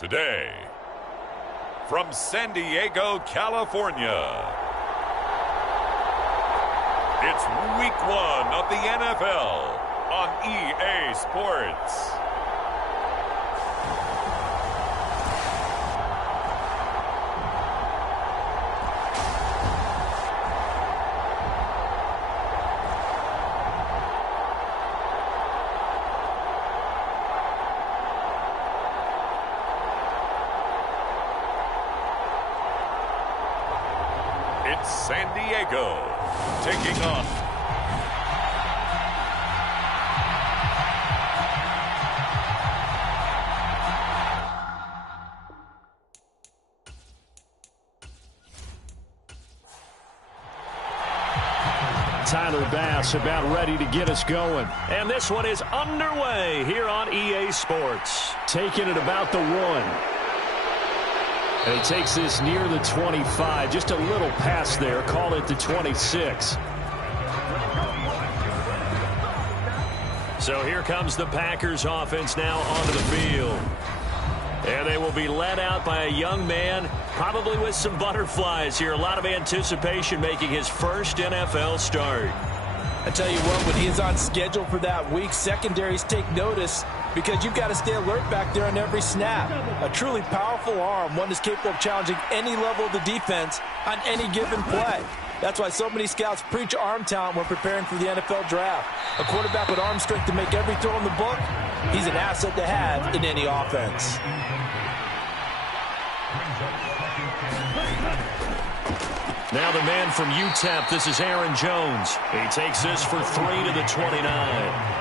Today, from San Diego, California, it's Week 1 of the NFL on EA Sports. It's San Diego taking on Tyler Bass about ready to get us going. And this one is underway here on EA Sports. Taking it about the 1. And he takes this near the 25. Just a little pass there. Call it the 26. So here comes the Packers offense now onto the field. And they will be led out by a young man, probably with some butterflies here. A lot of anticipation making his first NFL start. I tell you what, when he is on schedule for that week, secondaries take notice because you've got to stay alert back there on every snap. A truly powerful arm, one that's capable of challenging any level of the defense on any given play. That's why so many scouts preach arm talent when preparing for the NFL draft. A quarterback with arm strength to make every throw in the book, he's an asset to have in any offense. Now the man from UTEP, this is Aaron Jones. He takes this for 3 to the 29.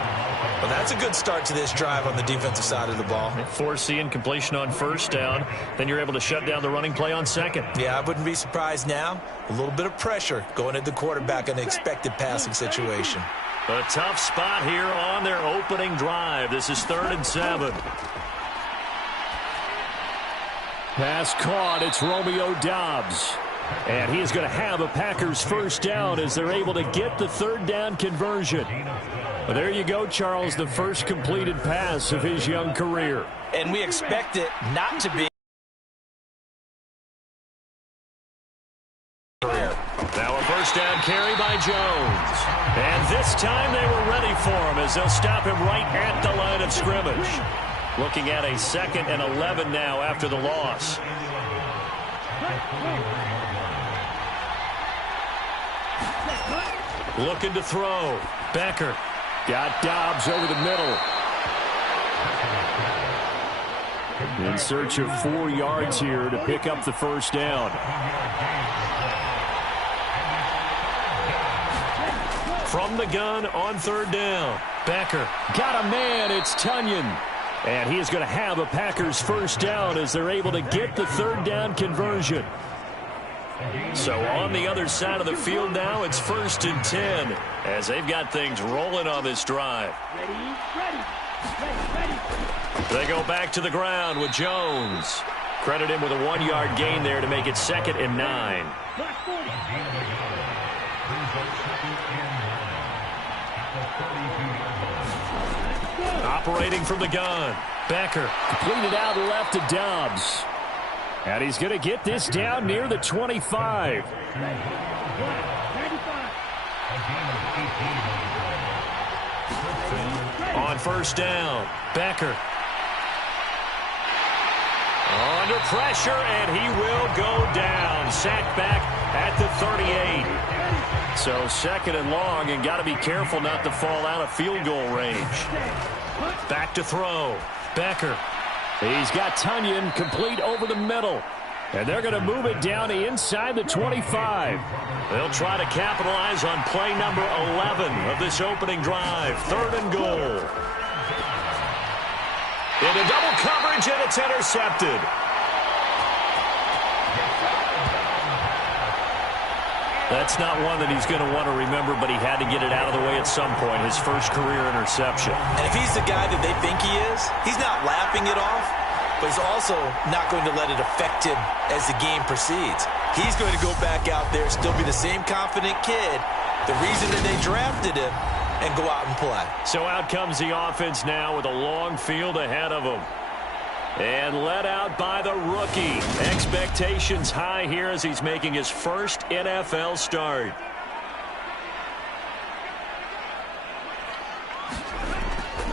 Well, that's a good start to this drive on the defensive side of the ball. Force the incompletion on first down. Then you're able to shut down the running play on second. Yeah, I wouldn't be surprised now. A little bit of pressure going at the quarterback in an expected passing situation. A tough spot here on their opening drive. This is 3rd and 7. Pass caught. It's Romeo Doubs. And he is going to have a Packers first down as they're able to get the 3rd down conversion. Well, there you go, Charles, the first completed pass of his young career. And we expect it not to be. Now a first down carry by Jones. And this time they were ready for him as they'll stop him right at the line of scrimmage. Looking at a 2nd and 11 now after the loss. Looking to throw. Becker. Got Doubs over the middle. In search of 4 yards here to pick up the first down. From the gun on 3rd down. Becker. Got a man. It's Tunyon. And he is going to have a Packers first down as they're able to get the 3rd down conversion. So on the other side of the field now, it's 1st and 10 as they've got things rolling on this drive. They go back to the ground with Jones. Credit him with a 1-yard gain there to make it 2nd and 9. Operating from the gun. Becker. Completed out left to Doubs. And he's going to get this down near the 25. On 1st down, Becker. Under pressure, and he will go down. Sacked back at the 38. So 2nd and long, and got to be careful not to fall out of field goal range. Back to throw. Becker. He's got Tunyon complete over the middle. And they're going to move it down to inside the 25. They'll try to capitalize on play number 11 of this opening drive. 3rd and goal. Into double coverage, and it's intercepted. That's not one that he's going to want to remember, but he had to get it out of the way at some point, his first career interception. And if he's the guy that they think he is, he's not laughing it off, but he's also not going to let it affect him as the game proceeds. He's going to go back out there, still be the same confident kid, the reason that they drafted him, and go out and play. So out comes the offense now with a long field ahead of them. And let out by the rookie. Expectations high here as he's making his first NFL start.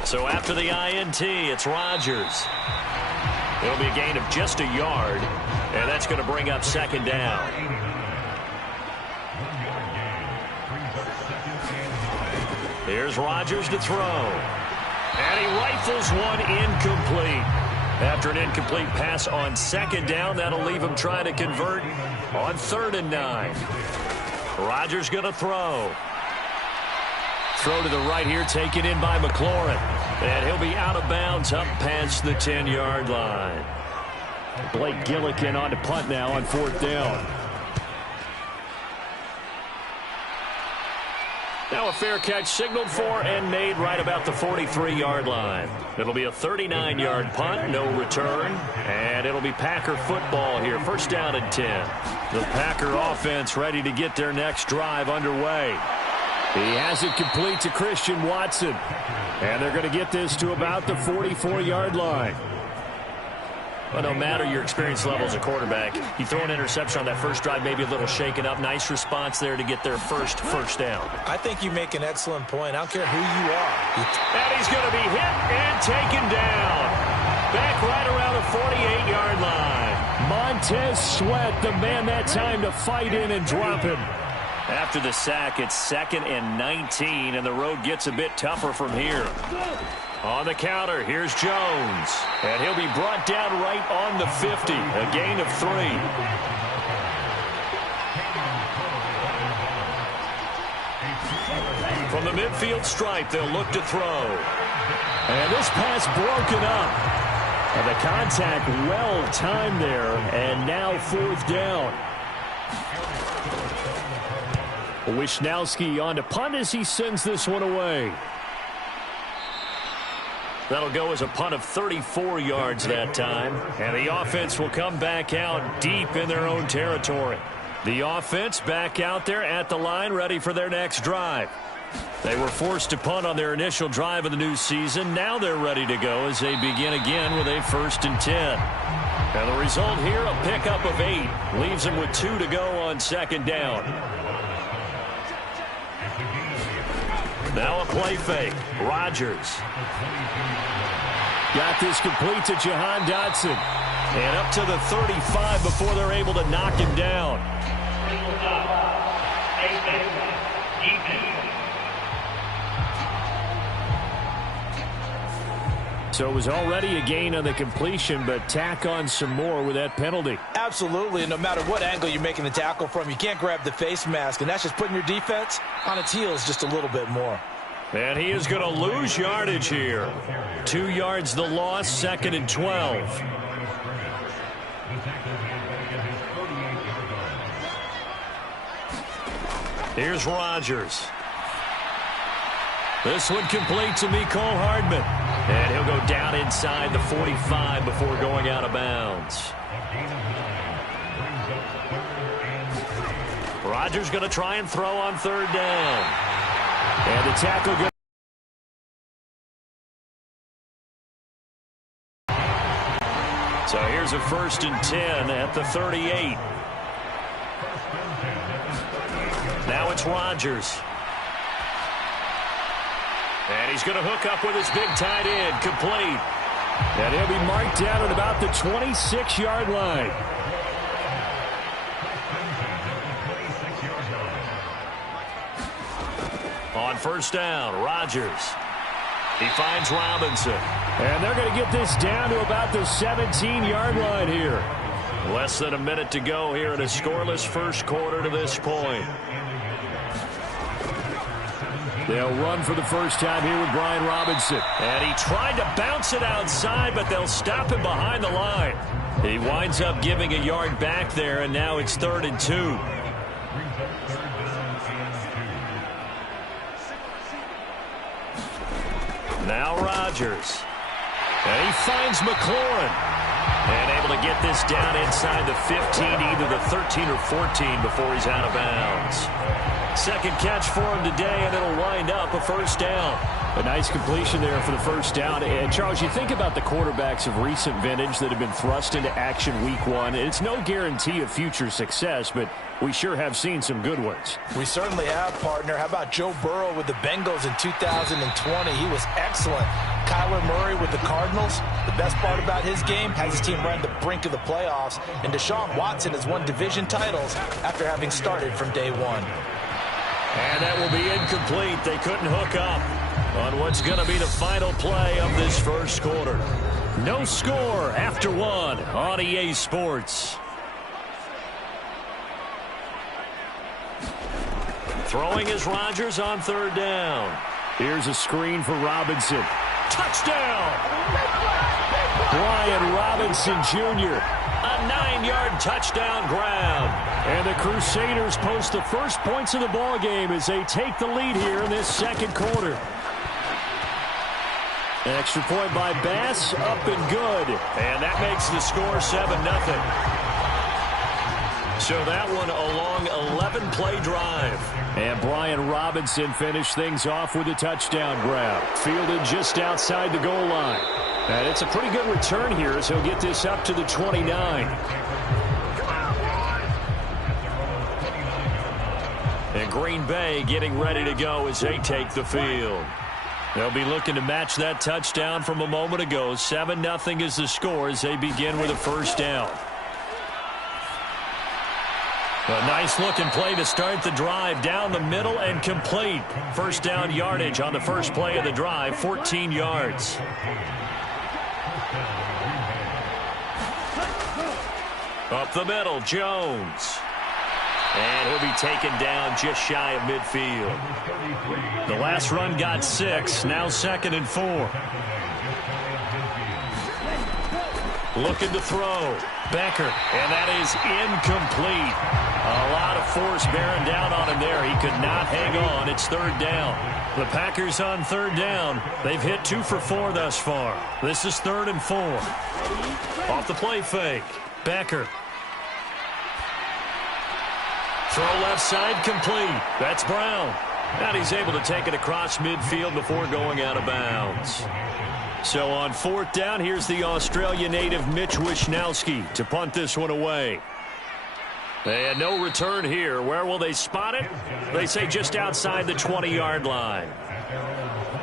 So after the INT, it's Rodgers. It'll be a gain of just a yard, and that's going to bring up second down. Here's Rodgers to throw. And he rifles one incomplete. After an incomplete pass on second down, that'll leave him trying to convert on 3rd and 9. Rodgers going to throw. Throw to the right here, taken in by McLaurin. And he'll be out of bounds up past the 10-yard line. Blake Gillikin on to punt now on 4th down. Now a fair catch signaled for and made right about the 43-yard line. It'll be a 39-yard punt, no return, and it'll be Packer football here. 1st down and 10. The Packer offense ready to get their next drive underway. He has it complete to Christian Watson, and they're going to get this to about the 44-yard line. Well, no matter your experience level as a quarterback, you throw an interception on that first drive, maybe a little shaken up. Nice response there to get their first down. I think you make an excellent point. I don't care who you are. And he's going to be hit and taken down. Back right around the 48-yard line. Montez Sweat, the man that time to fight in and drop him. After the sack, it's 2nd and 19, and the road gets a bit tougher from here. On the counter, here's Jones. And he'll be brought down right on the 50. A gain of 3. From the midfield stripe, they'll look to throw. And this pass broken up. And the contact well-timed there. And now 4th down. Wisnowski on to punt as he sends this one away. That'll go as a punt of 34 yards that time. And the offense will come back out deep in their own territory. The offense back out there at the line, ready for their next drive. They were forced to punt on their initial drive of the new season. Now they're ready to go as they begin again with a 1st and 10. And the result here, a pickup of 8. Leaves them with 2 to go on 2nd down. Now a play fake. Rodgers. Got this complete to Jahan Dotson. And up to the 35 before they're able to knock him down. So it was already a gain on the completion, but tack on some more with that penalty. Absolutely, and no matter what angle you're making the tackle from, you can't grab the face mask, and that's just putting your defense on its heels just a little bit more. And he is going to lose yardage here. 2 yards the loss, 2nd and 12. Here's Rodgers. This one complete to Mecole Hardman. And he'll go down inside the 45 before going out of bounds. Rodgers going to try and throw on 3rd down. And the tackle goes. So here's a 1st and 10 at the 38. Now it's Rodgers. And he's going to hook up with his big tight end, complete. And he'll be marked down at about the 26-yard line. On 1st down, Rodgers. He finds Robinson. And they're going to get this down to about the 17-yard line here. Less than a minute to go here in a scoreless 1st quarter to this point. They'll run for the first time here with Brian Robinson. And he tried to bounce it outside, but they'll stop him behind the line. He winds up giving a yard back there, and now it's 3rd and 2. Now Rodgers. And he finds McLaurin. And able to get this down inside the 15, either the 13 or 14 before he's out of bounds. 2nd catch for him today, and it'll wind up a 1st down. A nice completion there for the first down. And, Charles, you think about the quarterbacks of recent vintage that have been thrust into action week one. It's no guarantee of future success, but we sure have seen some good ones. We certainly have, partner. How about Joe Burrow with the Bengals in 2020? He was excellent. Kyler Murray with the Cardinals. The best part about his game has his team right at the brink of the playoffs. And Deshaun Watson has won division titles after having started from day one. And that will be incomplete. They couldn't hook up on what's going to be the final play of this first quarter. No score after one on EA Sports. Throwing is Rodgers on third down. Here's a screen for Robinson. Touchdown! Brian Robinson Jr. A 9-yard touchdown grab. And the Crusaders post the first points of the ball game as they take the lead here in this second quarter. Extra point by Bass, up and good. And that makes the score 7-0. So that one a long 11-play drive. And Brian Robinson finished things off with a touchdown grab. Fielded just outside the goal line. And it's a pretty good return here as he'll get this up to the 29. And Green Bay getting ready to go as they take the field. They'll be looking to match that touchdown from a moment ago. 7-0 is the score as they begin with a first down. A nice-looking play to start the drive down the middle and complete. First down yardage on the first play of the drive, 14 yards. Up the middle, Jones. And he'll be taken down just shy of midfield. The last run got 6, now 2nd and 4. Looking to throw. Becker, and that is incomplete. A lot of force bearing down on him there. He could not hang on. It's third down. The Packers on third down. They've hit 2 for 4 thus far. This is 3rd and 4. Off the play fake. Becker. Throw left side complete. That's Brown. And he's able to take it across midfield before going out of bounds. So on 4th down, here's the Australia native Mitch Wishnowsky to punt this one away. And no return here. Where will they spot it? They say just outside the 20-yard line.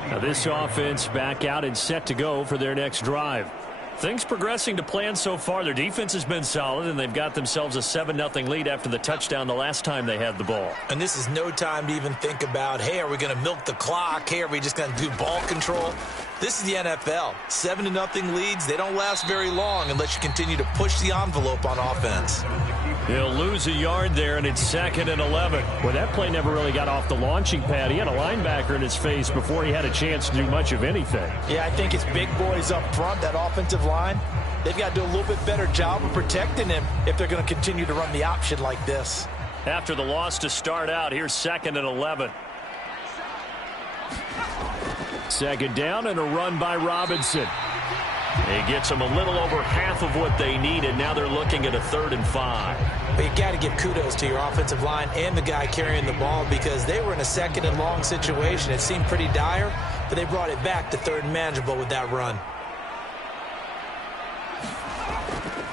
Now this offense back out and set to go for their next drive. Things progressing to plan so far. Their defense has been solid, and they've got themselves a 7-0 lead after the touchdown the last time they had the ball. And this is no time to even think about, hey, are we going to milk the clock? Hey, are we just going to do ball control? This is the NFL. 7-0 leads, they don't last very long unless you continue to push the envelope on offense. He'll lose a yard there, and it's 2nd and 11. Well, that play never really got off the launching pad. He had a linebacker in his face before he had a chance to do much of anything. Yeah, I think it's big boys up front, that offensive line. They've got to do a little bit better job of protecting him if they're going to continue to run the option like this. After the loss to start out, here's 2nd and 11. Second down and a run by Robinson. He gets them a little over half of what they needed. Now they're looking at a 3rd and 5. But you got to give kudos to your offensive line and the guy carrying the ball because they were in a 2nd and long situation. It seemed pretty dire, but they brought it back to 3rd and manageable with that run.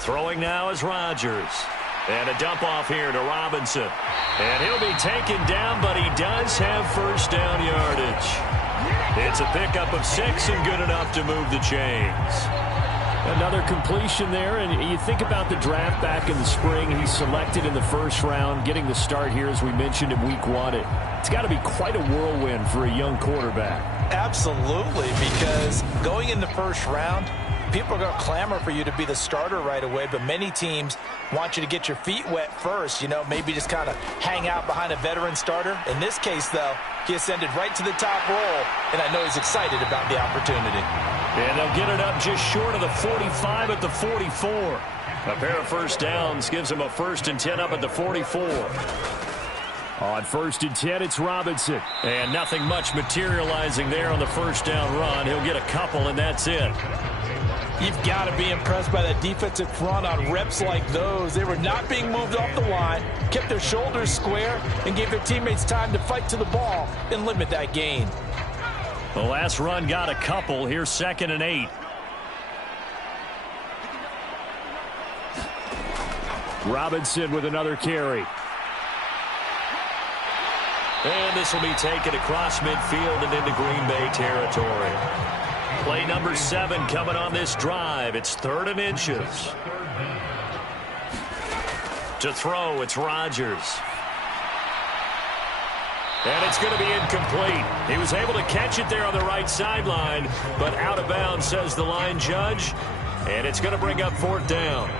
Throwing now is Rodgers. And a dump off here to Robinson. And he'll be taken down, but he does have first down yardage. It's a pickup of 6 and good enough to move the chains. Another completion there, and you think about the draft back in the spring. He's selected in the first round, getting the start here, as we mentioned, in week 1. It's got to be quite a whirlwind for a young quarterback. Absolutely, because going in the first round, people are going to clamor for you to be the starter right away, but many teams want you to get your feet wet first, maybe just kind of hang out behind a veteran starter. In this case, though, he ascended right to the top roll, and I know he's excited about the opportunity. And they'll get it up just short of the 45 at the 44. A pair of first downs gives him a 1st and 10 up at the 44. On 1st and 10, it's Robinson. And nothing much materializing there on the first down run. He'll get a couple, and that's it. You've got to be impressed by that defensive front on reps like those. They were not being moved off the line, kept their shoulders square, and gave their teammates time to fight to the ball and limit that gain. The last run got a couple. Here's 2nd and 8. Robinson with another carry. And this will be taken across midfield and into Green Bay territory. Play number 7 coming on this drive. It's 3rd and inches. To throw, it's Rodgers. And it's going to be incomplete. He was able to catch it there on the right sideline, but out of bounds, says the line judge. And it's going to bring up 4th down.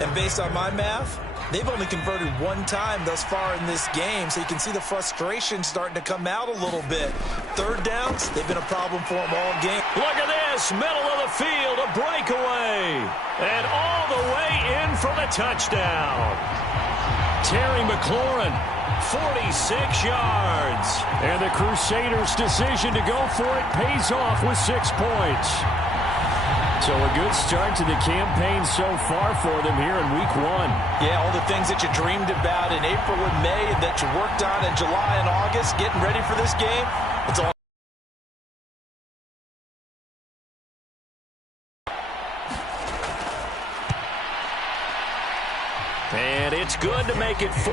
And based on my math, they've only converted 1 time thus far in this game, so you can see the frustration starting to come out a little bit. 3rd downs, they've been a problem for them all game. Look at this, middle of the field, a breakaway. And all the way in for the touchdown. Terry McLaurin, 46 yards. And the Crusaders' decision to go for it pays off with 6 points. So a good start to the campaign so far for them here in week 1. Yeah, all the things that you dreamed about in April and May and that you worked on in July and August, getting ready for this game, it's all. And it's good to make it 14-0.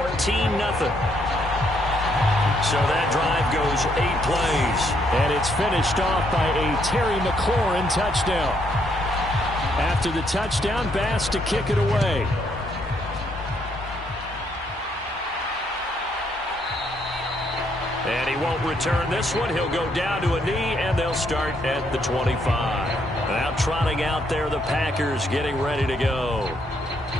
So that drive goes 8 plays. And it's finished off by a Terry McLaurin touchdown. After the touchdown, Bass to kick it away. And he won't return this one. He'll go down to a knee, and they'll start at the 25. Now trotting out there, the Packers getting ready to go.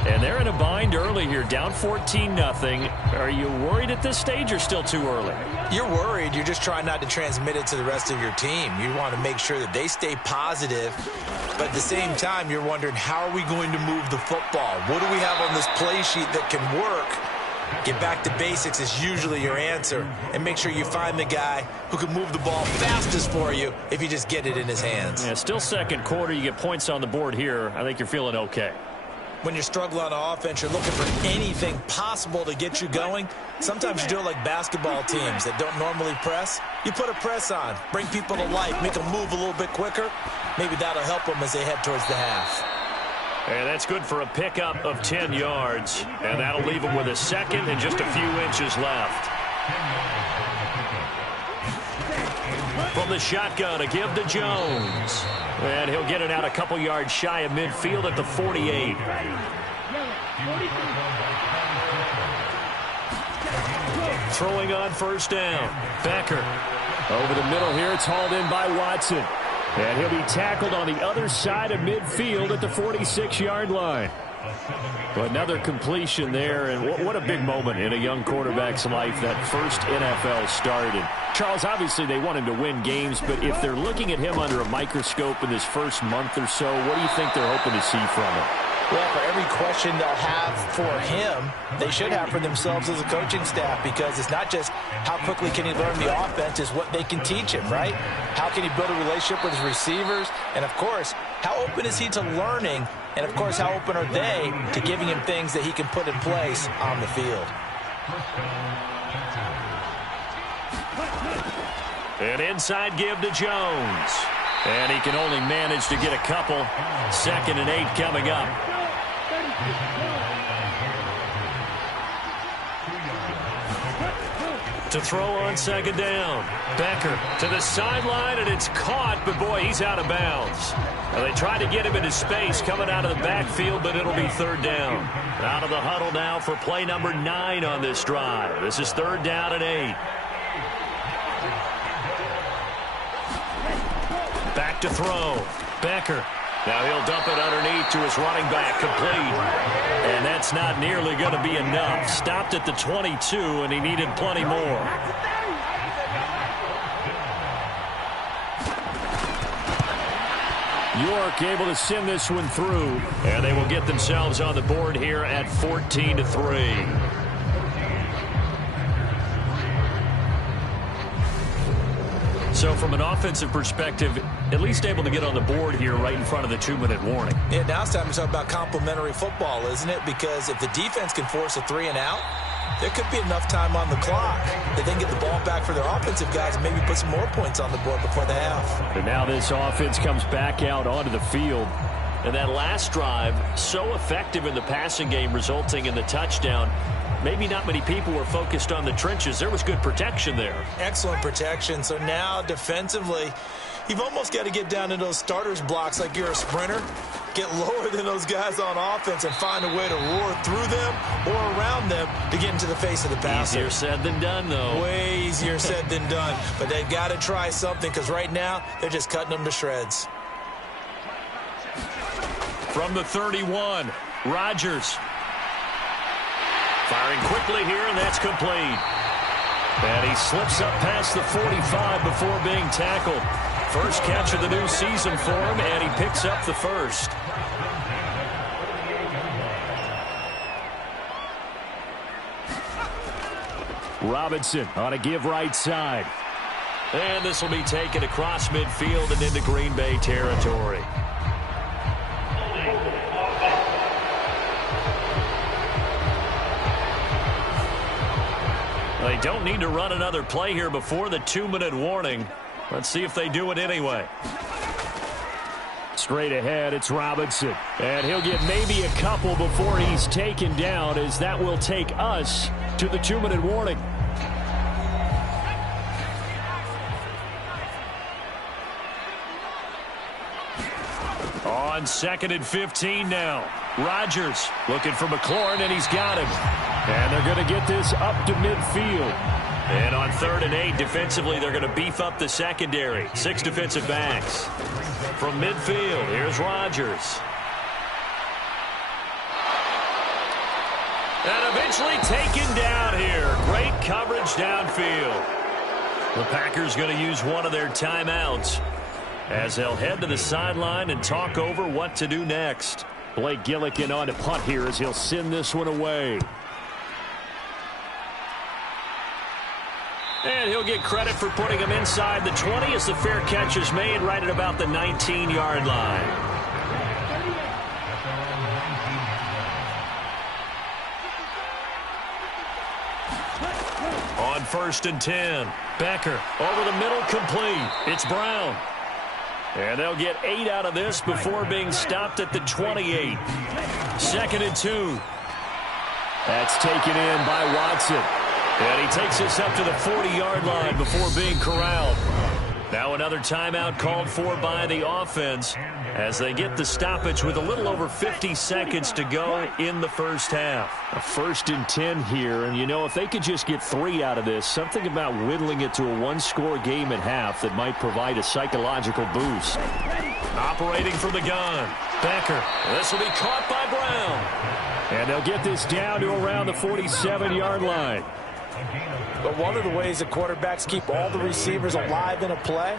And they're in a bind early here, down 14-0. Are you worried at this stage or still too early? You're worried. You're just trying not to transmit it to the rest of your team. You want to make sure that they stay positive. But at the same time, you're wondering, how are we going to move the football? What do we have on this play sheet that can work? Get back to basics is usually your answer. And make sure you find the guy who can move the ball fastest for you if you just get it in his hands. Yeah, still 2nd quarter. You get points on the board here. I think you're feeling okay. When you're struggling on offense, you're looking for anything possible to get you going. Sometimes you do it like basketball teams that don't normally press. You put a press on, bring people to life, make them move a little bit quicker. Maybe that'll help them as they head towards the half. And that's good for a pickup of 10 yards. And that'll leave them with a 2nd and just a few inches left. From the shotgun, a give to Jones. And he'll get it out a couple yards shy of midfield at the 48. Throwing on 1st down. Becker. Over the middle here, it's hauled in by Watson. And he'll be tackled on the other side of midfield at the 46-yard line. But another completion there, and what a big moment in a young quarterback's life, that first NFL start. And Charles, obviously they want him to win games, but if they're looking at him under a microscope in this first month or so, what do you think they're hoping to see from him? Well, for every question they'll have for him, they should have for themselves as a coaching staff, because it's not just how quickly can he learn the offense, it's what they can teach him, right? How can he build a relationship with his receivers? And, of course, how open is he to learning? And, of course, how open are they to giving him things that he can put in place on the field? An inside give to Jones. And he can only manage to get a couple. 2nd and 8 coming up. To throw on 2nd down. Becker to the sideline, and it's caught, but boy, he's out of bounds. Well, they tried to get him into space coming out of the backfield, but it'll be 3rd down. Out of the huddle now for play number 9 on this drive. This is 3rd down and 8. Back to throw. Becker. Now he'll dump it underneath to his running back, complete. And that's not nearly going to be enough. Stopped at the 22, and he needed plenty more. York able to send this one through. And they will get themselves on the board here at 14-3. So from an offensive perspective, at least able to get on the board here right in front of the 2-minute warning. Yeah, now it's time to talk about complimentary football, isn't it? Because if the defense can force a 3-and-out, There could be enough time on the clock that they can get the ball back for their offensive guys and maybe put some more points on the board before the half. And now this offense comes back out onto the field. And that last drive, so effective in the passing game, resulting in the touchdown. Maybe not many people were focused on the trenches. There was good protection there. Excellent protection. So now defensively, you've almost got to get down to those starters blocks like you're a sprinter. Get lower than those guys on offense and find a way to roar through them or around them to get into the face of the passer. Easier said than done, though. Way easier said than done. But they've got to try something because right now they're just cutting them to shreds. From the 31, Rodgers. Firing quickly here, and that's complete. And he slips up past the 45 before being tackled. First catch of the new season for him, and he picks up the first. Robinson on a give right side. And this will be taken across midfield and into Green Bay territory. They don't need to run another play here before the 2-minute warning. Let's see if they do it anyway. Straight ahead, it's Robinson. And he'll get maybe a couple before he's taken down, as that will take us to the 2-minute warning. On 2nd and 15 now. Rodgers looking for McLaurin, and he's got him. And they're going to get this up to midfield. And on 3rd and 8, defensively, they're going to beef up the secondary. 6 defensive backs. From midfield, here's Rodgers. And eventually taken down here. Great coverage downfield. The Packers going to use one of their timeouts as they'll head to the sideline and talk over what to do next. Blake Gillikin on to punt here as he'll send this one away. And he'll get credit for putting him inside the 20 as the fair catch is made right at about the 19-yard line. On 1st and 10, Becker over the middle, complete. It's Brown. And they'll get 8 out of this before being stopped at the 28. 2nd and 2. That's taken in by Watson. And he takes us up to the 40-yard line before being corralled. Now another timeout called for by the offense as they get the stoppage with a little over 50 seconds to go in the first half. A 1st and 10 here, and you know, if they could just get 3 out of this, something about whittling it to a one-score game at half that might provide a psychological boost. Operating from the gun, Becker. This will be caught by Brown. And they'll get this down to around the 47-yard line. But one of the ways that quarterbacks keep all the receivers alive in a play,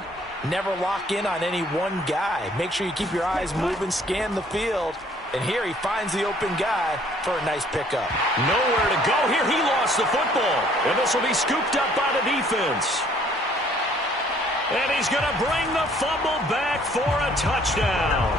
never lock in on any one guy. Make sure you keep your eyes moving, scan the field. And here he finds the open guy for a nice pickup. Nowhere to go here. He lost the football. And this will be scooped up by the defense. And he's going to bring the fumble back for a touchdown.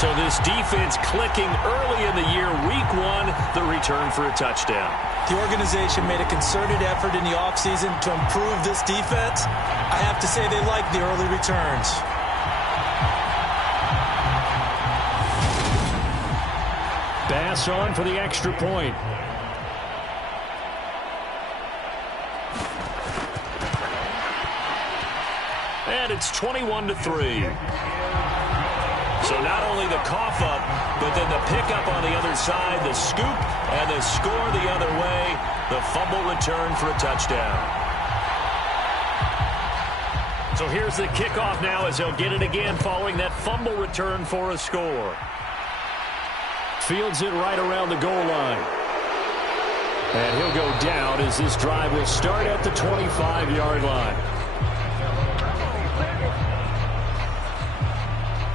So this defense clicking early in the year, week 1, the return for a touchdown. The organization made a concerted effort in the offseason to improve this defense. I have to say they like the early returns. Bass on for the extra point. And it's 21-3. So not only the cough up, but then the pickup on the other side, the scoop, and the score the other way, the fumble return for a touchdown. So here's the kickoff now as they'll get it again following that fumble return for a score. Fields it right around the goal line. And he'll go down as this drive will start at the 25-yard line.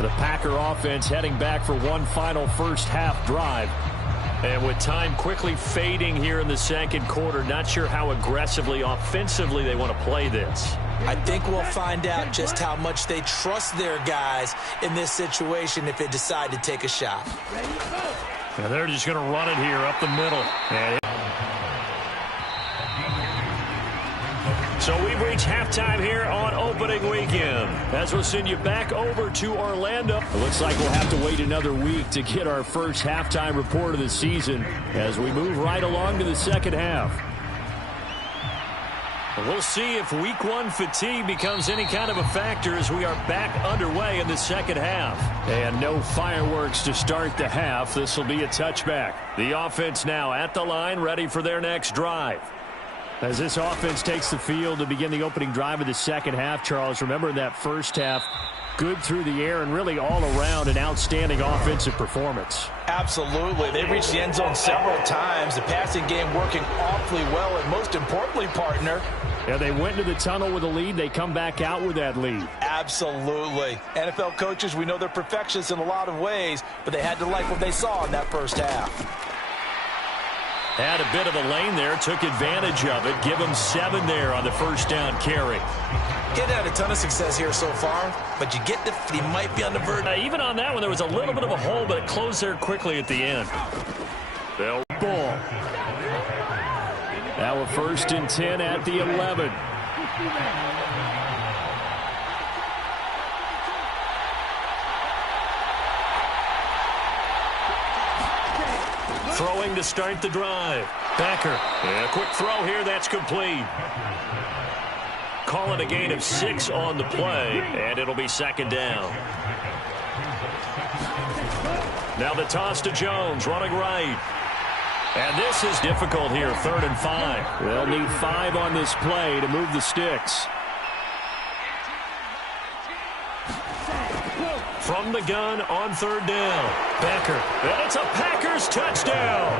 The Packer offense heading back for one final first half drive. And with time quickly fading here in the second quarter, not sure how aggressively, offensively they want to play this. I think we'll find out just how much they trust their guys in this situation if they decide to take a shot. And they're just going to run it here up the middle. So we've reached halftime here on opening weekend. As we'll send you back over to Orlando. It looks like we'll have to wait another week to get our first halftime report of the season as we move right along to the second half. We'll see if week one fatigue becomes any kind of a factor as we are back underway in the second half. And no fireworks to start the half. This will be a touchback. The offense now at the line, ready for their next drive. As this offense takes the field to begin the opening drive of the second half, Charles, remember in that first half, good through the air and really all around an outstanding offensive performance. Absolutely. They reached the end zone several times. The passing game working awfully well, and most importantly, partner, yeah, they went into the tunnel with a lead. They come back out with that lead. Absolutely. NFL coaches, we know they're perfectionists in a lot of ways, but they had to like what they saw in that first half. Had a bit of a lane there, took advantage of it. Give him 7 there on the first down carry. He'd had a ton of success here so far, but you get the he might be on the verge. Even on that one, there was a little bit of a hole, but it closed there quickly at the end. Bell ball. Now a 1st and 10 at the 11. Throwing to start the drive. Becker. And a quick throw here. That's complete. Calling a gain of 6 on the play, and it'll be second down. Now the toss to Jones, running right. And this is difficult here, 3rd and 5. They'll need 5 on this play to move the sticks. From the gun on 3rd down. Becker. And it's a Packers touchdown.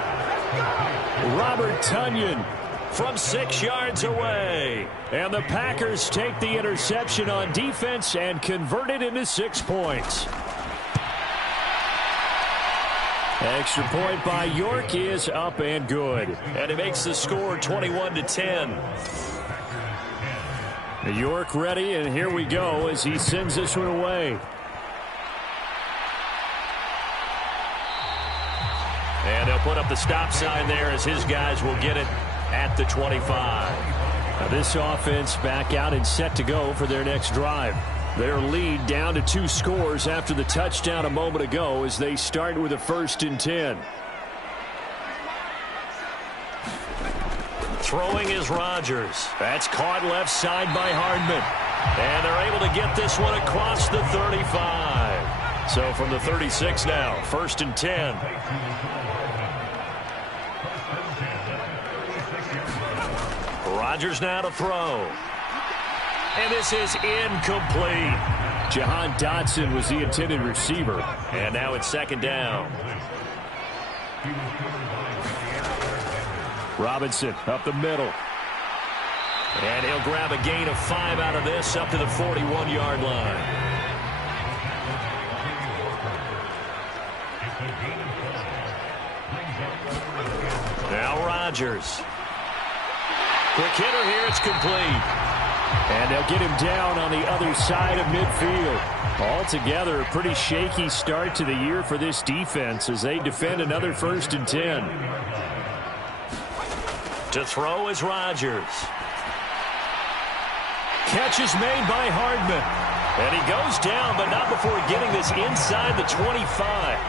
Robert Tonyan from 6 yards away. And the Packers take the interception on defense and convert it into 6 points. Extra point by York is up and good. And it makes the score 21-10. York ready, and here we go as he sends this one away. And they'll put up the stop sign there as his guys will get it at the 25. Now this offense back out and set to go for their next drive. Their lead down to 2 scores after the touchdown a moment ago as they start with a 1st and 10. Throwing is Rodgers. That's caught left side by Hardman. And they're able to get this one across the 35. So from the 36 now, 1st and 10. Rodgers now to throw. And this is incomplete. Jahan Dotson was the intended receiver. And now it's 2nd down. Robinson up the middle. And he'll grab a gain of 5 out of this up to the 41-yard line. Now Rodgers. Quick hitter here, it's complete. And they'll get him down on the other side of midfield. Altogether, a pretty shaky start to the year for this defense as they defend another 1st and 10. To throw is Rodgers. Catch is made by Hardman. And he goes down, but not before getting this inside the 25.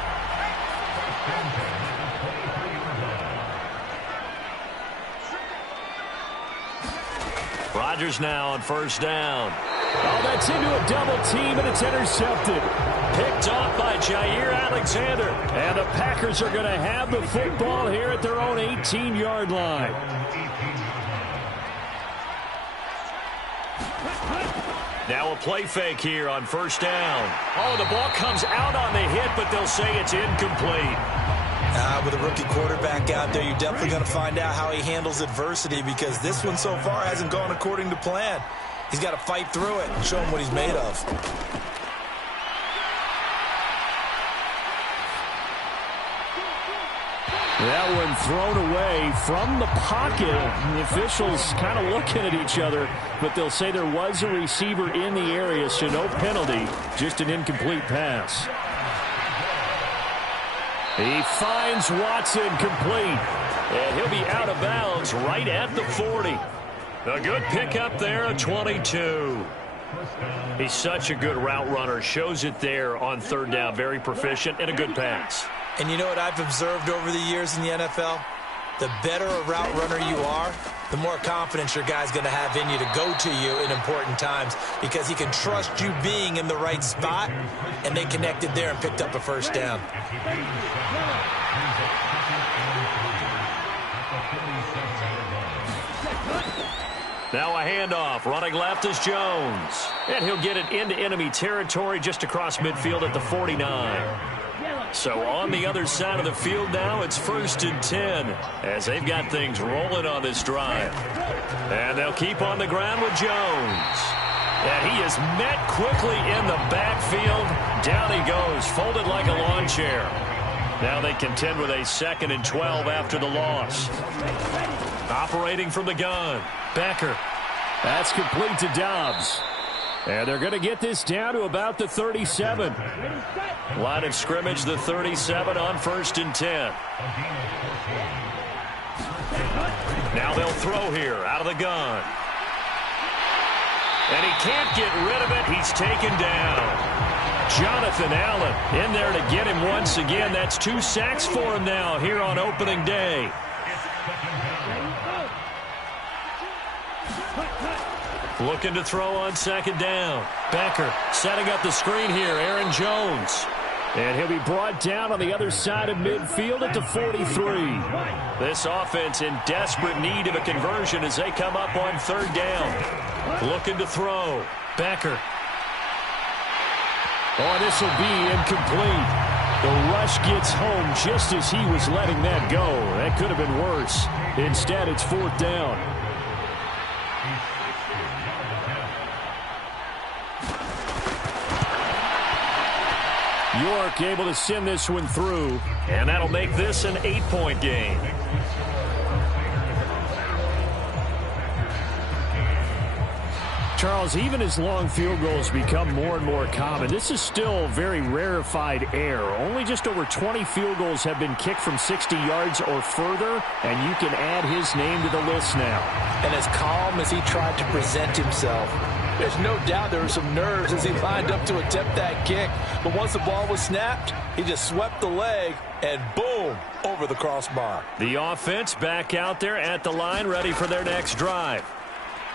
Rodgers now on 1st down. Oh, that's into a double team, and it's intercepted. Picked off by Jair Alexander. And the Packers are going to have the football here at their own 18-yard line. Now a play fake here on 1st down. Oh, the ball comes out on the hit, but they'll say it's incomplete. With a rookie quarterback out there, you're definitely going to find out how he handles adversity because this one so far hasn't gone according to plan. He's got to fight through it and show him what he's made of. That one thrown away from the pocket. The officials kind of looking at each other, but they'll say there was a receiver in the area, so no penalty, just an incomplete pass. He finds Watson complete, and he'll be out of bounds right at the 40. A good pickup there, a 22. He's such a good route runner. Shows it there on third down. Very proficient and a good pass. And you know what I've observed over the years in the NFL? The better a route runner you are, the more confidence your guy's going to have in you to go to you in important times because he can trust you being in the right spot, and they connected there and picked up a first down. Now a handoff. Running left is Jones. And he'll get it into enemy territory just across midfield at the 49. So on the other side of the field now, it's 1st and 10 as they've got things rolling on this drive. And they'll keep on the ground with Jones. And he is met quickly in the backfield. Down he goes, folded like a lawn chair. Now they contend with a 2nd and 12 after the loss. Operating from the gun, Becker. That's complete to Dobbs. And they're going to get this down to about the 37. Line of scrimmage, the 37 on 1st and 10. Now they'll throw here out of the gun. And he can't get rid of it. He's taken down. Jonathan Allen in there to get him once again. That's 2 sacks for him now here on opening day. Looking to throw on 2nd down. Becker setting up the screen here. Aaron Jones. And he'll be brought down on the other side of midfield at the 43. This offense in desperate need of a conversion as they come up on 3rd down. Looking to throw. Becker. Oh, this will be incomplete. The rush gets home just as he was letting that go. That could have been worse. Instead, it's 4th down. York able to send this one through, and that'll make this an 8-point game. Charles, even as long field goals become more and more common, this is still very rarefied air. Only just over 20 field goals have been kicked from 60 yards or further, and you can add his name to the list now. And as calm as he tried to present himself, there's no doubt there were some nerves as he lined up to attempt that kick. But once the ball was snapped, he just swept the leg and boom, over the crossbar. The offense back out there at the line, ready for their next drive.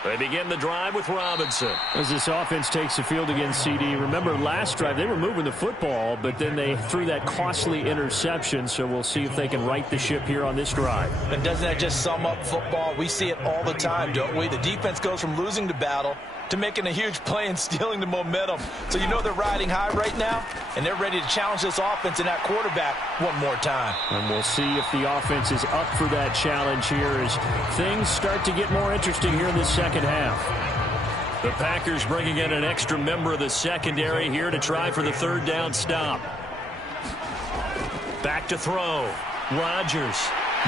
They begin the drive with Robinson. As this offense takes the field against CD, remember last drive they were moving the football, but then they threw that costly interception, so we'll see if they can right the ship here on this drive. And doesn't that just sum up football? We see it all the time, don't we? The defense goes from losing the battle to making a huge play and stealing the momentum. So you know they're riding high right now, and they're ready to challenge this offense and that quarterback one more time. And we'll see if the offense is up for that challenge here as things start to get more interesting here in the second half. The Packers bringing in an extra member of the secondary here to try for the 3rd down stop. Back to throw. Rodgers.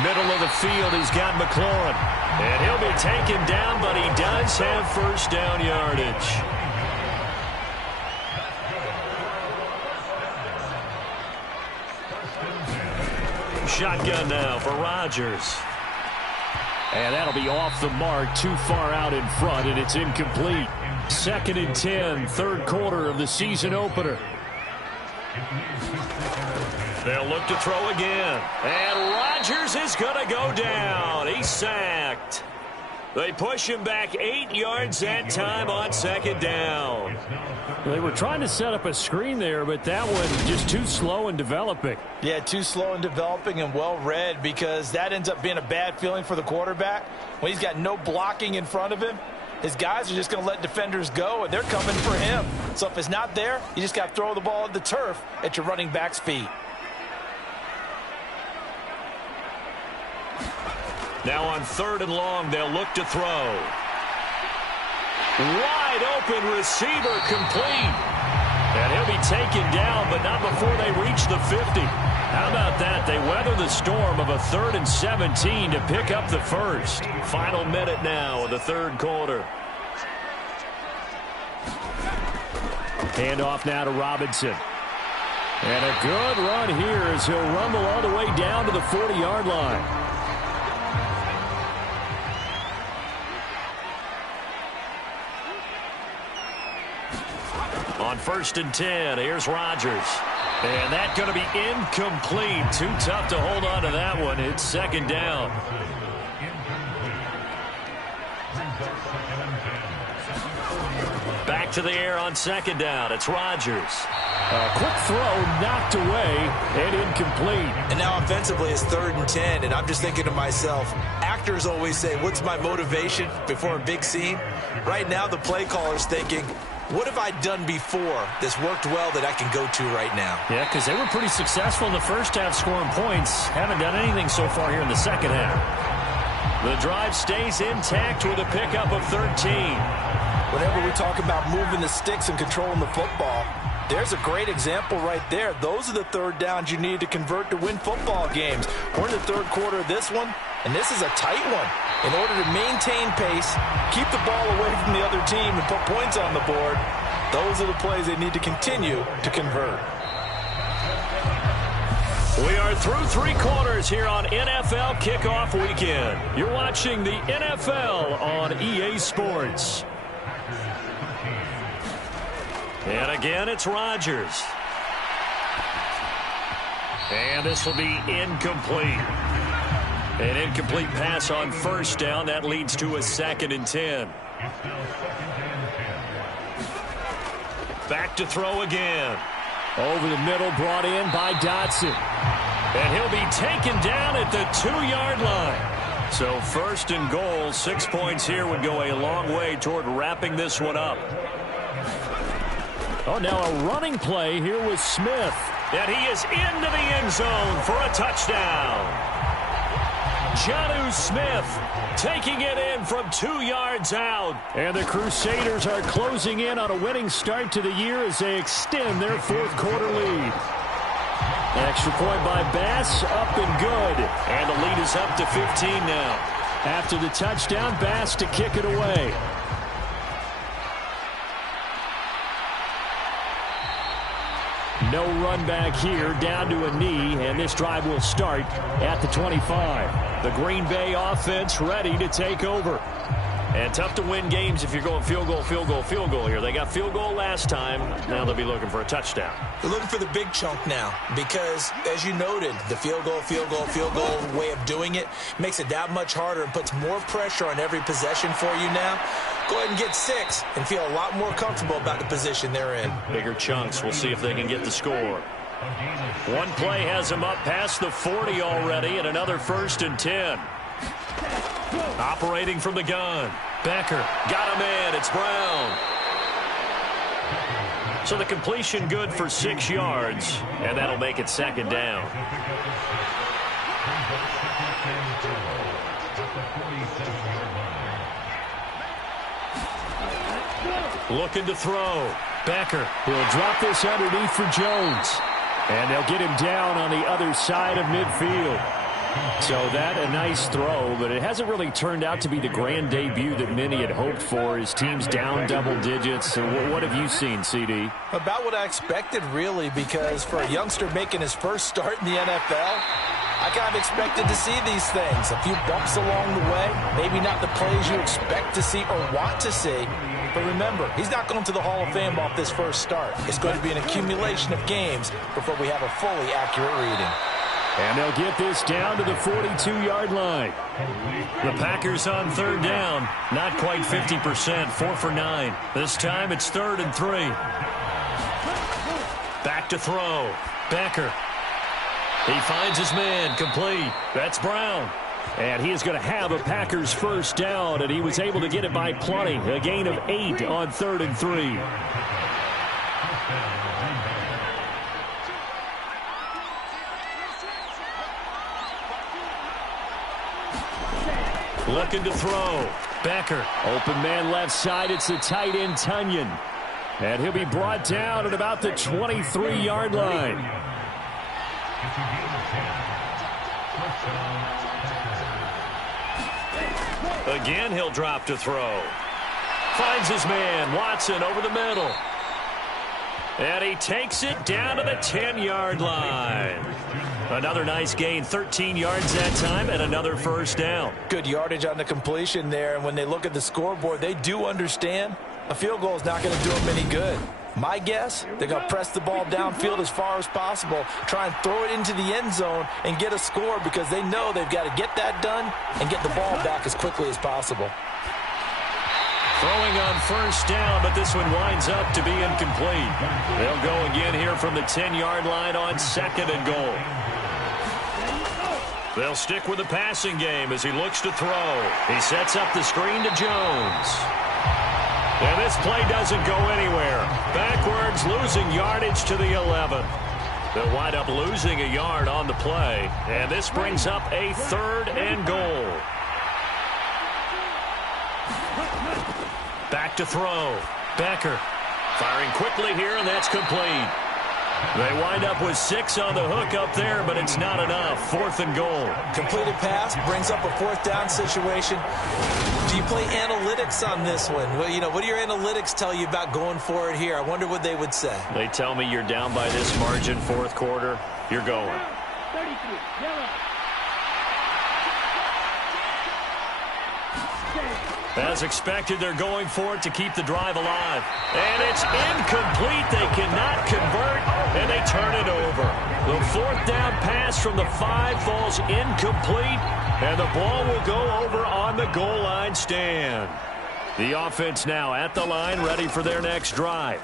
Middle of the field, he's got McLaurin. And he'll be taken down, but he does have 1st down yardage. Shotgun now for Rodgers. And that'll be off the mark, too far out in front, and it's incomplete. 2nd and 10, 3rd quarter of the season opener. They'll look to throw again. And Rodgers is going to go down. He's sacked. They push him back 8 yards that time on 2nd down. They were trying to set up a screen there, but that one just too slow in developing. Yeah, too slow in developing and well read, because that ends up being a bad feeling for the quarterback. When he's got no blocking in front of him, his guys are just going to let defenders go, and they're coming for him. So if it's not there, you just got to throw the ball at the turf at your running back's feet. Now on 3rd and long, they'll look to throw. Wide open receiver complete. And he'll be taken down, but not before they reach the 50. How about that? They weather the storm of a 3rd and 17 to pick up the first. Final minute now of the third quarter. Handoff now to Robinson. And a good run here as he'll rumble all the way down to the 40-yard line. On 1st and 10, here's Rodgers. And that's going to be incomplete. Too tough to hold on to that one. It's 2nd down. Back to the air on 2nd down. It's Rodgers. A quick throw knocked away and incomplete. And now offensively it's 3rd and 10, and I'm just thinking to myself, actors always say, what's my motivation before a big scene? Right now the play caller's thinking, what have I done before that's worked well that I can go to right now? Yeah, because they were pretty successful in the first half scoring points. Haven't done anything so far here in the second half. The drive stays intact with a pickup of 13. Whenever we talk about moving the sticks and controlling the football, there's a great example right there. Those are the 3rd downs you need to convert to win football games. We're in the 3rd quarter of this one, and this is a tight one. In order to maintain pace, keep the ball away from the other team, and put points on the board, those are the plays they need to continue to convert. We are through 3 quarters here on NFL Kickoff Weekend. You're watching the NFL on EA Sports. And again, it's Rodgers. And this will be incomplete. An incomplete pass on 1st down. That leads to a 2nd and 10. Back to throw again. Over the middle, brought in by Dotson. And he'll be taken down at the 2-yard line. So 1st and goal, 6 points here would go a long way toward wrapping this one up. Oh, now a running play here with Smith. And he is into the end zone for a touchdown. Jonnu Smith taking it in from 2 yards out. And the Crusaders are closing in on a winning start to the year as they extend their 4th quarter lead. Extra point by Bass, up and good. And the lead is up to 15 now. After the touchdown, Bass to kick it away. No run back here, down to a knee, and this drive will start at the 25. The Green Bay offense ready to take over. And tough to win games if you're going field goal, field goal, field goal here. They got field goal last time. Now they'll be looking for a touchdown. They're looking for the big chunk now because, as you noted, the field goal way of doing it makes it that much harder and puts more pressure on every possession for you now. Go ahead and get 6 and feel a lot more comfortable about the position they're in. Bigger chunks. We'll see if they can get the score. One play has them up past the 40 already, and another 1st and 10. Operating from the gun. Becker got him in. It's Brown. So the completion good for 6 yards, and that'll make it 2nd down. Looking to throw. Becker. He'll drop this underneath for Jones. And they'll get him down on the other side of midfield. So that a nice throw, but it hasn't really turned out to be the grand debut that many had hoped for. His team's down double digits. So what have you seen, CD? About what I expected, really, because for a youngster making his first start in the NFL, I kind of expected to see these things. A few bumps along the way, maybe not the plays you expect to see or want to see. But remember, he's not going to the Hall of Fame off this first start. It's going to be an accumulation of games before we have a fully accurate reading. And they'll get this down to the 42-yard line. The Packers on 3rd down. Not quite 50%, 4 for 9. This time it's 3rd and 3. Back to throw. Becker. He finds his man, complete. That's Brown. And he is going to have a Packers 1st down, and he was able to get it by plenty. A gain of 8 on 3rd and 3. Looking to throw. Becker. Open man left side. It's the tight end, Tunyon. And he'll be brought down at about the 23-yard line. Again, he'll drop to throw. Finds his man, Watson, over the middle. And he takes it down to the 10-yard line. Another nice gain, 13 yards that time, and another first down. Good yardage on the completion there, and when they look at the scoreboard, they do understand a field goal is not going to do them any good. My guess, they're going to press the ball downfield as far as possible, try and throw it into the end zone and get a score because they know they've got to get that done and get the ball back as quickly as possible. Throwing on first down, but this one winds up to be incomplete. They'll go again here from the 10-yard line on second and goal. They'll stick with the passing game as he looks to throw. He sets up the screen to Jones. And this play doesn't go anywhere. Backwards, losing yardage to the 11. They'll wind up losing a yard on the play. And this brings up a third and goal. Back to throw. Becker firing quickly here, and that's complete. They wind up with 6 on the hook up there, but it's not enough. Fourth and goal. Completed pass brings up a fourth down situation. Do you play analytics on this one? Well, you know, what do your analytics tell you about going for it here? I wonder what they would say. They tell me you're down by this margin, fourth quarter. You're going. 33, yellow. As expected, they're going for it to keep the drive alive. And it's incomplete. They cannot convert, and they turn it over. The fourth down pass from the 5 falls incomplete, and the ball will go over on the goal line stand. The offense now at the line, ready for their next drive.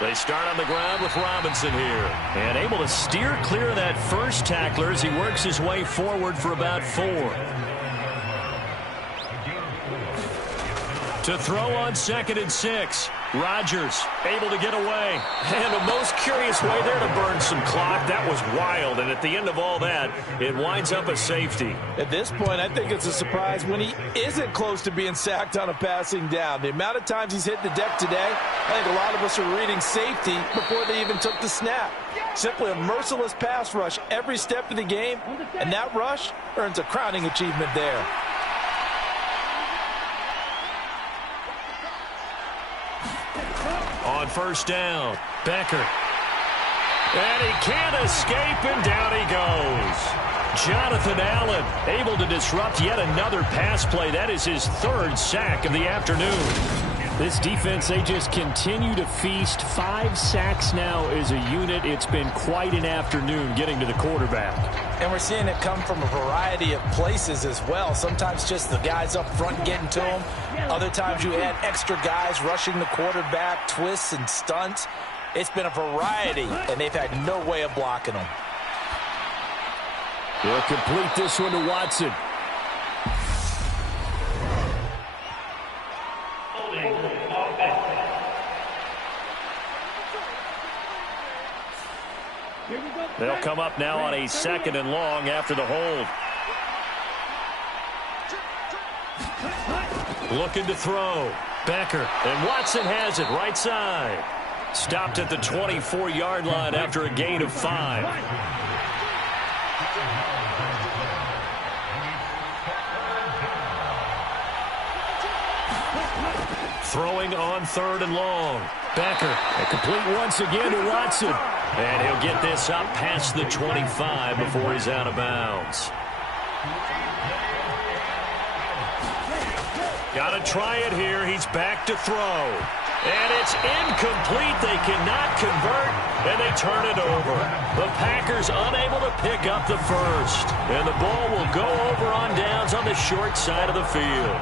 They start on the ground with Robinson here. And able to steer clear of that first tackler as he works his way forward for about 4. To throw on second and 6. Rodgers able to get away. And a most curious way there to burn some clock. That was wild. And at the end of all that, it winds up a safety. At this point, I think it's a surprise when he isn't close to being sacked on a passing down. The amount of times he's hit the deck today, I think a lot of us are reading safety before they even took the snap. Simply a merciless pass rush every step of the game, and that rush earns a crowning achievement there. On first down, Becker. And he can't escape, and down he goes. Jonathan Allen able to disrupt yet another pass play. That is his 3rd sack of the afternoon. This defense, they just continue to feast. 5 sacks now as a unit. It's been quite an afternoon getting to the quarterback. And we're seeing it come from a variety of places as well. Sometimes just the guys up front getting to him. Other times you add extra guys rushing the quarterback, twists and stunts. It's been a variety, and they've had no way of blocking them. They'll complete this one to Watson. They'll come up now on a 2nd and long after the hold. Looking to throw. Becker. And Watson has it right side. Stopped at the 24-yard line after a gain of 5. Throwing on 3rd and long. Becker. And complete once again to Watson. And he'll get this up past the 25 before he's out of bounds. Got to try it here. He's back to throw. And it's incomplete. They cannot convert, and they turn it over. The Packers unable to pick up the first. And the ball will go over on downs on the short side of the field.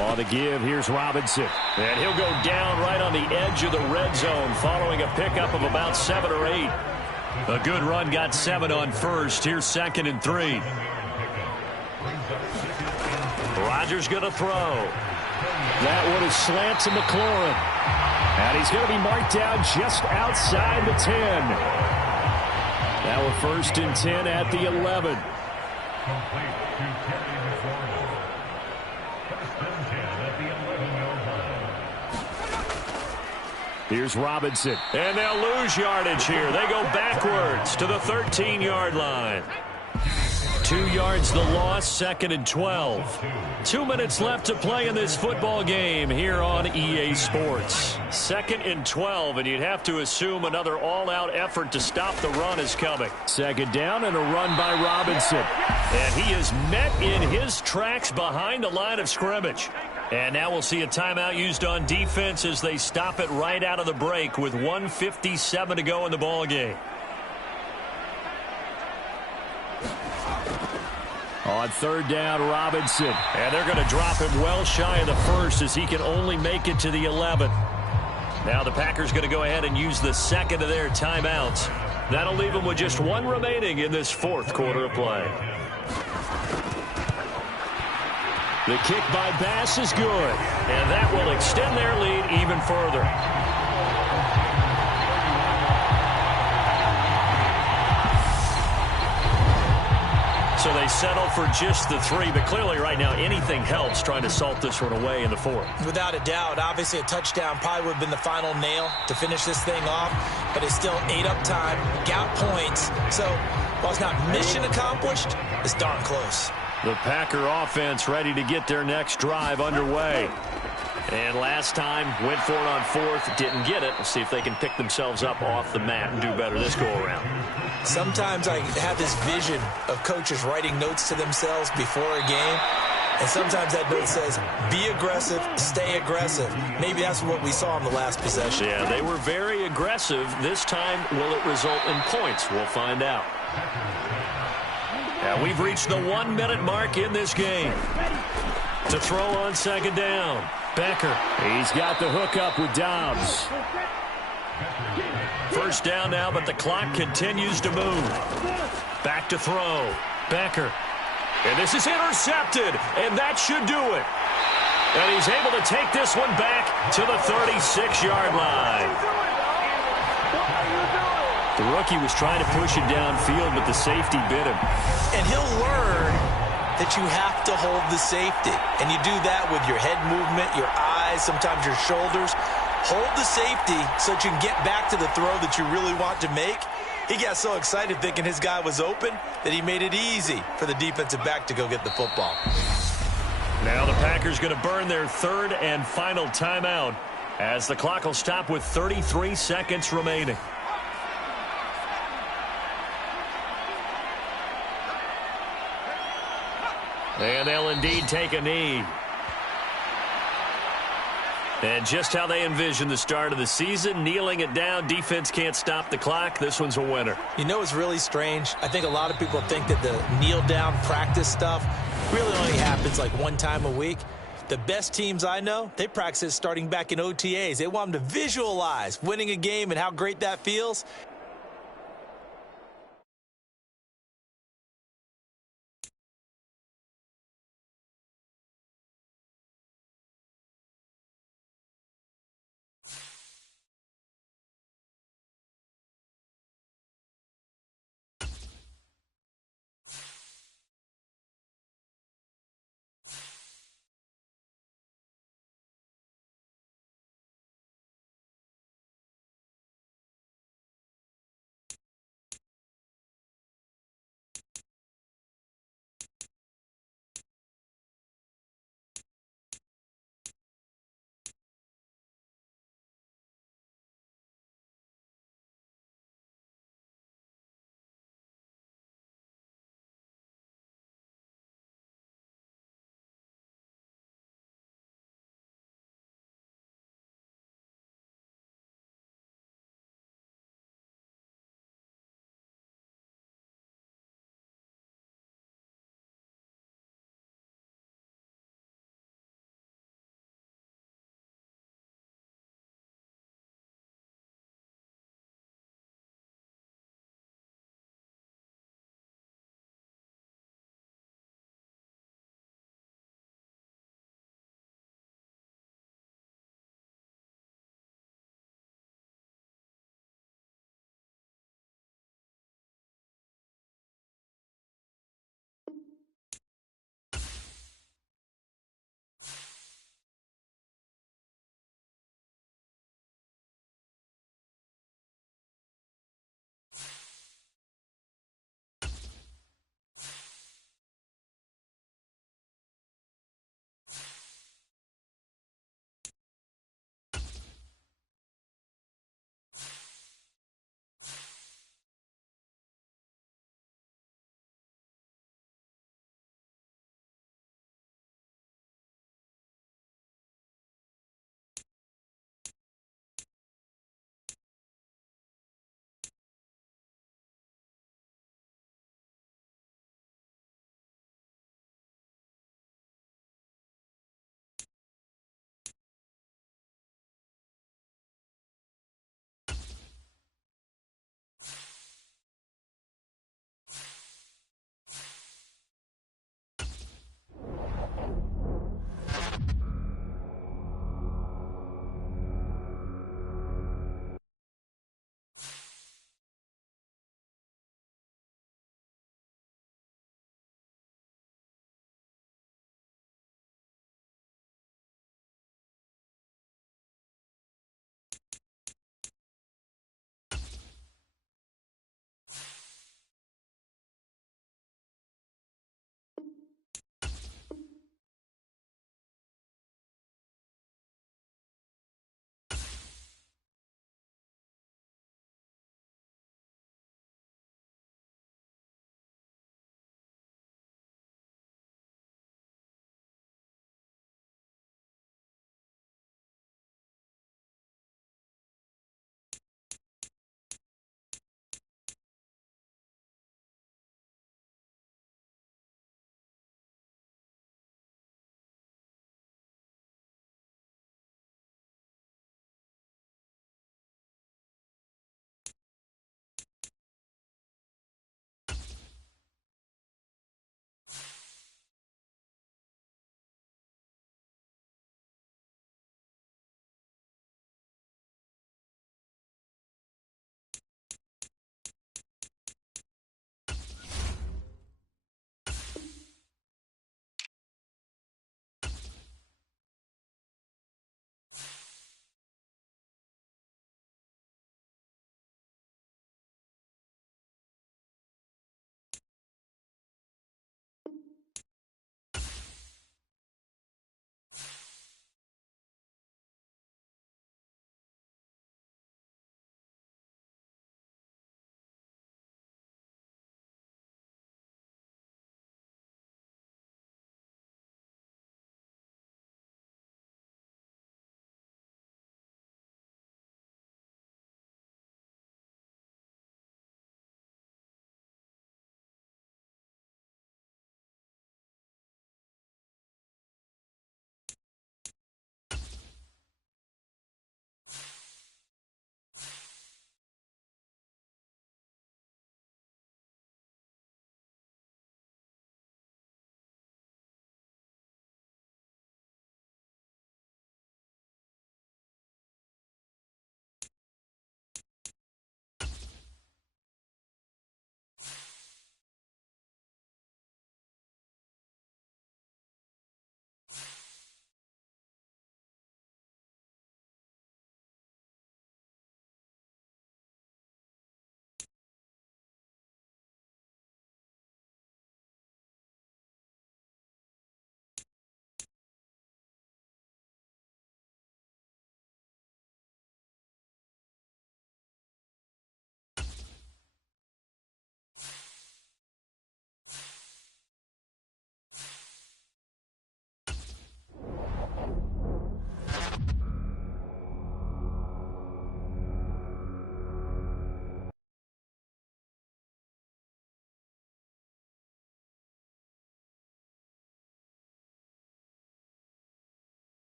On the give, here's Robinson. And he'll go down right on the edge of the red zone following a pickup of about 7 or 8. A good run got 7 on first. Here's 2nd and 3. Rodgers going to throw. That one is slant to McLaurin. And he's going to be marked down just outside the 10. Now a 1st and 10 at the 11. Here's Robinson. And they'll lose yardage here. They go backwards to the 13-yard line. 2 yards the loss, 2nd and 12. 2 minutes left to play in this football game here on EA Sports. 2nd and 12, and you'd have to assume another all-out effort to stop the run is coming. 2nd down and a run by Robinson. And he is met in his tracks behind the line of scrimmage. And now we'll see a timeout used on defense as they stop it right out of the break with 1:57 to go in the ball game. On 3rd down, Robinson. And they're going to drop him well shy of the first as he can only make it to the 11. Now the Packers going to go ahead and use the 2nd of their timeouts. That'll leave them with just 1 remaining in this 4th quarter of play. The kick by Bass is good. And that will extend their lead even further. So they settle for just the 3, but clearly right now anything helps trying to salt this one away in the 4th. Without a doubt, obviously a touchdown probably would have been the final nail to finish this thing off, but it's still ate up time, got points. So while it's not mission accomplished, it's darn close. The Packer offense ready to get their next drive underway. And last time, went for it on 4th, didn't get it. We'll see if they can pick themselves up off the mat and do better this go-around. Sometimes I have this vision of coaches writing notes to themselves before a game, and sometimes that note says, be aggressive, stay aggressive. Maybe that's what we saw in the last possession. Yeah, they were very aggressive. This time, will it result in points? We'll find out. Now we've reached the 1-minute mark in this game. To throw on 2nd down. Becker. He's got the hook up with Dobbs. 1st down now, but the clock continues to move. Back to throw. Becker. And this is intercepted, and that should do it. And he's able to take this one back to the 36-yard line. The rookie was trying to push it downfield, but the safety bit him. And he'll learn that you have to hold the safety. And you do that with your head movement, your eyes, sometimes your shoulders. Hold the safety so that you can get back to the throw that you really want to make. He got so excited thinking his guy was open that he made it easy for the defensive back to go get the football. Now the Packers going to burn their 3rd and final timeout as the clock will stop with 33 seconds remaining. And they'll indeed take a knee. And just how they envision the start of the season, kneeling it down, defense can't stop the clock. This one's a winner. You know what's really strange? I think a lot of people think that the kneel-down practice stuff really only happens like 1 time a week. The best teams I know, they practice it starting back in OTAs. They want them to visualize winning a game and how great that feels.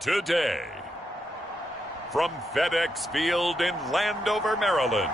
today. From FedEx Field in Landover, Maryland.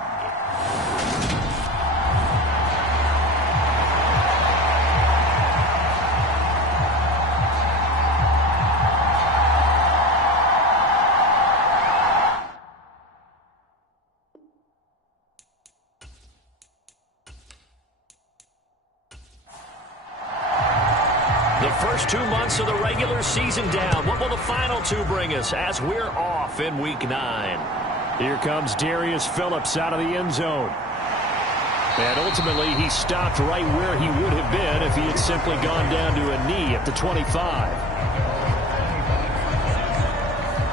The first 2 months of the regular season down. What will the final two bring us as we're off in Week 9? Here comes Darius Phillips out of the end zone. And ultimately, he stopped right where he would have been if he had simply gone down to a knee at the 25.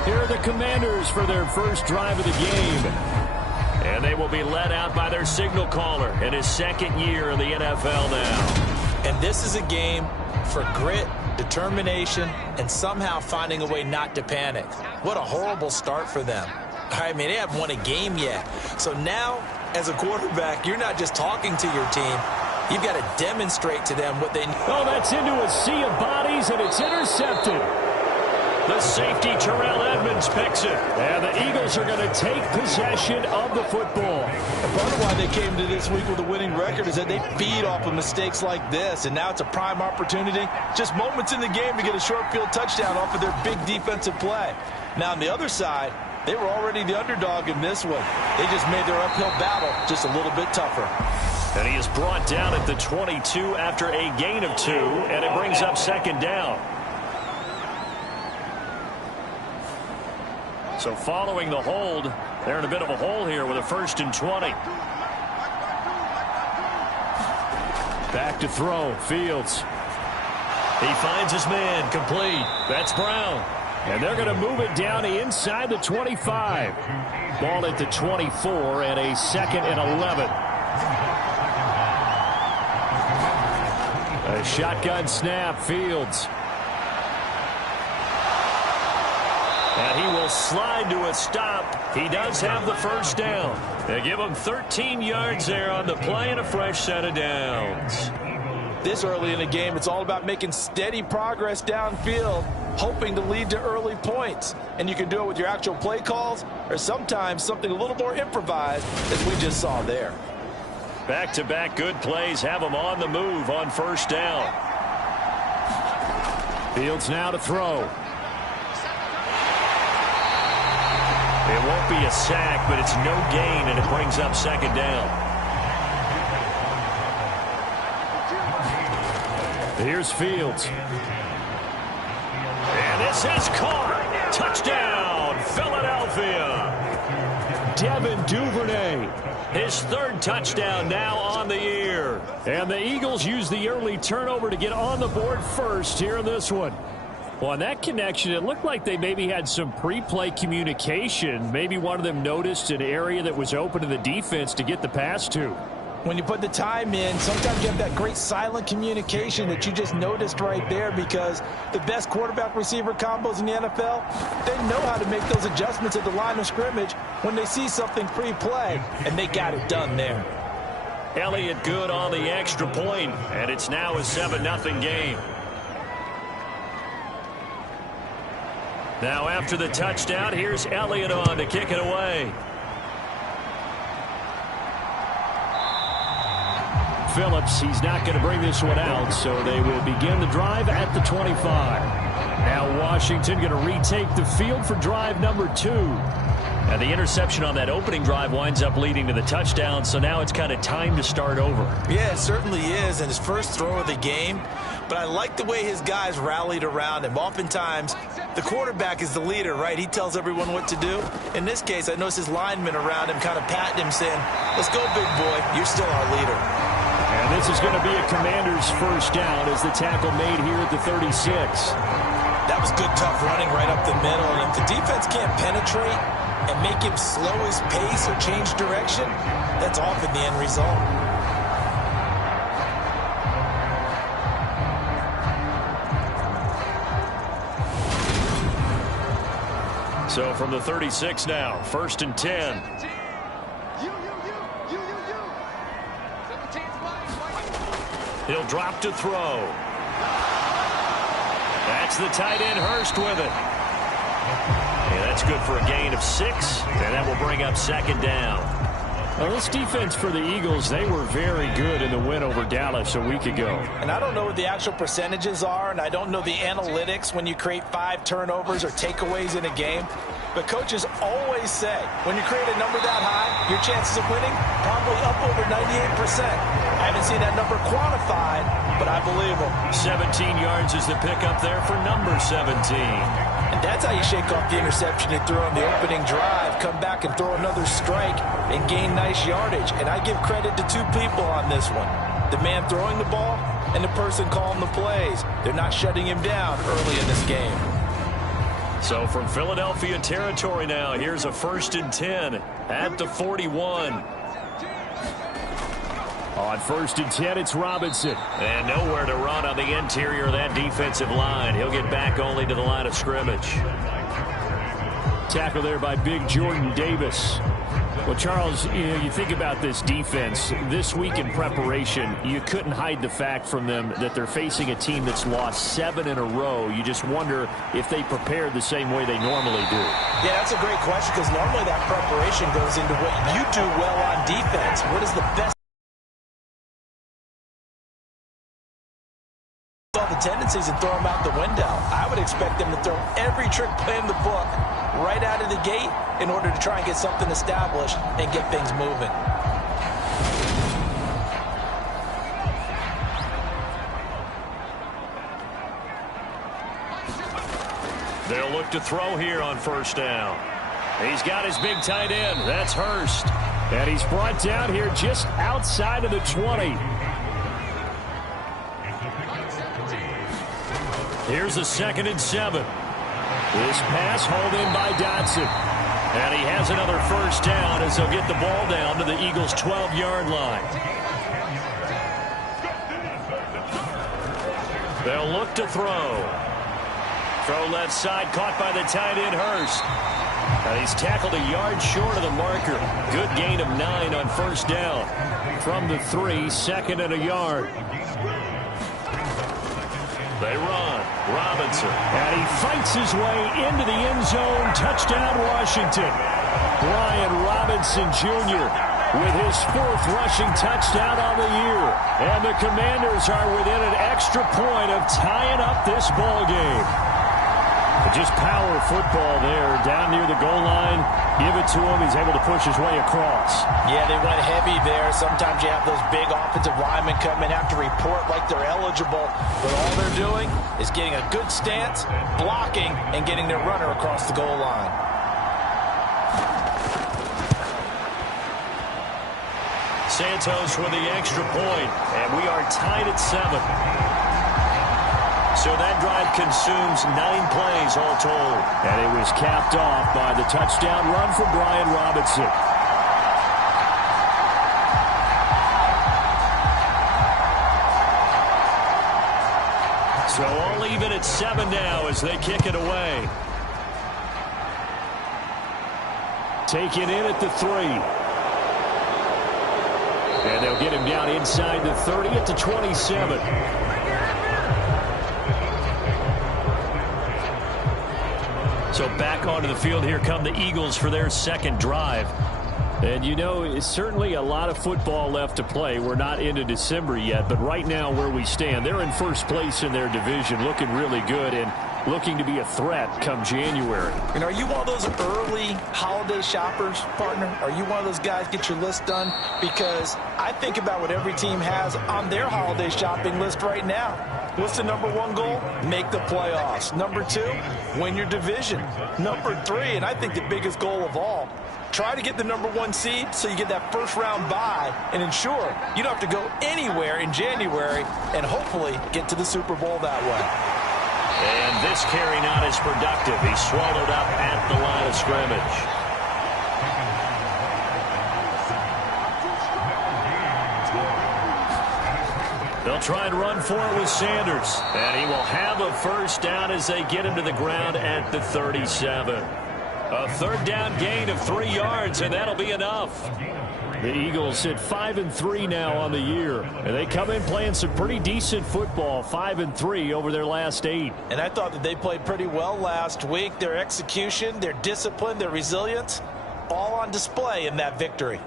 Here are the Commanders for their first drive of the game. And they will be led out by their signal caller in his second year in the NFL now. And this is a game for grit, determination, and somehow finding a way not to panic. What a horrible start for them. I mean, they haven't won a game yet. So now, as a quarterback, you're not just talking to your team. You've got to demonstrate to them what they need. Oh, that's into a sea of bodies, and it's intercepted. The safety, Terrell Edmonds, picks it. And the Eagles are going to take possession of the football. And part of why they came to this week with a winning record is that they feed off of mistakes like this. And now it's a prime opportunity. Just moments in the game to get a short field touchdown off of their big defensive play. Now, on the other side, they were already the underdog in this one. They just made their uphill battle just a little bit tougher. And he is brought down at the 22 after a gain of 2, and it brings up second down. So following the hold, they're in a bit of a hole here with a 1st and 20. Back to throw, Fields. He finds his man, complete. That's Brown. And they're going to move it down inside the 25. Ball at the 24 and a 2nd and 11. A shotgun snap, Fields. And he will slide to a stop. He does have the first down. They give him 13 yards there on the play and a fresh set of downs. This early in the game, it's all about making steady progress downfield, hoping to lead to early points. And you can do it with your actual play calls or sometimes something a little more improvised, as we just saw there. Back-to-back good plays have him on the move on first down. Fields now to throw. It won't be a sack, but it's no gain, and it brings up second down. Here's Fields. And this is caught. Touchdown, Philadelphia. Devin Duvernay. His 3rd touchdown now on the year. And the Eagles use the early turnover to get on the board first here in this one. Well, on that connection, it looked like they maybe had some pre-play communication. Maybe one of them noticed an area that was open to the defense to get the pass to. When you put the time in, sometimes you have that great silent communication that you just noticed right there, because the best quarterback-receiver combos in the NFL, they know how to make those adjustments at the line of scrimmage when they see something pre-play, and they got it done there. Elliott good on the extra point, and it's now a 7-0 game. Now after the touchdown, here's Elliott on to kick it away. Phillips, he's not going to bring this one out, so they will begin the drive at the 25. Now Washington going to retake the field for drive number 2. And the interception on that opening drive winds up leading to the touchdown, so now it's kind of time to start over. Yeah, it certainly is, and his first throw of the game. But I like the way his guys rallied around him. Oftentimes, the quarterback is the leader, right? He tells everyone what to do. In this case, I noticed his linemen around him kind of patting him, saying, "Let's go, big boy. You're still our leader." And this is going to be a Commander's first down as the tackle made here at the 36. That was good, tough running right up the middle. And if the defense can't penetrate and make him slow his pace or change direction, that's often the end result. So from the 36 now, 1st and 10. He'll drop to throw. That's the tight end, Hurst, with it. That's good for a gain of 6, and that will bring up second down. Well, this defense for the Eagles, they were very good in the win over Dallas a week ago. And I don't know what the actual percentages are, and I don't know the analytics when you create 5 turnovers or takeaways in a game. But coaches always say, when you create a number that high, your chances of winning probably up over 98%. I haven't seen that number quantified, but I believe them. 17 yards is the pickup there for number 17. And that's how you shake off the interception you threw on the opening drive, come back and throw another strike and gain nice yardage. And I give credit to 2 people on this one. The man throwing the ball and the person calling the plays. They're not shutting him down early in this game. So from Philadelphia territory now, here's a 1st and 10 at the 41. On 1st and 10, it's Robinson. And nowhere to run on the interior of that defensive line. He'll get back only to the line of scrimmage. Tackle there by big Jordan Davis. Well, Charles, you think about this defense. This week in preparation, you couldn't hide the fact from them that they're facing a team that's lost 7 in a row. You just wonder if they prepared the same way they normally do. Yeah, that's a great question, because normally that preparation goes into what you do well on defense. What is the best? All the tendencies and throw them out the window. I would expect them to throw every trick play in the book right out of the gate in order to try and get something established and get things moving. They'll look to throw here on 1st down. He's got his big tight end. That's Hurst. And he's brought down here just outside of the 20. Here's a 2nd and 7. This pass hauled in by Dotson. And he has another 1st down as they'll get the ball down to the Eagles' 12-yard line. They'll look to throw. Throw left side, caught by the tight end Hurst. And he's tackled a yard short of the marker. Good gain of 9 on 1st down. From the 3, 2nd and a yard. They run. Robinson. And he fights his way into the end zone. Touchdown, Washington. Brian Robinson Jr. with his 4th rushing touchdown on the year. And the Commanders are within an extra point of tying up this ball game. Just power football there, down near the goal line. Give it to him. He's able to push his way across. Yeah, they went heavy there. Sometimes you have those big offensive linemen come in, have to report like they're eligible. But all they're doing is getting a good stance, blocking, and getting their runner across the goal line. Santos with the extra point, and we are tied at 7. So that drive consumes 9 plays all told. And it was capped off by the touchdown run from Brian Robinson. So all even at 7 now as they kick it away. Taken in at the 3. And they'll get him down inside the 30 at the 27. So back onto the field, here come the Eagles for their 2nd drive. And you know, it's certainly a lot of football left to play. We're not into December yet, but right now where we stand, they're in 1st place in their division, looking really good and looking to be a threat come January. And are you one of those early holiday shoppers, partner? Are you one of those guys get your list done? Because I think about what every team has on their holiday shopping list right now. What's the number 1 goal? Make the playoffs. Number 2, win your division. Number 3, and I think the biggest goal of all, try to get the number 1 seed so you get that 1st round bye and ensure you don't have to go anywhere in January and hopefully get to the Super Bowl that way. And this carry not as productive. He's swallowed up at the line of scrimmage. They'll try and run for it with Sanders. And he will have a 1st down as they get him to the ground at the 37. A 3rd down gain of 3 yards, and that'll be enough. The Eagles sit 5-3 now on the year, and they come in playing some pretty decent football, 5-3 over their last 8. And I thought that they played pretty well last week. Their execution, their discipline, their resilience, all on display in that victory.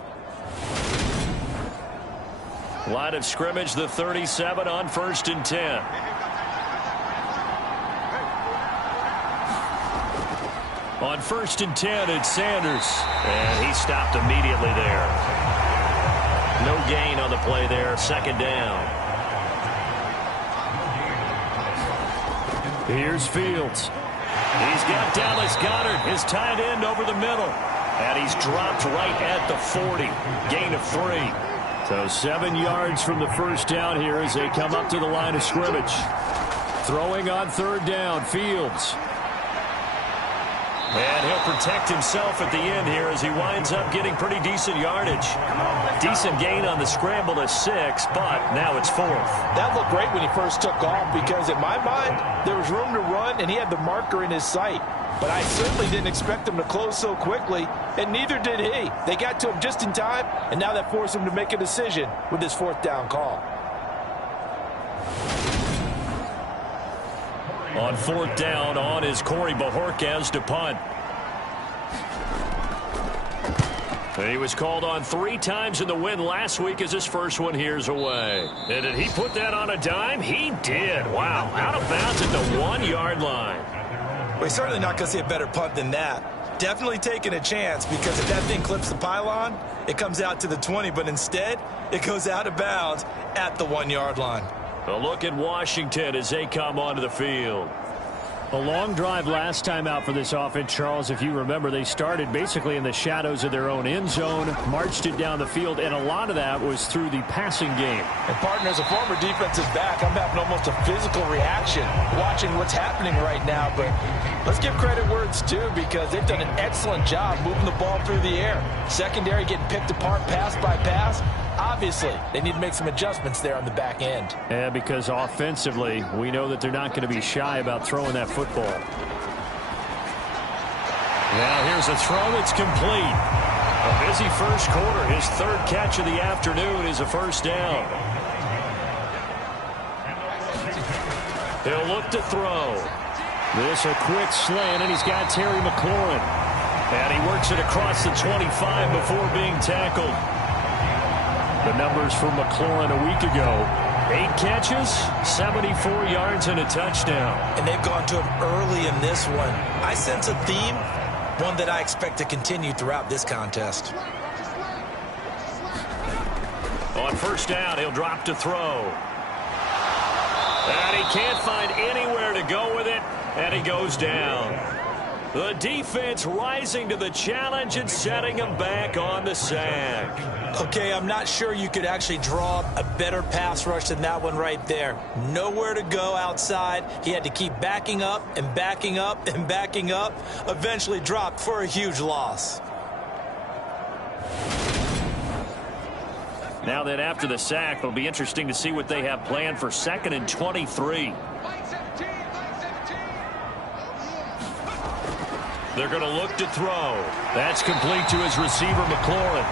Line of scrimmage, the 37 on 1st and 10. On 1st and 10, it's Sanders. And he stopped immediately there. No gain on the play there. 2nd down. Here's Fields. He's got Dallas Goedert, his tight end, over the middle. And he's dropped right at the 40. Gain of 3. So 7 yards from the first down here as they come up to the line of scrimmage. Throwing on 3rd down, Fields. And he'll protect himself at the end here as he winds up getting pretty decent yardage. Decent gain on the scramble to 6, but now it's 4th. That looked great when he first took off because in my mind, there was room to run and he had the marker in his sight. But I certainly didn't expect him to close so quickly, and neither did he. They got to him just in time, and now that forced him to make a decision with his 4th down call. On 4th down, on is Corey Bojorquez to punt. He was called on 3 times in the win last week as his first one here's away. And did he put that on a dime? He did. Wow, out of bounds at the 1-yard line. We're certainly not going to see a better punt than that. Definitely taking a chance because if that thing clips the pylon, it comes out to the 20, but instead, it goes out of bounds at the 1-yard line. A look at Washington as they come onto the field. A long drive last time out for this offense, Charles. If you remember, they started basically in the shadows of their own end zone, marched it down the field, and a lot of that was through the passing game. And, partner, as a former defensive back, I'm having almost a physical reaction watching what's happening right now. But let's give credit where it's due because they've done an excellent job moving the ball through the air. Secondary getting picked apart pass by pass. Obviously, they need to make some adjustments there on the back end. Yeah, because offensively, we know that they're not going to be shy about throwing that football. Now here's a throw that's complete. A busy first quarter. His 3rd catch of the afternoon is a 1st down. He'll look to throw. This a quick slant, and he's got Terry McLaurin. And he works it across the 25 before being tackled. The numbers for McLaurin a week ago. 8 catches, 74 yards, and a touchdown. And they've gone to him early in this one. I sense a theme, one that I expect to continue throughout this contest. On 1st down, he'll drop to throw. And he can't find anywhere to go with it, and he goes down. The defense rising to the challenge and setting him back on the sack. Okay, I'm not sure you could actually draw a better pass rush than that one right there. Nowhere to go outside. He had to keep backing up and backing up and backing up. Eventually dropped for a huge loss. Now that after the sack, it'll be interesting to see what they have planned for 2nd and 23. They're going to look to throw. That's complete to his receiver, McLaurin.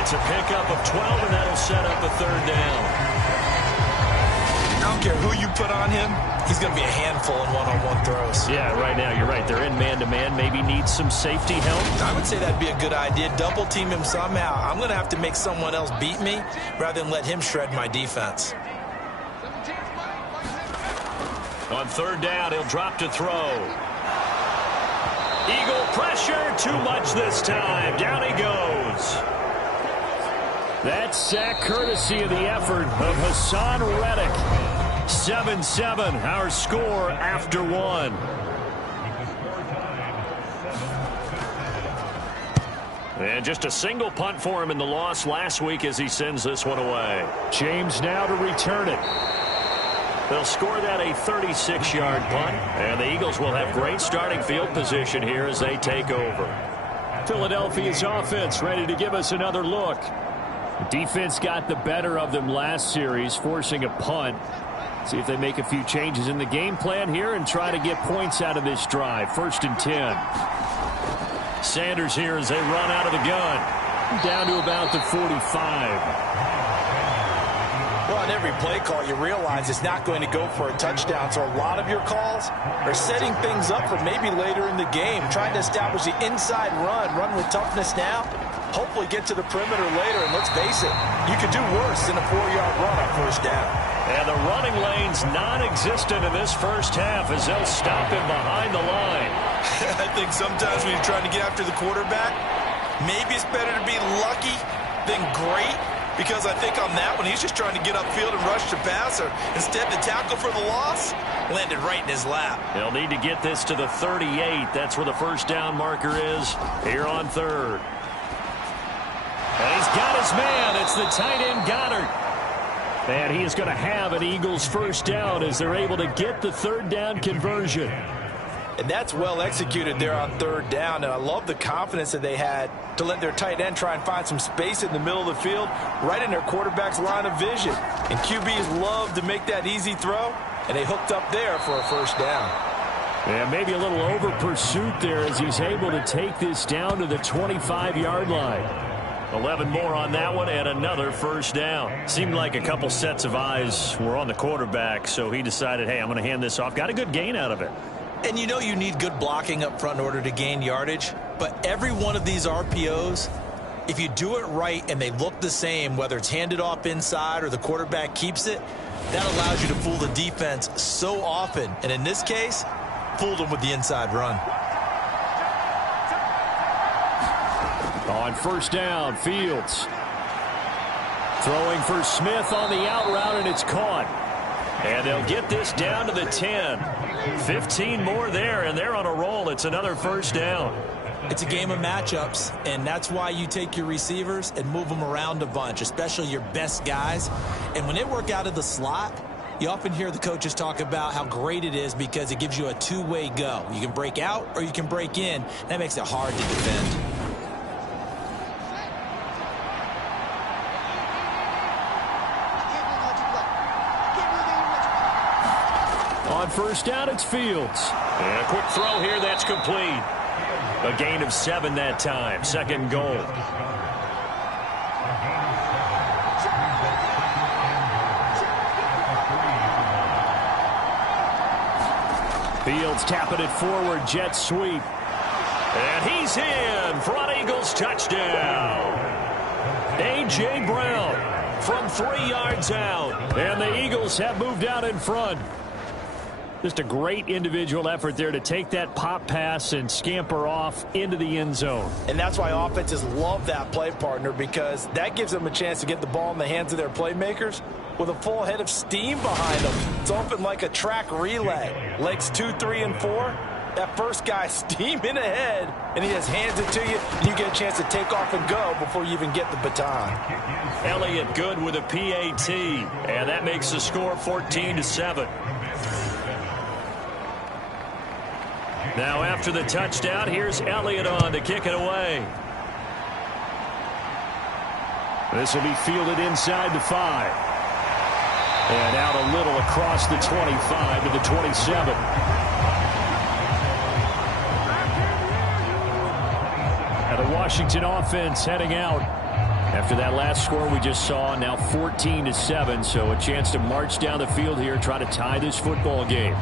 It's a pickup of 12, and that'll set up a 3rd down. I don't care who you put on him. He's going to be a handful in one-on-one throws. Yeah, right now, you're right. They're in man-to-man. Maybe needs some safety help. I would say that'd be a good idea. Double team him somehow. I'm going to have to make someone else beat me rather than let him shred my defense. On 3rd down, he'll drop to throw. Eagle pressure, too much this time. Down he goes. That sack courtesy of the effort of Hassan Reddick. 7-7, our score after 1. And just a single punt for him in the loss last week as he sends this one away. James now to return it. They'll score that a 36-yard punt, and the Eagles will have great starting field position here as they take over. Philadelphia's offense ready to give us another look. Defense got the better of them last series, forcing a punt. See if they make a few changes in the game plan here and try to get points out of this drive. 1st and 10. Sanders here as they run out of the gun. Down to about the 45. Well, on every play call, you realize it's not going to go for a touchdown. So a lot of your calls are setting things up for maybe later in the game, trying to establish the inside run with toughness now, hopefully get to the perimeter later. And let's face it, you could do worse than a 4-yard run on first down. And the running lane's non-existent in this first half as they'll stop him behind the line. I think sometimes when you're trying to get after the quarterback, maybe it's better to be lucky than great, because I think on that one, he's just trying to get upfield and rush the passer. Instead, the tackle for the loss landed right in his lap. They'll need to get this to the 38. That's where the first down marker is here on third. And he's got his man. It's the tight end Goddard. And he is going to have an Eagles first down as they're able to get the third down conversion. And that's well executed there on third down. And I love the confidence that they had to let their tight end try and find some space in the middle of the field, right in their quarterback's line of vision. And QBs love to make that easy throw, and they hooked up there for a first down. Yeah, maybe a little over pursuit there as he's able to take this down to the 25-yard line. 11 more on that one and another first down. Seemed like a couple sets of eyes were on the quarterback, so he decided, hey, I'm going to hand this off. Got a good gain out of it. And you know you need good blocking up front in order to gain yardage, but every one of these RPOs, if you do it right and they look the same, whether it's handed off inside or the quarterback keeps it, that allows you to fool the defense so often. And in this case, fooled them with the inside run. On first down, Fields. Throwing for Smith on the out route, and it's caught. And they'll get this down to the 10. 15 more there, and they're on a roll. It's another first down. It's a game of matchups, and that's why you take your receivers and move them around a bunch, especially your best guys. And when they work out of the slot, you often hear the coaches talk about how great it is because it gives you a two-way go. You can break out or you can break in. That makes it hard to defend. On first down, it's Fields. And a quick throw here, that's complete. A gain of 7 that time. Second goal. Fields tapping it forward, jet sweep. And he's in. Front Eagles touchdown. A.J. Brown from 3 yards out. And the Eagles have moved out in front. Just a great individual effort there to take that pop pass and scamper off into the end zone. And that's why offenses love that play partner, because that gives them a chance to get the ball in the hands of their playmakers with a full head of steam behind them. It's often like a track relay. Legs 2, 3, and 4. That first guy steaming ahead, and he just hands it to you, and you get a chance to take off and go before you even get the baton. Elliott good with a PAT, and that makes the score 14-7. Now after the touchdown, here's Elliott on to kick it away. This will be fielded inside the 5. And out a little across the 25 to the 27. Now the Washington offense heading out. After that last score we just saw, now 14-7. So a chance to march down the field here, try to tie this football game.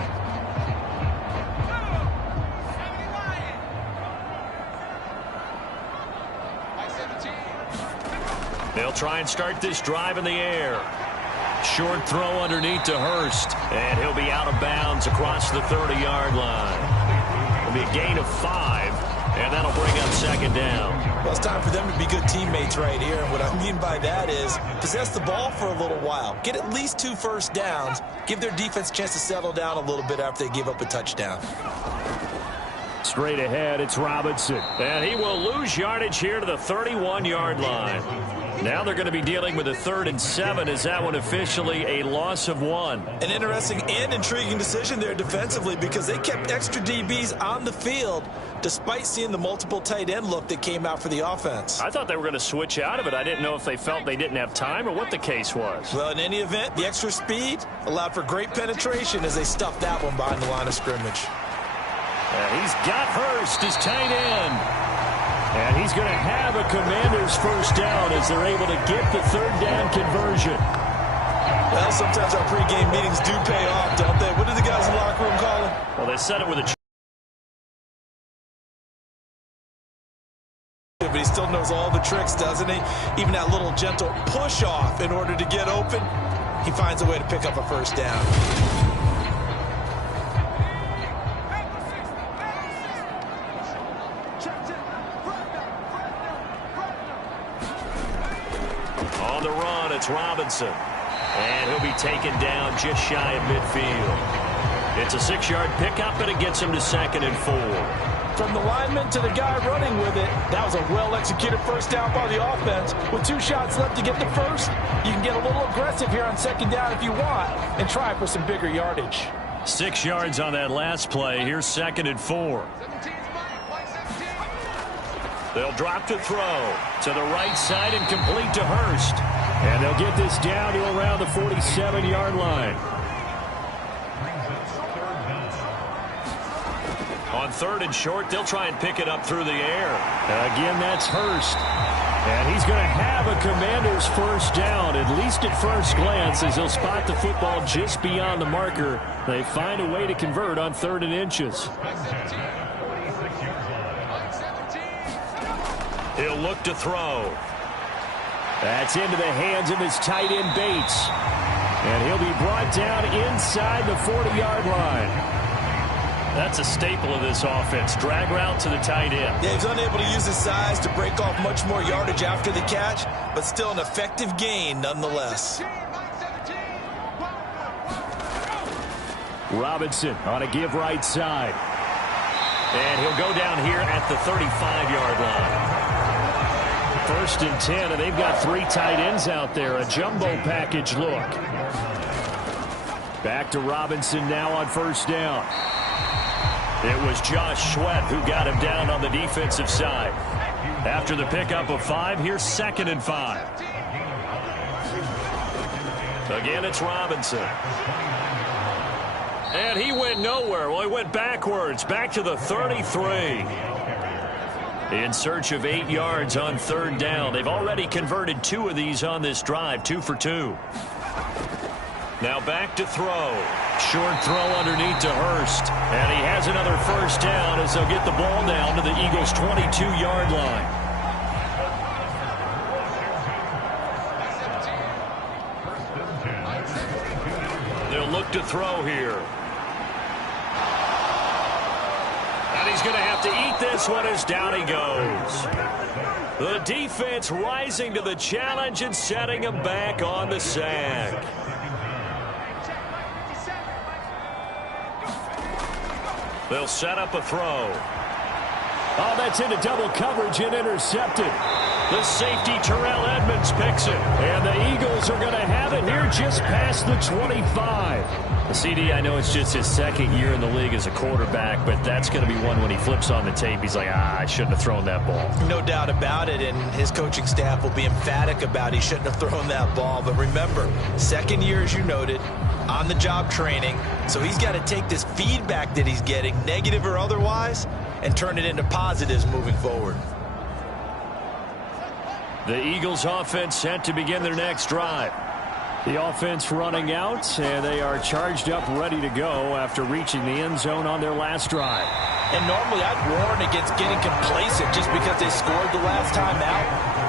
They'll try and start this drive in the air. Short throw underneath to Hurst. And he'll be out of bounds across the 30-yard line. It'll be a gain of 5, and that'll bring up second down. Well, it's time for them to be good teammates right here. And what I mean by that is possess the ball for a little while. Get at least 2 first downs. Give their defense a chance to settle down a little bit after they give up a touchdown. Straight ahead, it's Robinson. And he will lose yardage here to the 31-yard line. Now they're going to be dealing with a 3rd and 7. Is that one officially a loss of 1? An interesting and intriguing decision there defensively, because they kept extra DBs on the field despite seeing the multiple tight end look that came out for the offense. I thought they were going to switch out of it. I didn't know if they felt they didn't have time or what the case was. Well, in any event, the extra speed allowed for great penetration as they stuffed that one behind the line of scrimmage. And he's got Hurst as tight end. And he's going to have a Commanders first down as they're able to get the third down conversion. Well, sometimes our pregame meetings do pay off, don't they? What do the guys in the locker room call it? Well, they said it with a... But he still knows all the tricks, doesn't he? Even that little gentle push-off in order to get open. He finds a way to pick up a first down. On the run, it's Robinson. And he'll be taken down just shy of midfield. It's a 6-yard pickup, and it gets him to 2nd and 4. From the lineman to the guy running with it, that was a well-executed first down by the offense. With 2 shots left to get the first, you can get a little aggressive here on 2nd down if you want and try for some bigger yardage. 6 yards on that last play. Here's 2nd and 4. They'll drop to throw to the right side and complete to Hurst. And they'll get this down to around the 47-yard line. On 3rd and short, they'll try and pick it up through the air. Again, that's Hurst. And he's going to have a Commanders first down, at least at first glance, as he'll spot the football just beyond the marker. They find a way to convert on 3rd and inches. He'll look to throw. That's into the hands of his tight end, Bates. And he'll be brought down inside the 40-yard line. That's a staple of this offense. Drag route to the tight end. Yeah, he's unable to use his size to break off much more yardage after the catch, but still an effective gain nonetheless. Robinson on a give right side. And he'll go down here at the 35-yard line. 1st and 10, and they've got 3 tight ends out there. A jumbo package look. Back to Robinson now on 1st down. It was Josh Sweat who got him down on the defensive side. After the pickup of 5, here's 2nd and 5. Again, it's Robinson. And he went nowhere. Well, he went backwards, back to the 33. In search of 8 yards on 3rd down. They've already converted 2 of these on this drive, 2 for 2. Now back to throw. Short throw underneath to Hurst. And he has another first down as they'll get the ball down to the Eagles' 22-yard line. They'll look to throw here. And he's going to have to eat this one as down he goes. The defense rising to the challenge and setting him back on the sack. They'll set up a throw. Oh, that's into double coverage and intercepted. The safety, Terrell Edmonds, picks it. And the Eagles are going to have it here just past the 25. The CD, I know it's just his 2nd year in the league as a quarterback, but that's going to be one when he flips on the tape. He's like, I shouldn't have thrown that ball. No doubt about it, and his coaching staff will be emphatic about he shouldn't have thrown that ball. But remember, 2nd year, as you noted, on-the-job training. So he's got to take this feedback that he's getting, negative or otherwise, and turn it into positives moving forward. The Eagles offense set to begin their next drive. The offense running out, and they are charged up, ready to go after reaching the end zone on their last drive. And normally I'd warn against getting complacent just because they scored the last time out.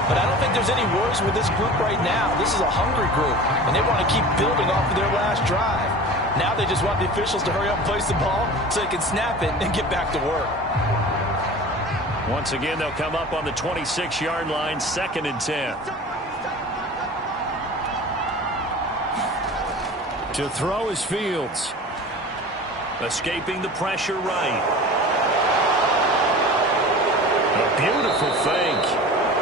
But I don't think there's any worries with this group right now. This is a hungry group, and they want to keep building off of their last drive. Now they just want the officials to hurry up and place the ball so they can snap it and get back to work. Once again, they'll come up on the 26-yard line, 2nd and 10. To throw is Fields. Escaping the pressure right. A beautiful fake.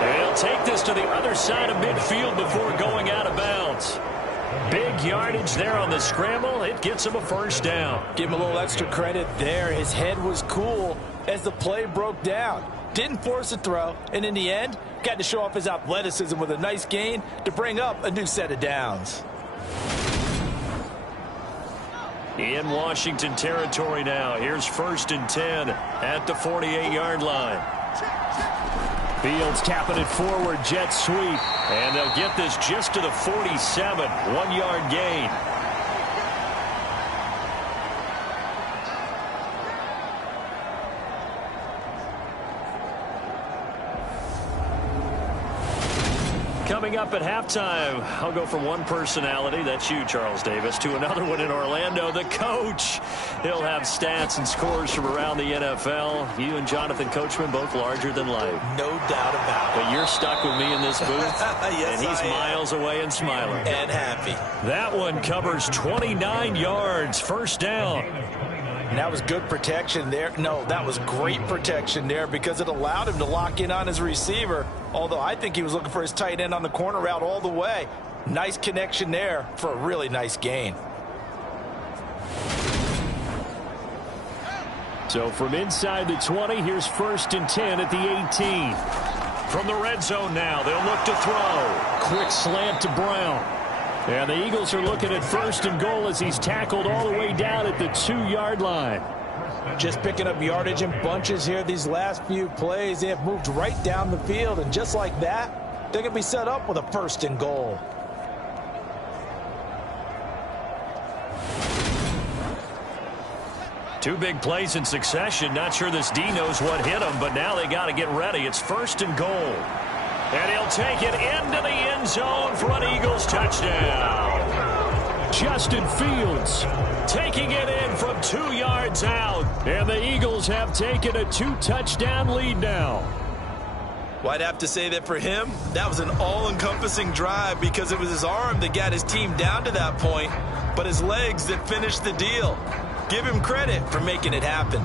And he'll take this to the other side of midfield before going out of bounds. Big yardage there on the scramble. It gets him a first down. Give him a little extra credit there. His head was cool as the play broke down. Didn't force a throw, and in the end, got to show off his athleticism with a nice gain to bring up a new set of downs. In Washington territory now. Here's 1st and 10 at the 48-yard line. Fields tapping it forward, jet sweep. And they'll get this just to the 47, 1-yard gain. Coming up at halftime, I'll go from one personality, that's you, Charles Davis, to another one in Orlando, the coach. He'll have stats and scores from around the NFL. You and Jonathan Coachman both larger than life. No doubt about it. But you're stuck with me in this booth, yes, and he's miles away and smiling. And happy. That one covers 29 yards, first down. And that was good protection there. No, that was great protection there because it allowed him to lock in on his receiver. Although I think he was looking for his tight end on the corner route all the way. Nice connection there for a really nice gain. So from inside the 20, here's 1st and 10 at the 18. From the red zone now, they'll look to throw. Quick slant to Brown. And the Eagles are looking at 1st and goal as he's tackled all the way down at the 2-yard line. Just picking up yardage in bunches here these last few plays. They have moved right down the field, and just like that, they're going to be set up with a 1st and goal. Two big plays in succession. Not sure this D knows what hit him, but now they got to get ready. It's 1st and goal. And he'll take it into the end zone for an Eagles touchdown. Justin Fields taking it in from 2 yards out. And the Eagles have taken a 2-touchdown lead now. Well, I'd have to say that for him, that was an all-encompassing drive because it was his arm that got his team down to that point, but his legs that finished the deal. Give him credit for making it happen.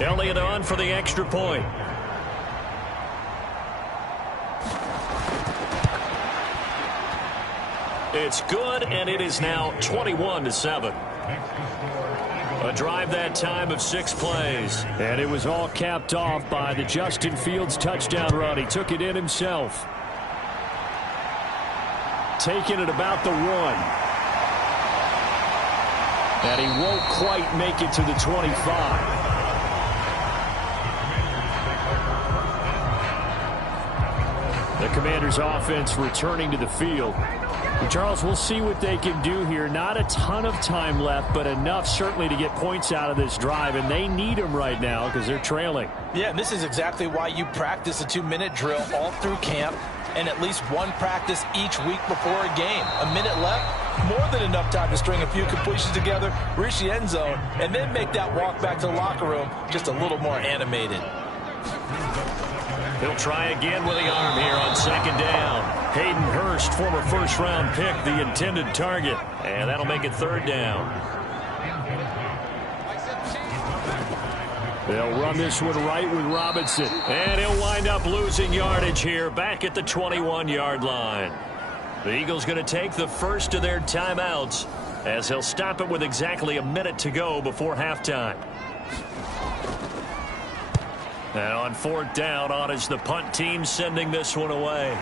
Elliott on for the extra point. It's good, and it is now 21-7. A drive that time of 6 plays. And it was all capped off by the Justin Fields touchdown run. He took it in himself. Taking it about the 1. And he won't quite make it to the 25. The Commanders' offense returning to the field. And Charles, we'll see what they can do here. Not a ton of time left, but enough certainly to get points out of this drive, and they need them right now because they're trailing. Yeah, and this is exactly why you practice a 2-minute drill all through camp and at least one practice each week before a game. A minute left, more than enough time to string a few completions together, reach the end zone, and then make that walk back to the locker room just a little more animated. He'll try again with the arm here on 2nd down. Hayden Hurst, former 1st-round pick, the intended target. And that'll make it 3rd down. They'll run this one right with Robinson. And he'll wind up losing yardage here back at the 21-yard line. The Eagles going to take the first of their timeouts as he'll stop it with exactly a minute to go before halftime. And on 4th down, on is the punt team sending this one away.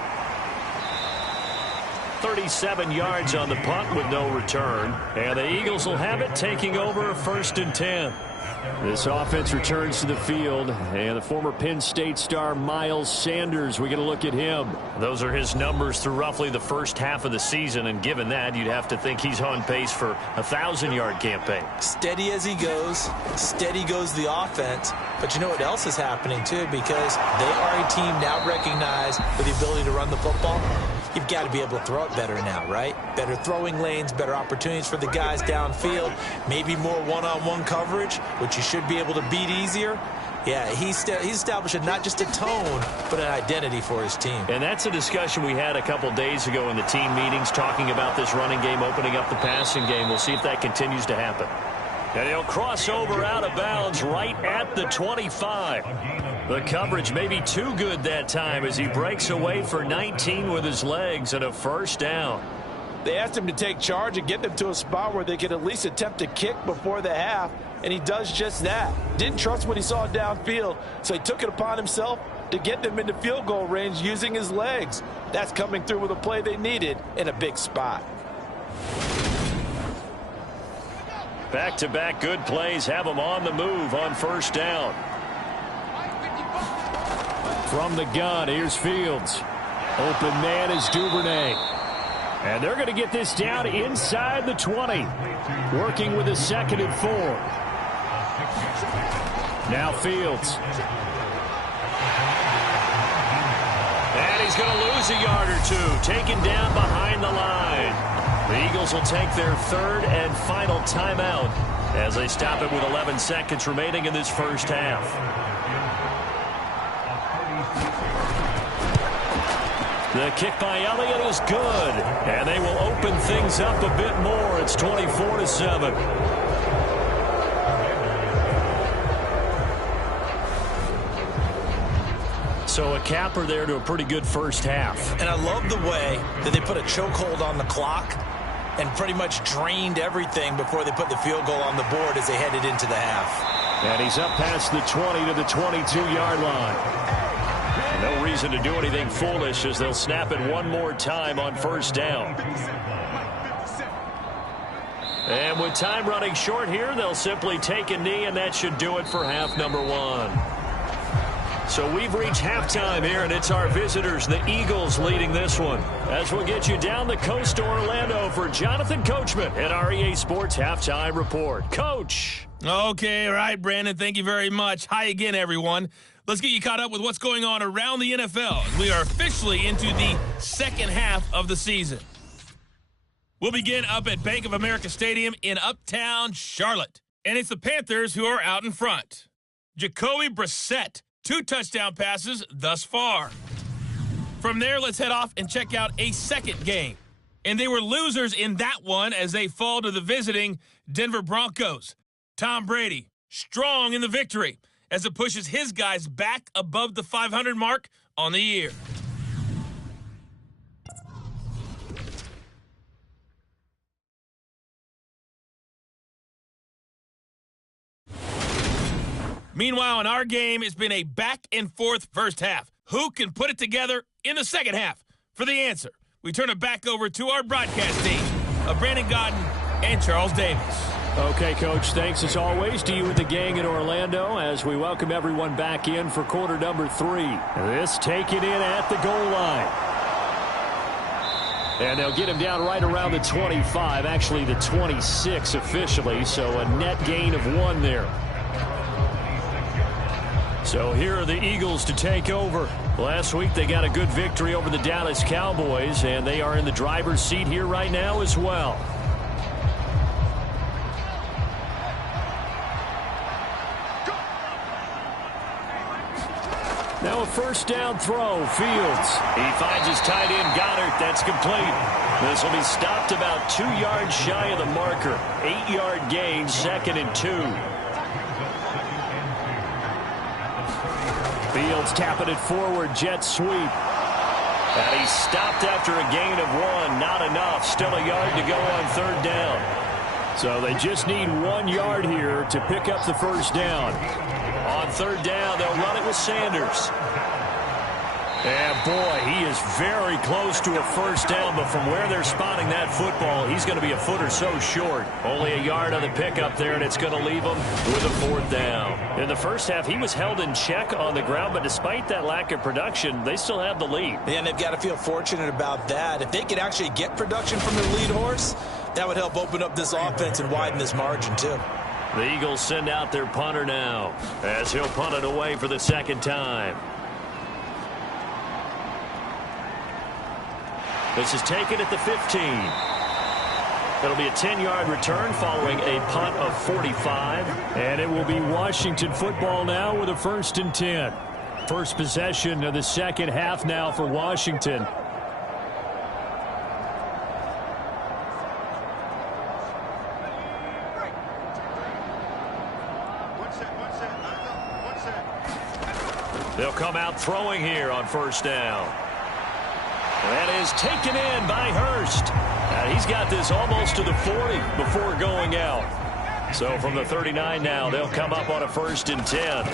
37 yards on the punt with no return. And the Eagles will have it taking over 1st and 10. This offense returns to the field, and the former Penn State star Miles Sanders, we're going to look at him. Those are his numbers through roughly the first half of the season, and given that, you'd have to think he's on pace for a 1,000-yard campaign. Steady as he goes, steady goes the offense, but you know what else is happening, too, because they are a team now recognized with the ability to run the football. You've got to be able to throw it better now, right? Better throwing lanes, better opportunities for the guys downfield, maybe more one-on-one coverage, which you should be able to beat easier. Yeah, he's establishing not just a tone, but an identity for his team. And that's a discussion we had a couple days ago in the team meetings, talking about this running game, opening up the passing game. We'll see if that continues to happen. And he'll cross over out of bounds right at the 25. The coverage may be too good that time as he breaks away for 19 with his legs and a 1st down. They asked him to take charge and get them to a spot where they could at least attempt to kick before the half, and he does just that. Didn't trust what he saw downfield, so he took it upon himself to get them into field goal range using his legs. That's coming through with a play they needed in a big spot. Back-to-back good plays have them on the move on first down. From the gun, here's Fields. Open man is Duvernay. And they're going to get this down inside the 20. Working with a 2nd and 4. Now Fields. And he's going to lose a yard or two. Taken down behind the line. The Eagles will take their 3rd and final timeout as they stop it with 11 seconds remaining in this first half. The kick by Elliott is good, and they will open things up a bit more. It's 24-7. So a capper there to a pretty good first half. And I love the way that they put a chokehold on the clock and pretty much drained everything before they put the field goal on the board as they headed into the half. And he's up past the 20 to the 22-yard line. No reason to do anything foolish as they'll snap it one more time on first down. And with time running short here, they'll simply take a knee, and that should do it for half number 1. So we've reached halftime here, and it's our visitors, the Eagles, leading this one. As we'll get you down the coast to Orlando for Jonathan Coachman at our EA Sports Halftime Report. Coach. Okay, all right, Brandon, thank you very much. Hi again, everyone. Let's get you caught up with what's going on around the NFL. We are officially into the second half of the season. We'll begin up at Bank of America Stadium in Uptown Charlotte. And it's the Panthers who are out in front. Jacoby Brissett, 2 touchdown passes thus far. From there, let's head off and check out a second game. And they were losers in that one as they fall to the visiting Denver Broncos. Tom Brady, strong in the victory as it pushes his guys back above the 500 mark on the year. Meanwhile, in our game, it's been a back-and-forth first half. Who can put it together in the second half? For the answer, we turn it back over to our broadcast team of Brandon Godden and Charles Davis. Okay, Coach, thanks as always to you and the gang in Orlando as we welcome everyone back in for quarter number 3. This taken in at the goal line. And they'll get him down right around the 25, actually the 26 officially, so a net gain of 1 there. So here are the Eagles to take over. Last week they got a good victory over the Dallas Cowboys, and they are in the driver's seat here right now as well. Now a first down throw, Fields. He finds his tight end, Goddard. That's complete. This will be stopped about 2 yards shy of the marker. 8-yard gain, 2nd and 2. Fields tapping it forward, jet sweep. And he's stopped after a gain of 1. Not enough. Still a yard to go on 3rd down. So they just need 1 yard here to pick up the first down. On 3rd down, they'll run it with Sanders. And, boy, he is very close to a first down, but from where they're spotting that football, he's going to be a foot or so short. Only a yard on the pickup there, and it's going to leave him with a 4th down. In the first half, he was held in check on the ground, but despite that lack of production, they still have the lead. And they've got to feel fortunate about that. If they could actually get production from their lead horse, that would help open up this offense and widen this margin, too. The Eagles send out their punter now as he'll punt it away for the 2nd time. This is taken at the 15. It'll be a 10-yard return following a punt of 45. And it will be Washington football now with a 1st and 10. First possession of the second half now for Washington. They'll come out throwing here on 1st down. That is taken in by Hurst. He's got this almost to the 40 before going out. So from the 39 now, they'll come up on a 1st and 10.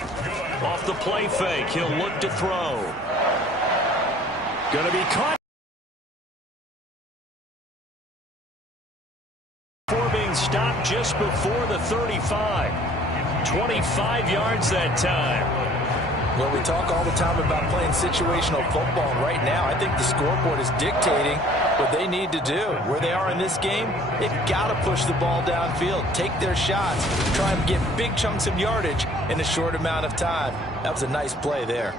Off the play fake, he'll look to throw. Going to be caught. Before being stopped just before the 35. 25 yards that time. Well, we talk all the time about playing situational football, and right now I think the scoreboard is dictating what they need to do. Where they are in this game, they've got to push the ball downfield, take their shots, try and get big chunks of yardage in a short amount of time. That was a nice play there.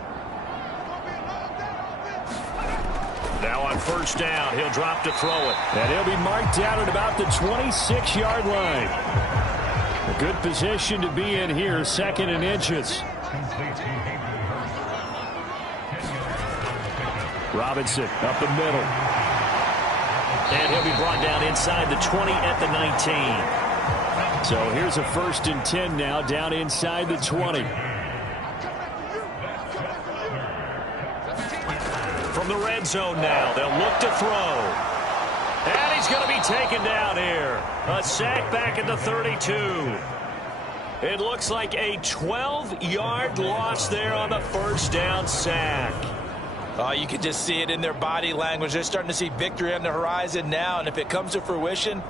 Now on first down, he'll drop to throw it. And he'll be marked down at about the 26-yard line. A good position to be in here, 2nd and inches. Robinson up the middle. And he'll be brought down inside the 20 at the 19. So here's a 1st and 10 now, down inside the 20. From the red zone now, they'll look to throw. And he's going to be taken down here. A sack back at the 32. It looks like a 12-yard loss there on the first down sack. You can just see it in their body language. They're starting to see victory on the horizon now, and if it comes to fruition,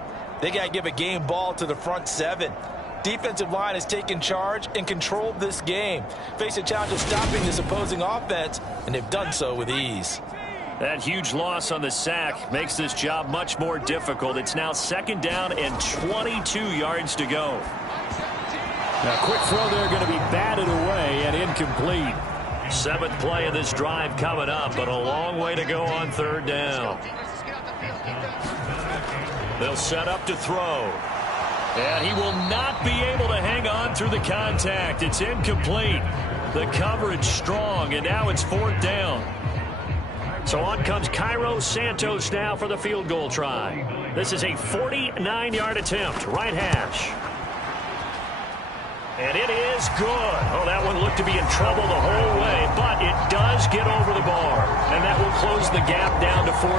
they got to give a game ball to the front 7. Defensive line has taken charge and controlled this game. Face a challenge of stopping this opposing offense, and they've done so with ease. That huge loss on the sack makes this job much more difficult. It's now 2nd down and 22 yards to go. Now, quick throw there going to be batted away and incomplete. 7th play of this drive coming up, but a long way to go on 3rd down. They'll set up to throw. And he will not be able to hang on through the contact. It's incomplete. The coverage strong, and now it's 4th down. So on comes Cairo Santos now for the field goal try. This is a 49-yard attempt, right hash. And it is good. Oh, that one looked to be in trouble the whole way, but it does get over the bar. And that will close the gap down to 14.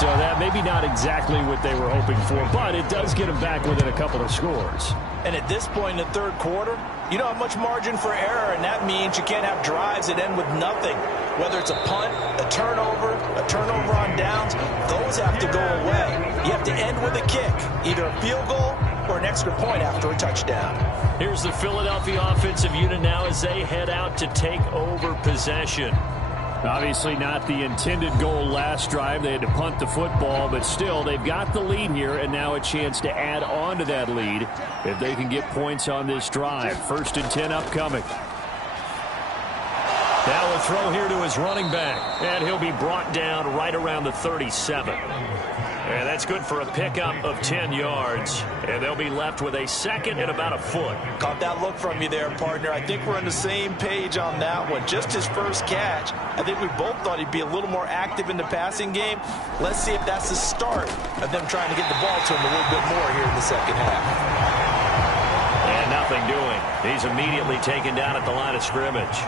So that maybe not exactly what they were hoping for, but it does get them back within a couple of scores. And at this point in the 3rd quarter, you don't have much margin for error, and that means you can't have drives that end with nothing. Whether it's a punt, a turnover on downs, those have to go away. You have to end with a kick, either a field goal or an extra point after a touchdown. Here's the Philadelphia offensive unit now as they head out to take over possession. Obviously not the intended goal last drive. They had to punt the football, but still they've got the lead here, and now a chance to add on to that lead if they can get points on this drive. 1st and 10 upcoming. Now a throw here to his running back, and he'll be brought down right around the 37. And that's good for a pickup of 10 yards. And they'll be left with a 2nd and about a foot. Caught that look from you there, partner. I think we're on the same page on that one. Just his first catch. I think we both thought he'd be a little more active in the passing game. Let's see if that's the start of them trying to get the ball to him a little bit more here in the 2nd half. And nothing doing. He's immediately taken down at the line of scrimmage.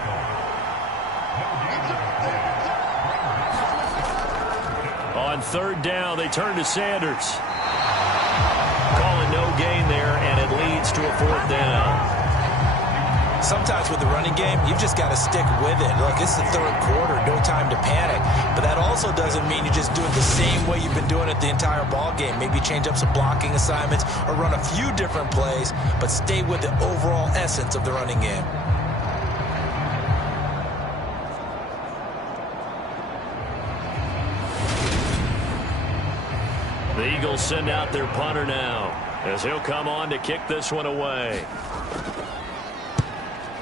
On 3rd down, they turn to Sanders. Calling no gain there, and it leads to a 4th down. Sometimes with the running game, you've just got to stick with it. Look, it's the 3rd quarter, no time to panic. But that also doesn't mean you just do it the same way you've been doing it the entire ball game. Maybe change up some blocking assignments or run a few different plays, but stay with the overall essence of the running game. The Eagles send out their punter now as he'll come on to kick this one away.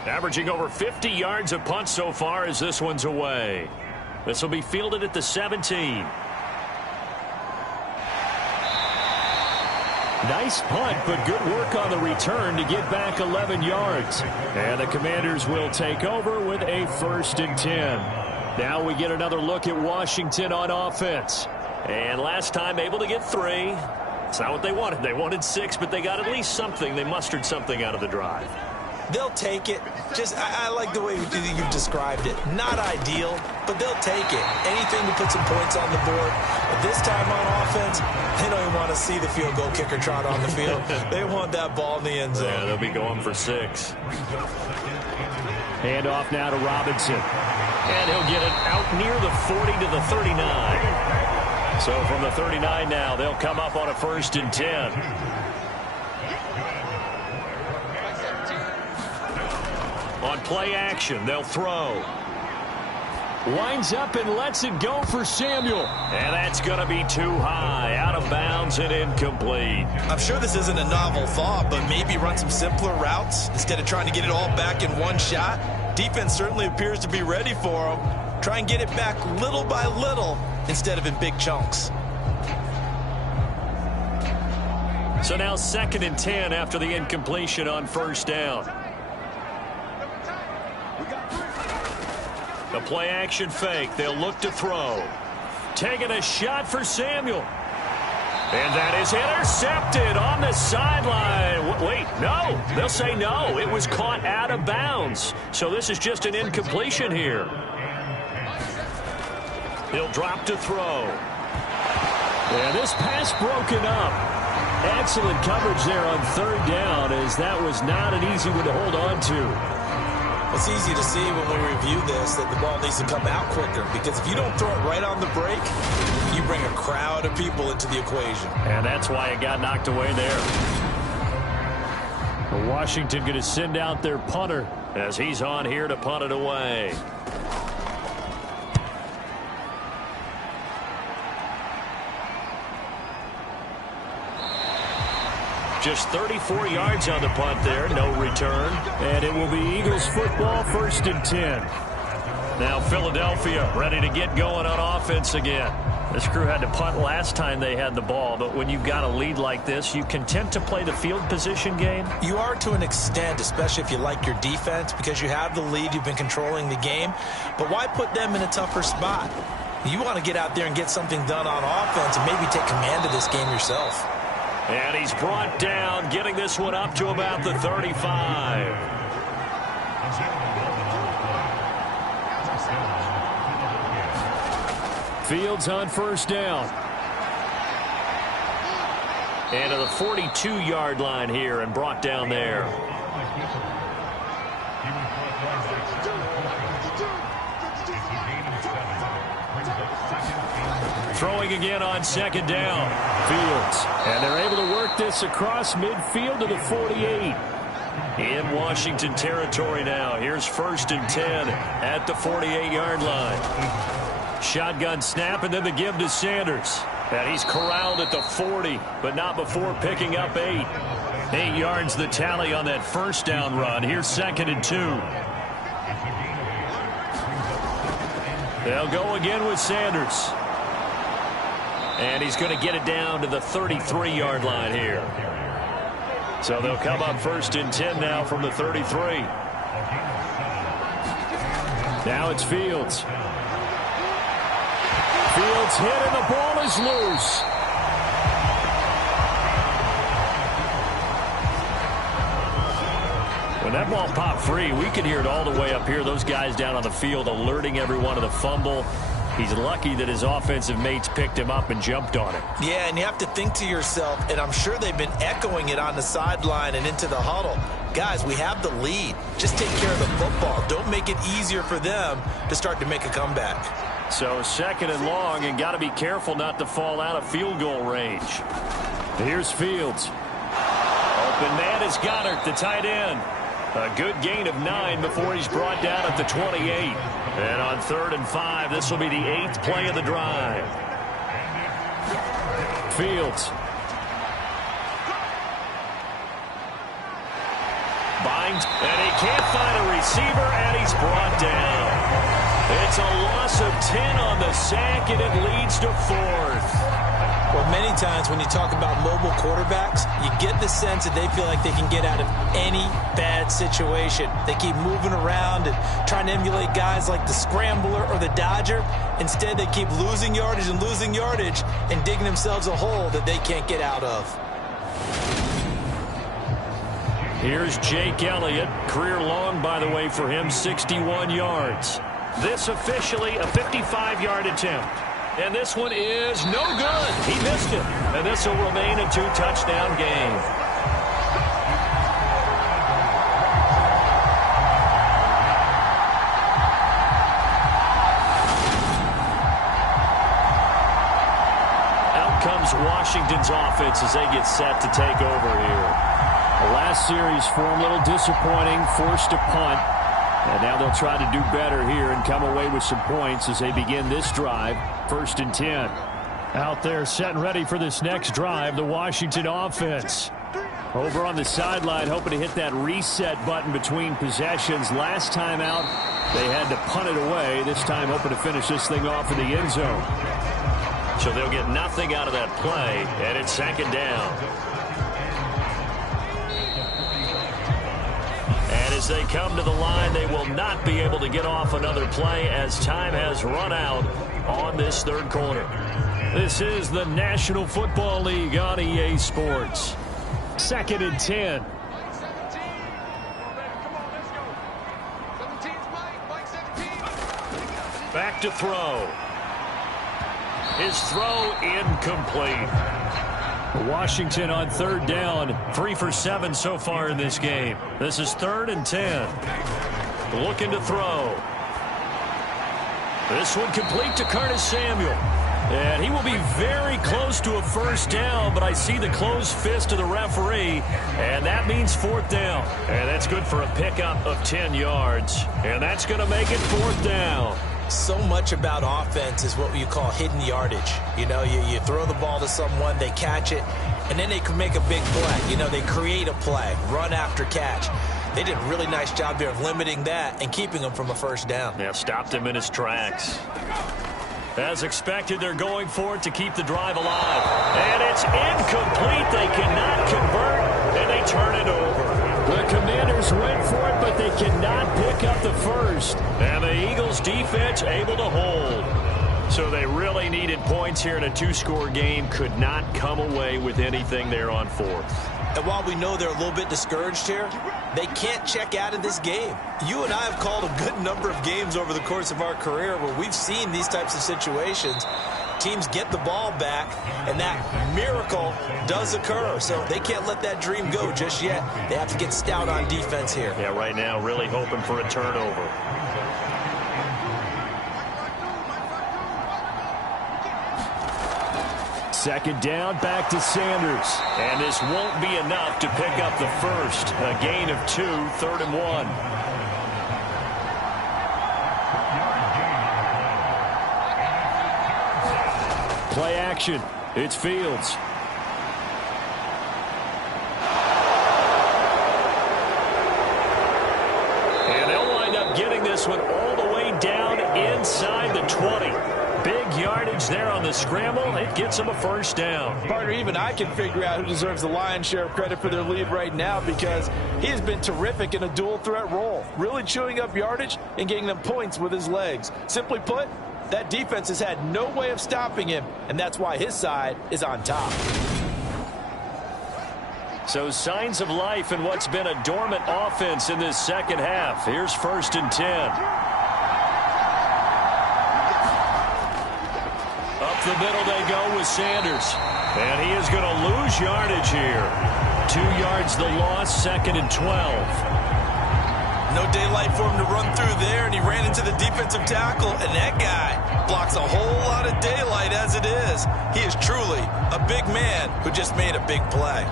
Averaging over 50 yards a punt so far as this one's away. This will be fielded at the 17. Nice punt, but good work on the return to get back 11 yards. And the Commanders will take over with a 1st and 10. Now we get another look at Washington on offense. And last time able to get 3. It's not what they wanted. They wanted 6, but they got at least something. They mustered something out of the drive. They'll take it. I like the way you've described it. Not ideal, but they'll take it. Anything to put some points on the board. But this time on offense, they don't even want to see the field goal kicker trot on the field. They want that ball in the end zone. Yeah, they'll be going for 6. Hand off now to Robinson. And he'll get it out near the 40 to the 39. So from the 39 now, they'll come up on a 1st and 10. On play action, they'll throw. Winds up and lets it go for Samuel. And that's going to be too high. Out of bounds and incomplete. I'm sure this isn't a novel thought, but maybe run some simpler routes instead of trying to get it all back in one shot. Defense certainly appears to be ready for him. Try and get it back little by little instead of in big chunks. So now 2nd and 10 after the incompletion on 1st down. The play action fake. They'll look to throw. Taking a shot for Samuel. And that is intercepted on the sideline. Wait, no. They'll say no. It was caught out of bounds. So this is just an incompletion here. He'll drop to throw. And this pass broken up. Excellent coverage there on 3rd down, as that was not an easy one to hold on to. It's easy to see when we review this that the ball needs to come out quicker, because if you don't throw it right on the break, you bring a crowd of people into the equation. And that's why it got knocked away there. Washington going to send out their punter as he's on here to punt it away. Just 34 yards on the punt there, no return. And it will be Eagles football, 1st and 10. Now Philadelphia ready to get going on offense again. This crew had to punt last time they had the ball, but when you've got a lead like this, you content to play the field position game? You are to an extent, especially if you like your defense, because you have the lead, you've been controlling the game. But why put them in a tougher spot? You want to get out there and get something done on offense and maybe take command of this game yourself. And he's brought down, getting this one up to about the 35. Fields on 1st down. And to the 42-yard line here and brought down there. Throwing again on 2nd down. Fields. And they're able to work this across midfield to the 48. In Washington territory now. Here's 1st and 10 at the 48-yard line. Shotgun snap and then the give to Sanders. And he's corralled at the 40, but not before picking up 8. 8 yards the tally on that 1st down run. Here's 2nd and 2. They'll go again with Sanders. And he's going to get it down to the 33-yard line here. So they'll come up 1st and 10 now from the 33. Now it's Fields. Fields hit and the ball is loose. When that ball popped free, we could hear it all the way up here. Those guys down on the field alerting everyone of the fumble. He's lucky that his offensive mates picked him up and jumped on it. Yeah, and you have to think to yourself, and I'm sure they've been echoing it on the sideline and into the huddle. Guys, we have the lead. Just take care of the football. Don't make it easier for them to start to make a comeback. So 2nd and long, and got to be careful not to fall out of field goal range. Here's Fields. Open man is Goddard, the tight end. A good gain of 9 before he's brought down at the 28. And on 3rd and 5, this will be the 8th play of the drive. Fields. Binds, and he can't find a receiver, and he's brought down. It's a loss of 10 on the sack, and it leads to 4th. Well, many times when you talk about mobile quarterbacks, you get the sense that they feel like they can get out of any bad situation. They keep moving around and trying to emulate guys like the Scrambler or the Dodger. Instead, they keep losing yardage and digging themselves a hole that they can't get out of. Here's Jake Elliott. Career long, by the way, for him, 61 yards. This officially a 55-yard attempt. And this one is no good. He missed it. And this will remain a 2-touchdown game. comes Washington's offense as they get set to take over here. The last series for them, a little disappointing, forced to punt. And now they'll try to do better here and come away with some points as they begin this drive, 1st and 10. Out there set and ready for this next drive, the Washington offense. Over on the sideline, hoping to hit that reset button between possessions. Last time out, they had to punt it away. This time, hoping to finish this thing off in the end zone. So they'll get nothing out of that play, and it's 2nd down. And as they come to the line, they will not be able to get off another play as time has run out on this 3rd quarter. This is the National Football League on EA Sports. 2nd and 10. Back to throw. His throw incomplete. Washington on 3rd down. 3 for 7 so far in this game. This is 3rd and 10. Looking to throw. This one complete to Curtis Samuel. And he will be very close to a 1st down, but I see the closed fist of the referee, and that means 4th down. And that's good for a pickup of 10 yards. And that's going to make it 4th down. So much about offense is what you call hidden yardage. You know, you throw the ball to someone, they catch it, and then they can make a big play. You know, they create a play, run after catch. They did a really nice job there of limiting that and keeping him from a 1st down. Yeah, stopped him in his tracks. As expected, they're going for it to keep the drive alive. And it's incomplete. They cannot convert, and they turn it over. The Commanders went for it, but they cannot pick up the 1st. And the Eagles' defense able to hold. So they really needed points here in a 2-score game. Could not come away with anything there on 4th. And while we know they're a little bit discouraged here, they can't check out of this game. You and I have called a good number of games over the course of our career where we've seen these types of situations. Teams get the ball back, and that miracle does occur. So they can't let that dream go just yet. They have to get stout on defense here. Yeah, right now really hoping for a turnover. Second down, back to Sanders. And this won't be enough to pick up the 1st. A gain of 2, 3rd and 1. Play action. It's Fields. And they'll wind up getting this one all the way down inside the 20. Big yardage there on the scramble. It gets them a 1st down. Partner, even I can figure out who deserves the lion's share of credit for their lead right now because he has been terrific in a dual threat role, really chewing up yardage and getting them points with his legs. Simply put, that defense has had no way of stopping him, and that's why his side is on top. So signs of life in what's been a dormant offense in this 2nd half. Here's 1st and 10. Up the middle they go with Sanders. And he is going to lose yardage here. 2 yards the loss, 2nd and 12. No daylight for him to run through there, and he ran into the defensive tackle, and that guy blocks a whole lot of daylight as it is. He is truly a big man who just made a big play.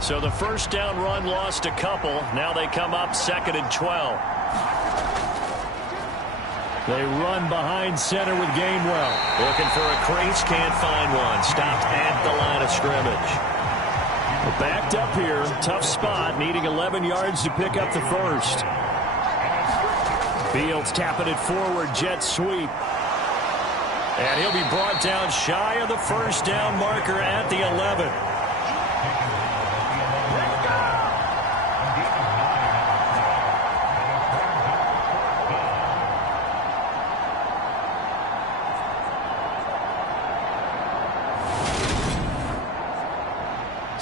So the 1st down run lost a couple. Now they come up 2nd and 12. They run behind center with Gainwell. Looking for a crease, can't find one. Stopped at the line of scrimmage. Backed up here, tough spot, needing 11 yards to pick up the 1st. Fields tapping it forward, jet sweep. And he'll be brought down shy of the 1st down marker at the 11.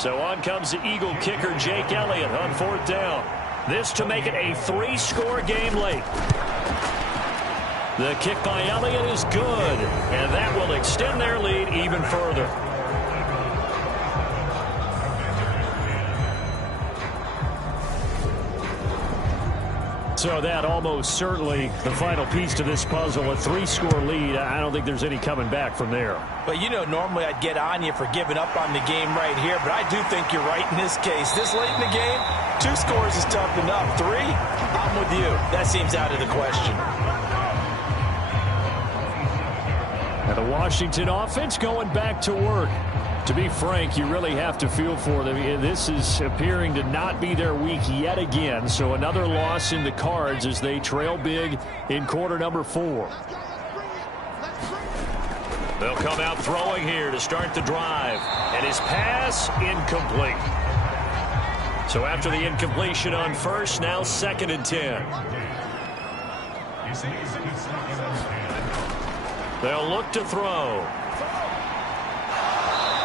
So on comes the Eagle kicker, Jake Elliott, on 4th down. This to make it a 3-score game late. The kick by Elliott is good, and that will extend their lead even further. So that almost certainly the final piece to this puzzle, a 3-score lead. I don't think there's any coming back from there. But, you know, normally I'd get on you for giving up on the game right here, but I do think you're right in this case. This late in the game, 2 scores is tough enough. 3, I'm with you. That seems out of the question. And the Washington offense going back to work. To be frank, you really have to feel for them. This is appearing to not be their week yet again. So another loss in the cards as they trail big in quarter number 4. They'll come out throwing here to start the drive. And his pass incomplete. So after the incompletion on first, now 2nd and 10. They'll look to throw.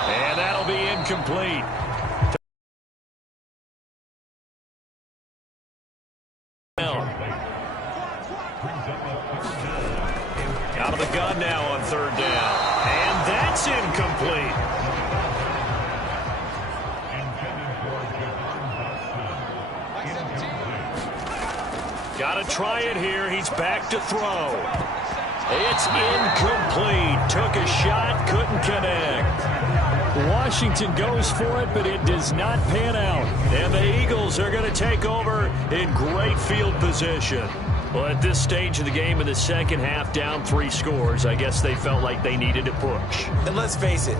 And that'll be incomplete. Out of the gun now on 3rd down. And that's incomplete. Got to try it here. He's back to throw. It's incomplete. Took a shot, couldn't connect. Washington goes for it, but it does not pan out. And the Eagles are going to take over in great field position. Well, at this stage of the game in the second half, down 3 scores, I guess they felt like they needed to push. And let's face it,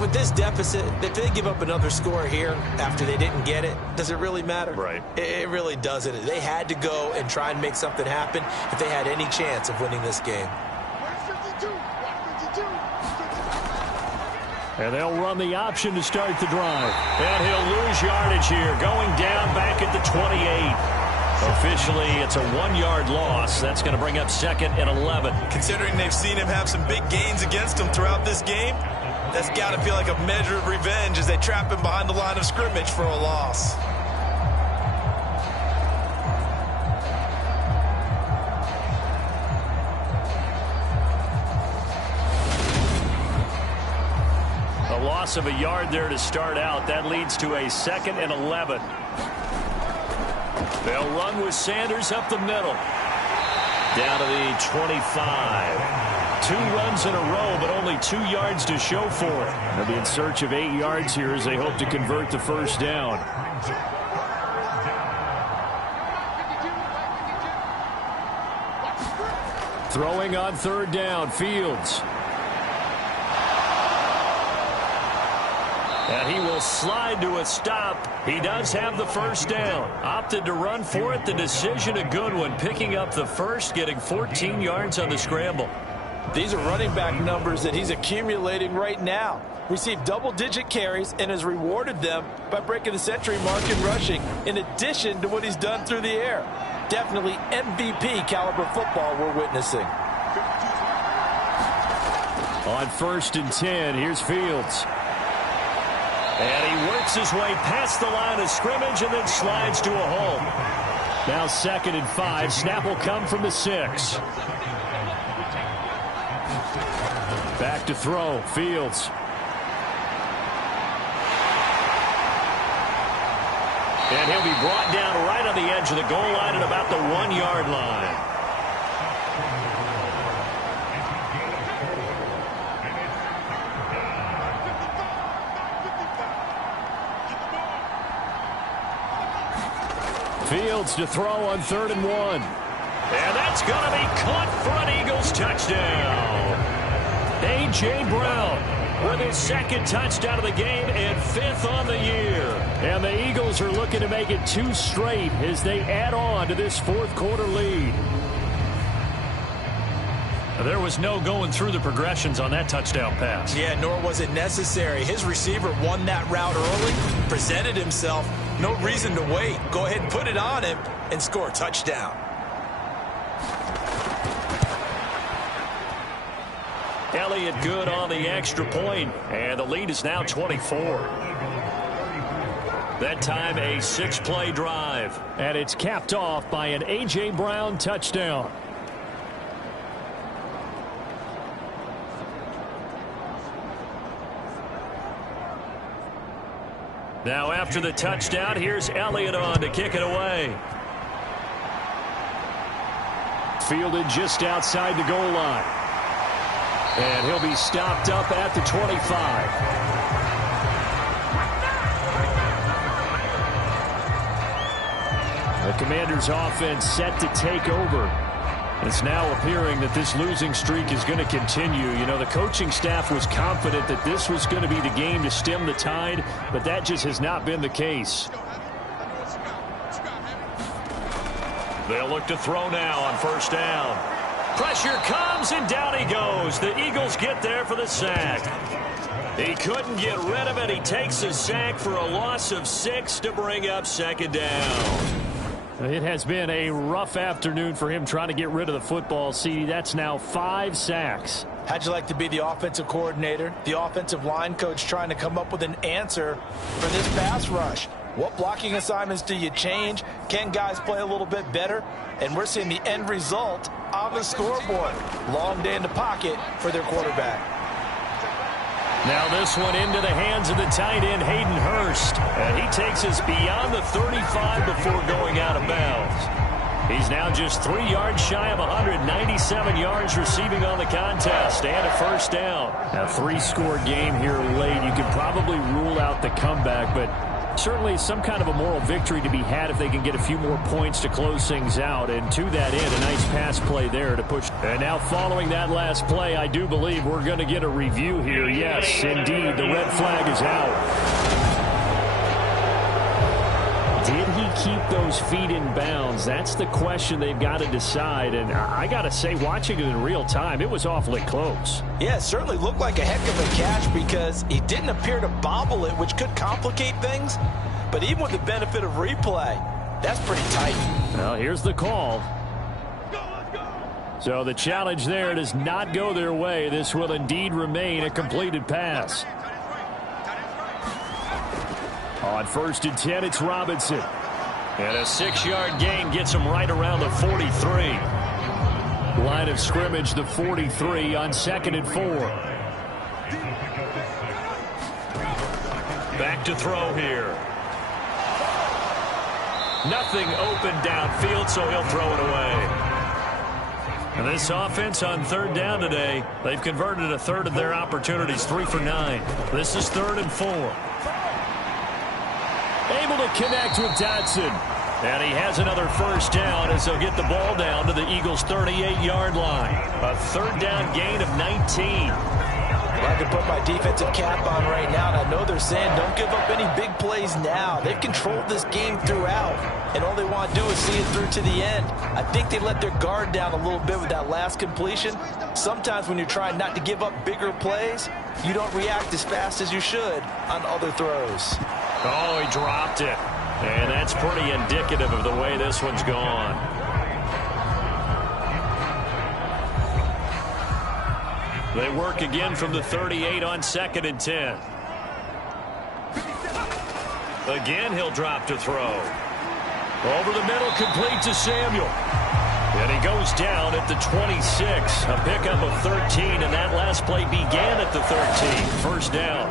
with this deficit, if they give up another score here after they didn't get it, does it really matter? Right. It really doesn't. They had to go and try and make something happen if they had any chance of winning this game. And they'll run the option to start the drive. And he'll lose yardage here, going down back at the 28. Officially, it's a 1-yard loss. That's going to bring up 2nd and 11. Considering they've seen him have some big gains against them throughout this game, that's got to feel like a measure of revenge as they trap him behind the line of scrimmage for a loss. A loss of a yard there to start out. That leads to a 2nd and 11. They'll run with Sanders up the middle. Down to the 25. 2 runs in a row, but only 2 yards to show for it. They'll be in search of 8 yards here as they hope to convert the first down. Throwing on 3rd down, Fields. And he will slide to a stop. He does have the first down. Opted to run for it. The decision a good one. Picking up the first, getting 14 yards on the scramble. These are running back numbers that he's accumulating right now. Received double-digit carries and has rewarded them by breaking the century mark in rushing, in addition to what he's done through the air. Definitely MVP caliber football we're witnessing. On 1st and 10, here's Fields. And he works his way past the line of scrimmage and then slides to a hole. Now 2nd and 5. Snap will come from the 6. Back to throw. Fields. And he'll be brought down right on the edge of the goal line at about the 1-yard line. Fields to throw on 3rd and 1. And that's going to be caught for an Eagles touchdown. A.J. Brown with his 2nd touchdown of the game and 5th on the year. And the Eagles are looking to make it 2 straight as they add on to this 4th quarter lead. There was no going through the progressions on that touchdown pass. Yeah, nor was it necessary. His receiver won that route early, presented himself. No reason to wait. Go ahead and put it on him and score a touchdown. Elliott good on the extra point, and the lead is now 24. That time a 6-play drive, and it's capped off by an A.J. Brown touchdown. Now after the touchdown, here's Elliott on to kick it away. Fielded just outside the goal line. And he'll be stopped up at the 25. The Commanders' offense set to take over. It's now appearing that this losing streak is going to continue. You know, the coaching staff was confident that this was going to be the game to stem the tide, but that just has not been the case. They'll look to throw now on first down. Pressure comes, and down he goes. The Eagles get there for the sack. He couldn't get rid of it. He takes a sack for a loss of 6 to bring up second down. It has been a rough afternoon for him trying to get rid of the football. See, that's now 5 sacks. How'd you like to be the offensive coordinator, the offensive line coach trying to come up with an answer for this pass rush? What blocking assignments do you change? Can guys play a little bit better? And we're seeing the end result on the scoreboard. Long day in the pocket for their quarterback. Now this one into the hands of the tight end, Hayden Hurst. And he takes us beyond the 35 before going out of bounds. He's now just 3 yards shy of 197 yards receiving on the contest and a first down. A 3-score game here late. You can probably rule out the comeback, but certainly some kind of a moral victory to be had if they can get a few more points to close things out. And to that end, a nice pass play there to push. And now following that last play, I do believe we're going to get a review here. Yes, indeed, the red flag is out. Did he keep those feet in bounds? That's the question they've got to decide. And I got to say, watching it in real time, it was awfully close. Yeah, it certainly looked like a heck of a catch because he didn't appear to bobble it, which could complicate things. But even with the benefit of replay, that's pretty tight. Well, here's the call. So the challenge there does not go their way. This will indeed remain a completed pass. On 1st and 10, it's Robinson. And a 6-yard gain gets him right around the 43. Line of scrimmage, the 43 on 2nd and 4. Back to throw here. Nothing open downfield, so he'll throw it away. And this offense on 3rd down today, they've converted a third of their opportunities, 3 for 9. This is 3rd and 4. Able to connect with Dotson. And he has another first down as they'll get the ball down to the Eagles' 38-yard line. A 3rd down gain of 19. Well, I can put my defensive cap on right now, and I know they're saying don't give up any big plays now. They've controlled this game throughout, and all they want to do is see it through to the end. I think they let their guard down a little bit with that last completion. Sometimes when you're trying not to give up bigger plays, you don't react as fast as you should on other throws. Oh, he dropped it. And that's pretty indicative of the way this one's gone. They work again from the 38 on 2nd and 10. Again, he'll drop to throw. Over the middle, complete to Samuel. And he goes down at the 26. A pickup of 13, and that last play began at the 13. First down.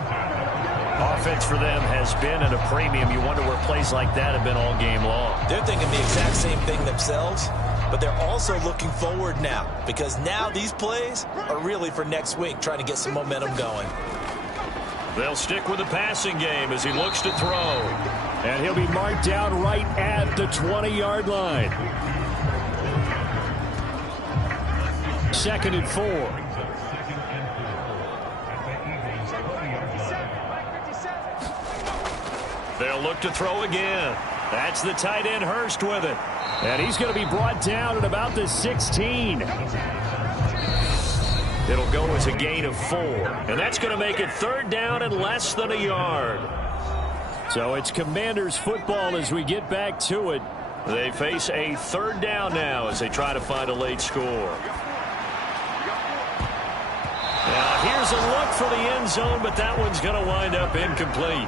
Offense for them has been at a premium. You wonder where plays like that have been all game long. They're thinking the exact same thing themselves, but they're also looking forward now because now these plays are really for next week, trying to get some momentum going. They'll stick with the passing game as he looks to throw. And he'll be marked down right at the 20-yard line. 2nd and 4. They'll look to throw again. That's the tight end Hurst with it. And he's going to be brought down at about the 16. It'll go as a gain of 4. And that's going to make it 3rd down and less than a yard. So it's Commanders football as we get back to it. They face a 3rd down now as they try to find a late score. Now here's a look for the end zone, but that one's going to wind up incomplete.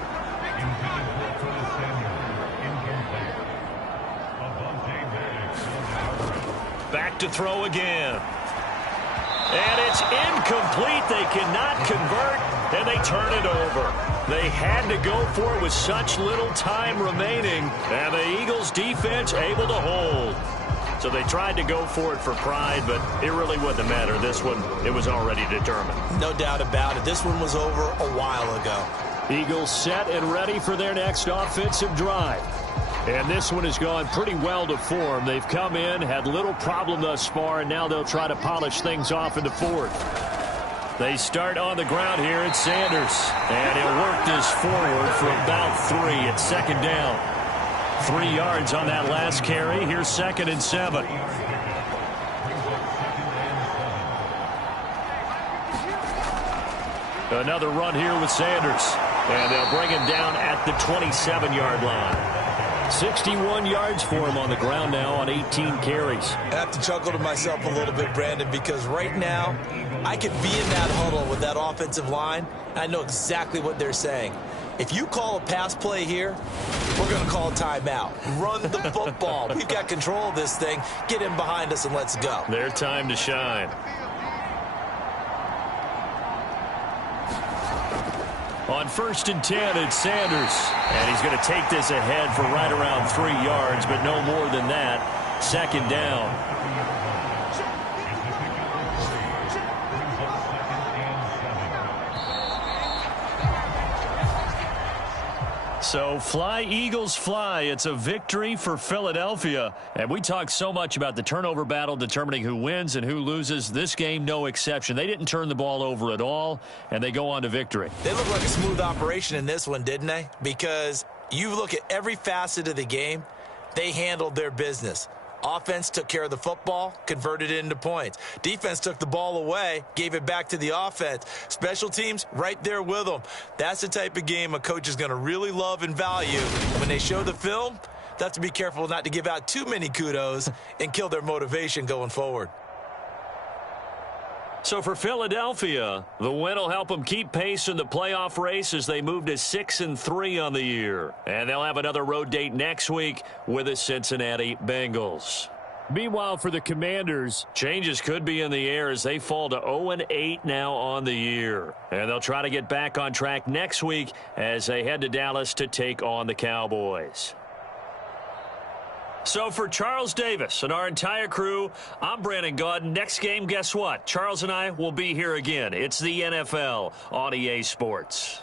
Back to throw again. And it's incomplete. They cannot convert, and they turn it over. They had to go for it with such little time remaining, and the Eagles defense able to hold. So they tried to go for it for pride, but it really wouldn't matter. This one, it was already determined. No doubt about it. This one was over a while ago. Eagles set and ready for their next offensive drive. And this one has gone pretty well to form. They've come in, had little problem thus far, and now they'll try to polish things off in the fourth. They start on the ground here at Sanders. And he'll work this forward for about 3 at second down. 3 yards on that last carry. Here's 2nd and 7. Another run here with Sanders. And they'll bring him down at the 27-yard line. 61 yards for him on the ground now on 18 carries. I have to chuckle to myself a little bit, Brandon, because right now I could be in that huddle with that offensive line. I know exactly what they're saying. If you call a pass play here, we're going to call a timeout. Run the football. We've got control of this thing. Get in behind us and let's go. Their time to shine. On 1st and 10, it's Sanders. And he's going to take this ahead for right around 3 yards, but no more than that. 2nd down. So fly, Eagles, fly. It's a victory for Philadelphia. And we talk so much about the turnover battle determining who wins and who loses. This game, no exception. They didn't turn the ball over at all, and they go on to victory. They look like a smooth operation in this one, didn't they? Because you look at every facet of the game, they handled their business. Offense took care of the football, converted it into points. Defense took the ball away, gave it back to the offense. Special teams, right there with them. That's the type of game a coach is going to really love and value. And when they show the film, they have to be careful not to give out too many kudos and kill their motivation going forward. So for Philadelphia, the win will help them keep pace in the playoff race as they move to 6-3 on the year. And they'll have another road date next week with the Cincinnati Bengals. Meanwhile, for the Commanders, changes could be in the air as they fall to 0-8 now on the year. And they'll try to get back on track next week as they head to Dallas to take on the Cowboys. So for Charles Davis and our entire crew, I'm Brandon Gaudin. Next game, guess what? Charles and I will be here again. It's the NFL on EA Sports.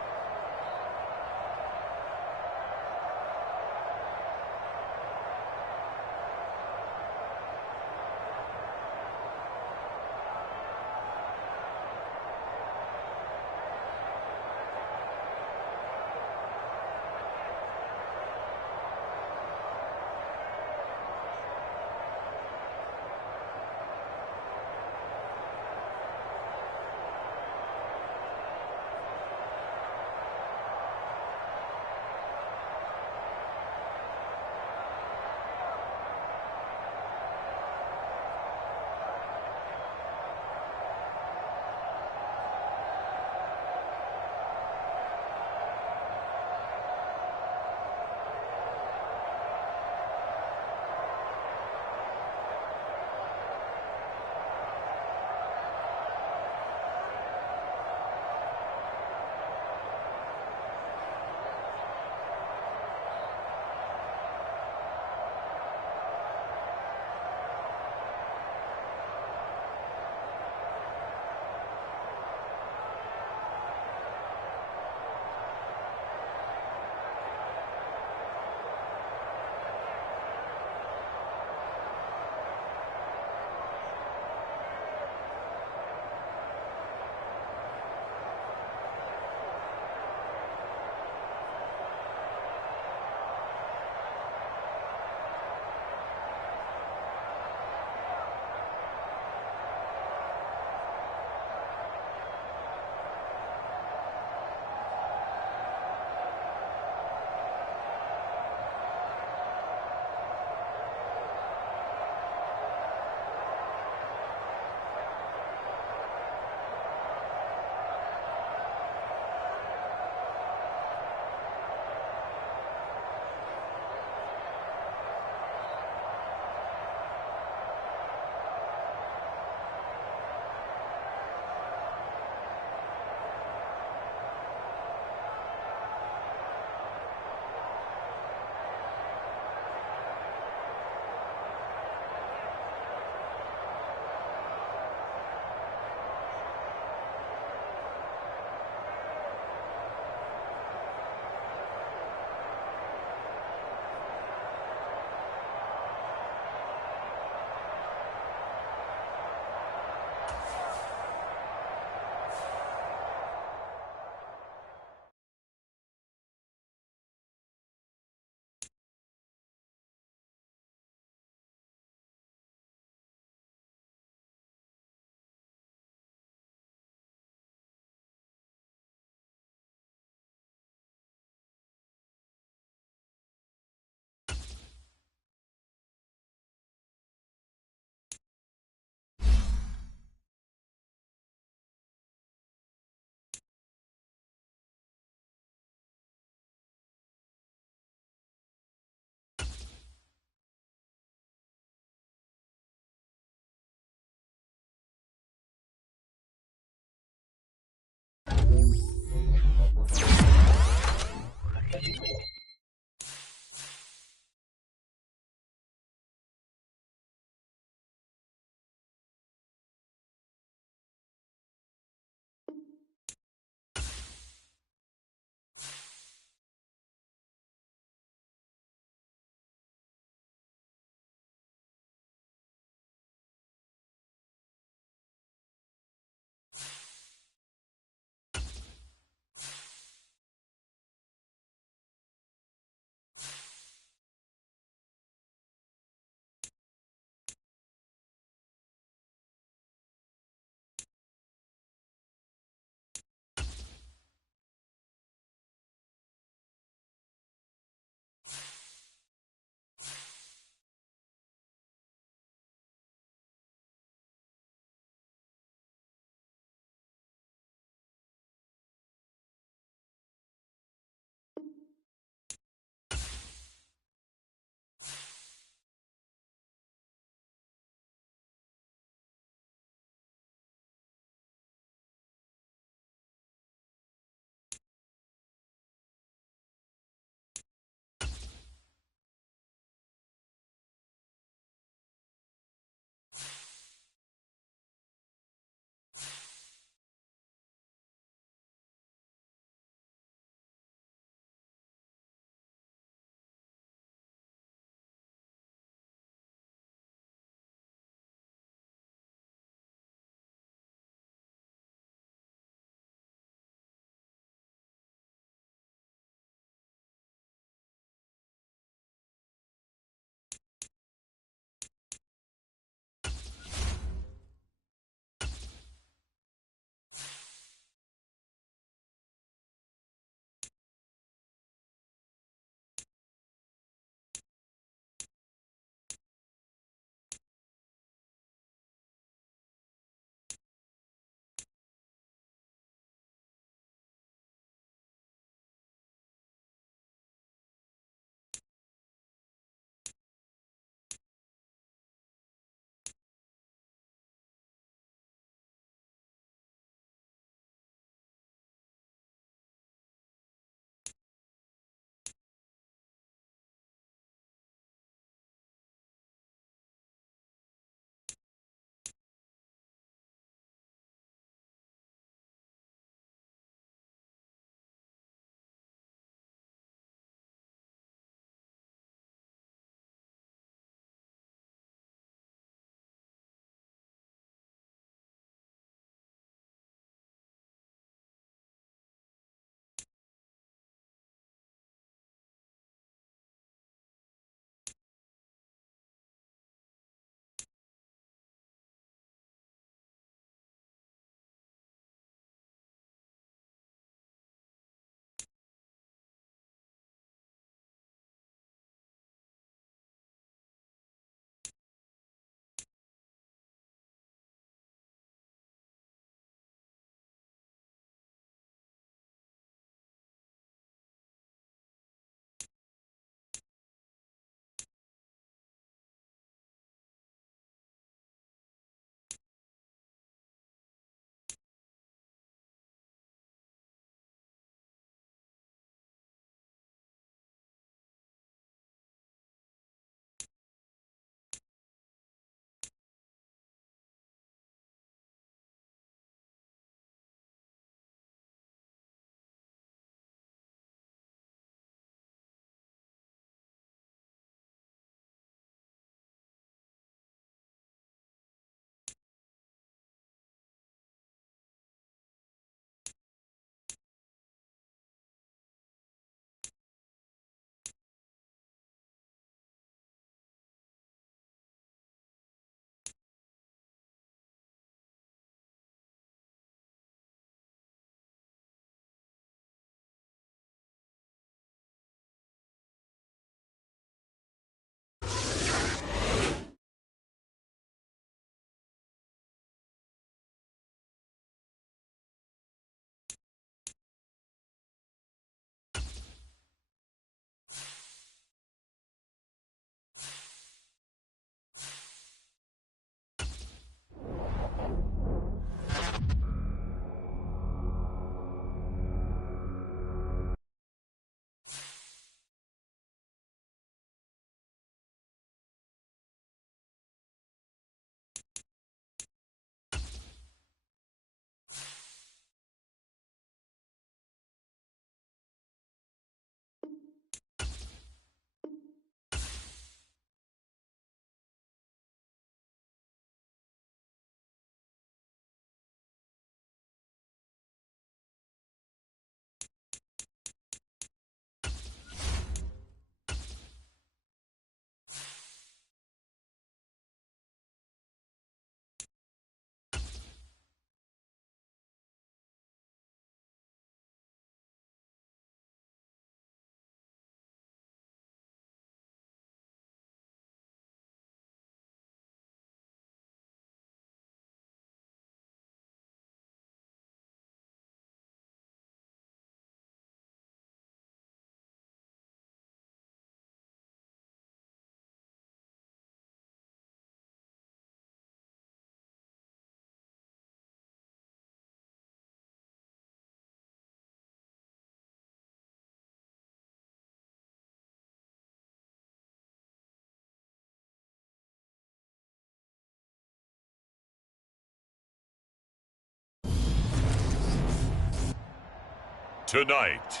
Tonight,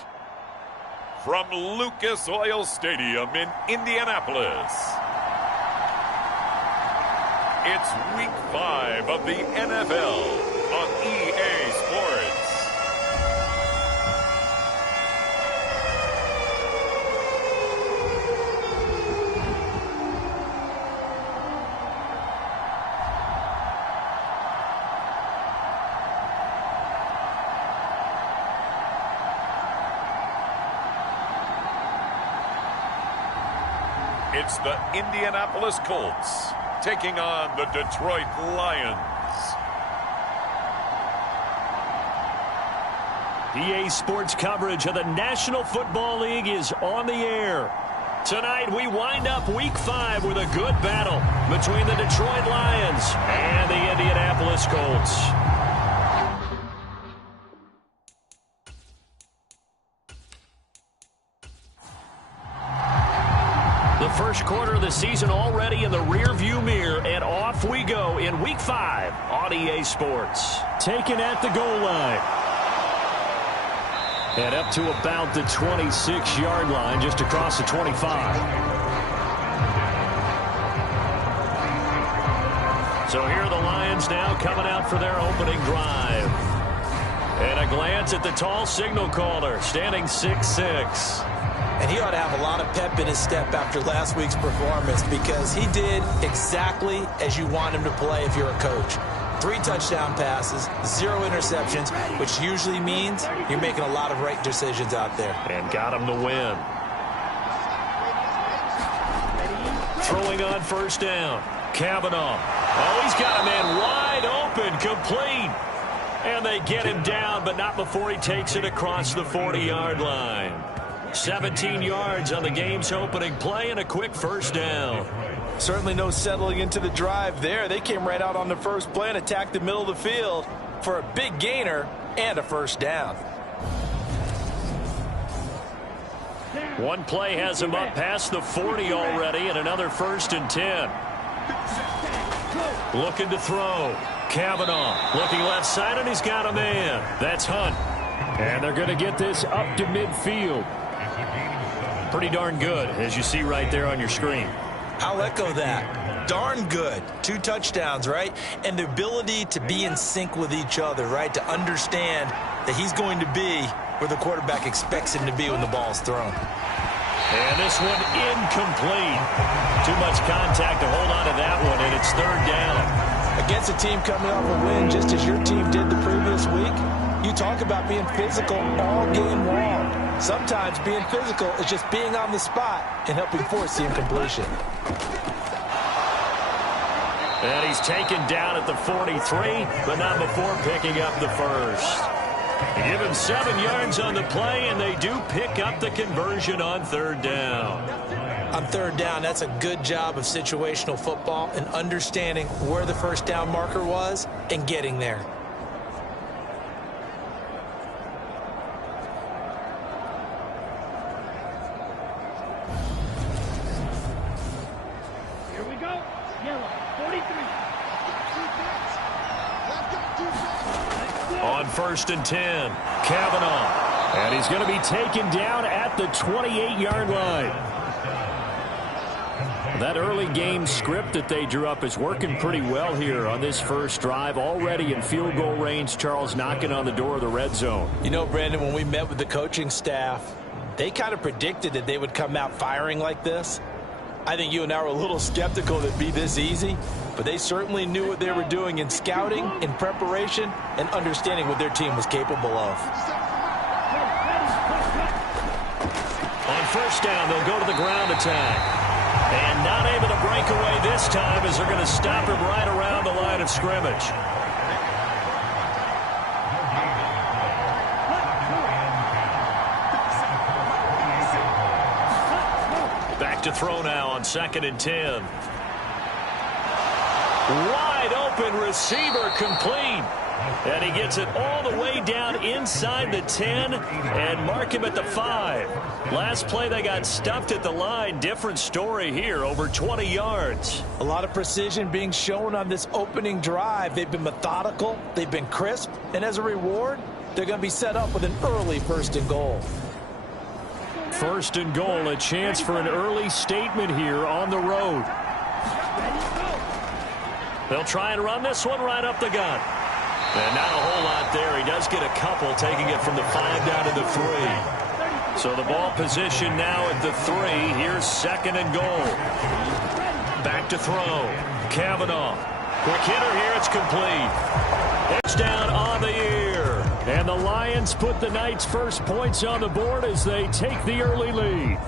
from Lucas Oil Stadium in Indianapolis, it's Week 5 of the NFL on EA Sports. It's the Indianapolis Colts taking on the Detroit Lions. EA Sports coverage of the National Football League is on the air. Tonight, we wind up Week 5 with a good battle between the Detroit Lions and the Indianapolis Colts. The first quarter of the season already in the rearview mirror, and off we go in Week 5 on EA Sports. Taken at the goal line. And up to about the 26-yard line, just across the 25. So here are the Lions now coming out for their opening drive. And a glance at the tall signal caller, standing 6'6". And he ought to have a lot of pep in his step after last week's performance, because he did exactly as you want him to play if you're a coach. 3 touchdown passes, 0 interceptions, which usually means you're making a lot of right decisions out there. And got him to win. Throwing on first down. Kavanaugh. Oh, he's got a man wide open, complete. And they get him down, but not before he takes it across the 40-yard line. 17 yards on the game's opening play and a quick first down. Certainly no settling into the drive there. They came right out on the first play and attacked the middle of the field for a big gainer and a first down. One play has him up past the 40 already, and another 1st and 10. Looking to throw. Kavanaugh looking left side, and he's got a man. That's Hunt. And they're going to get this up to midfield. Pretty darn good, as you see right there on your screen. I'll echo that. Darn good. 2 touchdowns, right? And the ability to be in sync with each other, right? To understand that he's going to be where the quarterback expects him to be when the ball's thrown. And this one incomplete. Too much contact to hold on to that one, and it's 3rd down. Against a team coming off a win just as your team did the previous week, you talk about being physical all game long. Sometimes being physical is just being on the spot and helping force the incompletion. And he's taken down at the 43, but not before picking up the first. They give him 7 yards on the play, and they do pick up the conversion on 3rd down. On 3rd down, that's a good job of situational football and understanding where the first down marker was and getting there. Here we go. Yellow, 43. On 1st and 10, Kavanaugh. And he's going to be taken down at the 28-yard line. That early game script that they drew up is working pretty well here on this first drive. Already in field goal range, Charles knocking on the door of the red zone. You know, Brandon, when we met with the coaching staff, they kind of predicted that they would come out firing like this. I think you and I were a little skeptical that it'd be this easy, but they certainly knew what they were doing in scouting, in preparation, and understanding what their team was capable of. On first down, they'll go to the ground attack. And not able to break away this time as they're going to stop him right around the line of scrimmage. Back to throw now on 2nd and 10. Wide open receiver, complete. And he gets it all the way down inside the 10 and mark him at the 5. Last play, they got stuffed at the line. Different story here, over 20 yards. A lot of precision being shown on this opening drive. They've been methodical, they've been crisp, and as a reward, they're going to be set up with an early 1st and goal. 1st and goal, a chance for an early statement here on the road. They'll try and run this one right up the gut. And not a whole lot there. He does get a couple, taking it from the 5 down to the 3. So the ball position now at the 3. Here's 2nd and goal. Back to throw. Kavanaugh. Quick hitter here. It's complete. Touchdown on the year. And the Lions put the Knights' first points on the board as they take the early lead.